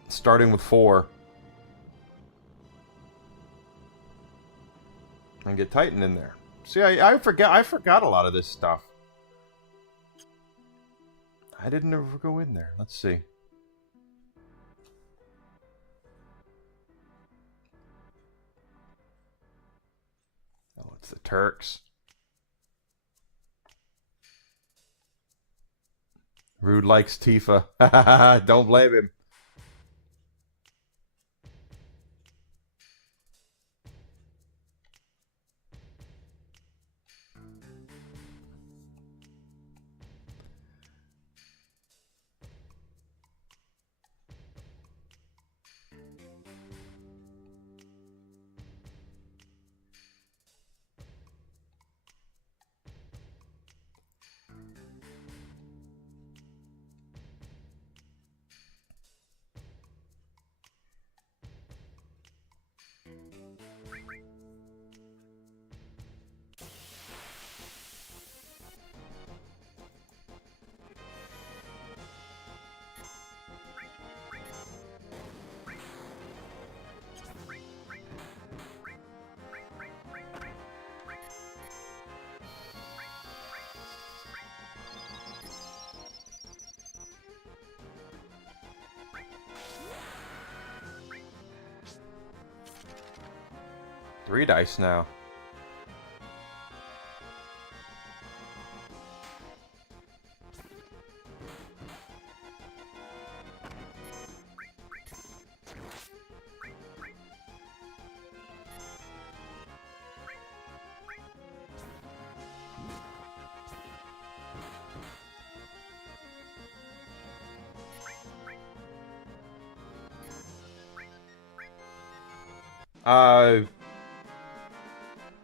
Starting with 4. And get Titan in there. See, I forgot a lot of this stuff. I didn't ever go in there. Let's see. Oh, it's the Turks. Rude likes Tifa. Don't blame him. Three dice now.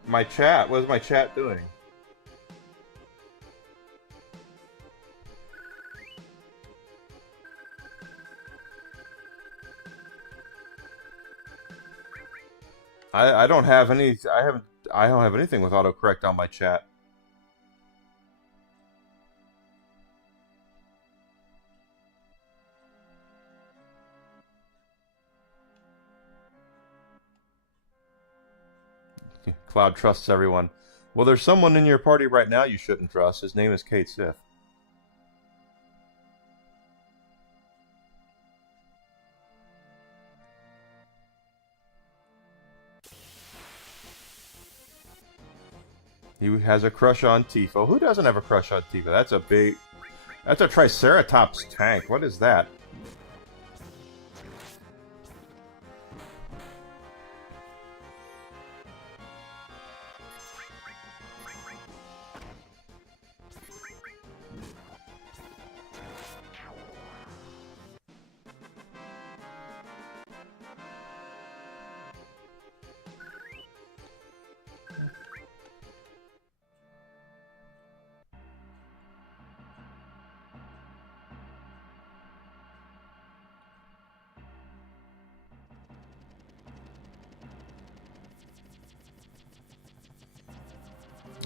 My chat, what is my chat doing? I don't have any, I don't have anything with autocorrect on my chat. Cloud trusts everyone. Well, there's someone in your party right now you shouldn't trust. His name is Kate Sith. He has a crush on Tifa. Who doesn't have a crush on Tifa? That's a big... That's a Triceratops tank. What is that?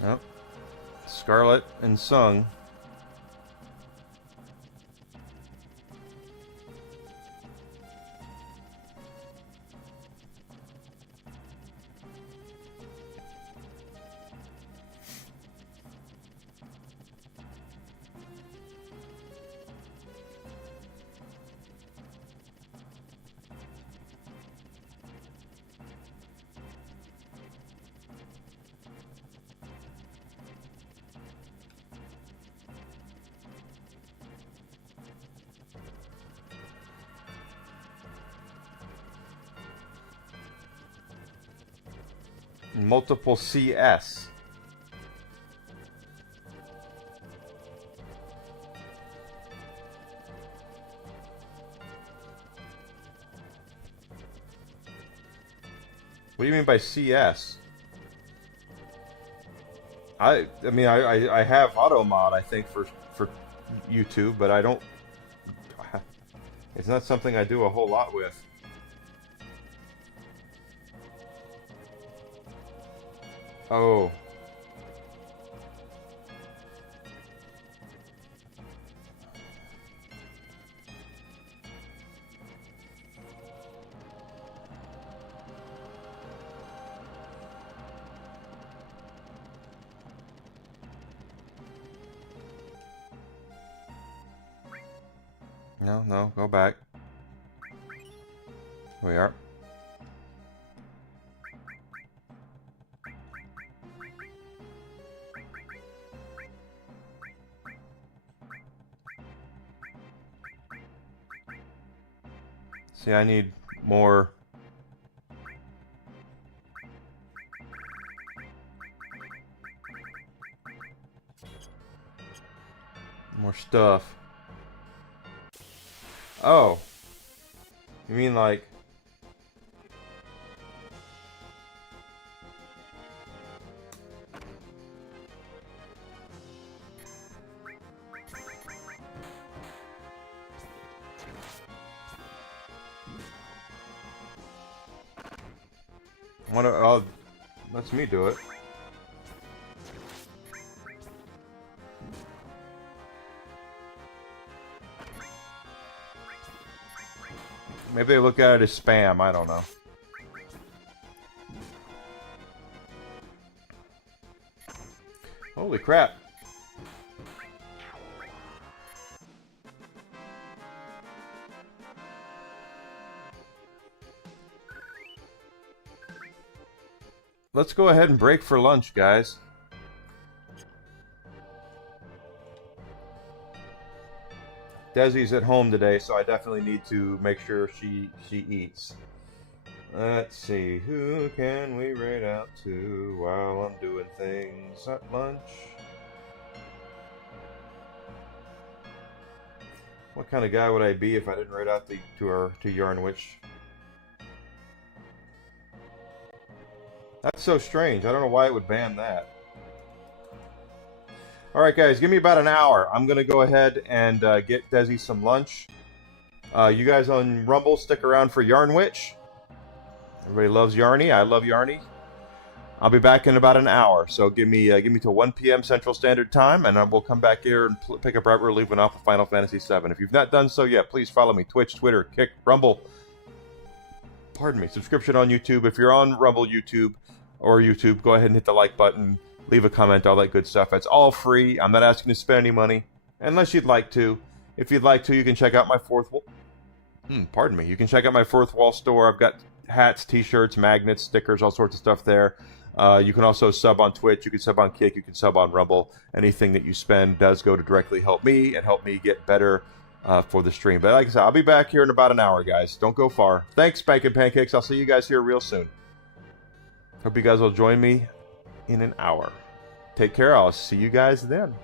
Oh, Scarlet and Sung. Multiple CS. What do you mean by CS? I mean I have auto mod, I think, for YouTube, but I don't. It's not something I do a whole lot with. Oh. No, no, go back. Here we are. See, I need more. More stuff. Oh. You mean like... Oh, lets me do it. Maybe they look at it as spam, I don't know. Holy crap. Let's go ahead and break for lunch, guys. Desi's at home today, so I definitely need to make sure she eats. Let's see, who can we raid out to while I'm doing things at lunch? What kind of guy would I be if I didn't raid out to Yarn Witch? That's so strange. I don't know why it would ban that. Alright guys, give me about an hour. I'm going to go ahead and get Desi some lunch. You guys on Rumble, stick around for Yarn Witch. Everybody loves Yarny. I love Yarny. I'll be back in about an hour. So give me till 1 p.m. Central Standard Time, and we'll come back here and pick up right where we're leaving off of Final Fantasy VII. If you've not done so yet, please follow me. Twitch, Twitter, Kick, Rumble. Pardon me. Subscription on YouTube. If you're on Rumble, YouTube, go ahead and hit the like button. Leave a comment, all that good stuff. It's all free. I'm not asking you to spend any money, unless you'd like to. If you'd like to, you can check out my fourth wall. Pardon me. You can check out my fourth wall store. I've got hats, t-shirts, magnets, stickers, all sorts of stuff there. You can also sub on Twitch. You can sub on Kick. You can sub on Rumble. Anything that you spend does go to directly help me and help me get better for the stream. But like I said, I'll be back here in about an hour, guys. Don't go far. Thanks, Spankin' Pancakes. I'll see you guys here real soon. Hope you guys will join me in an hour. Take care. I'll see you guys then.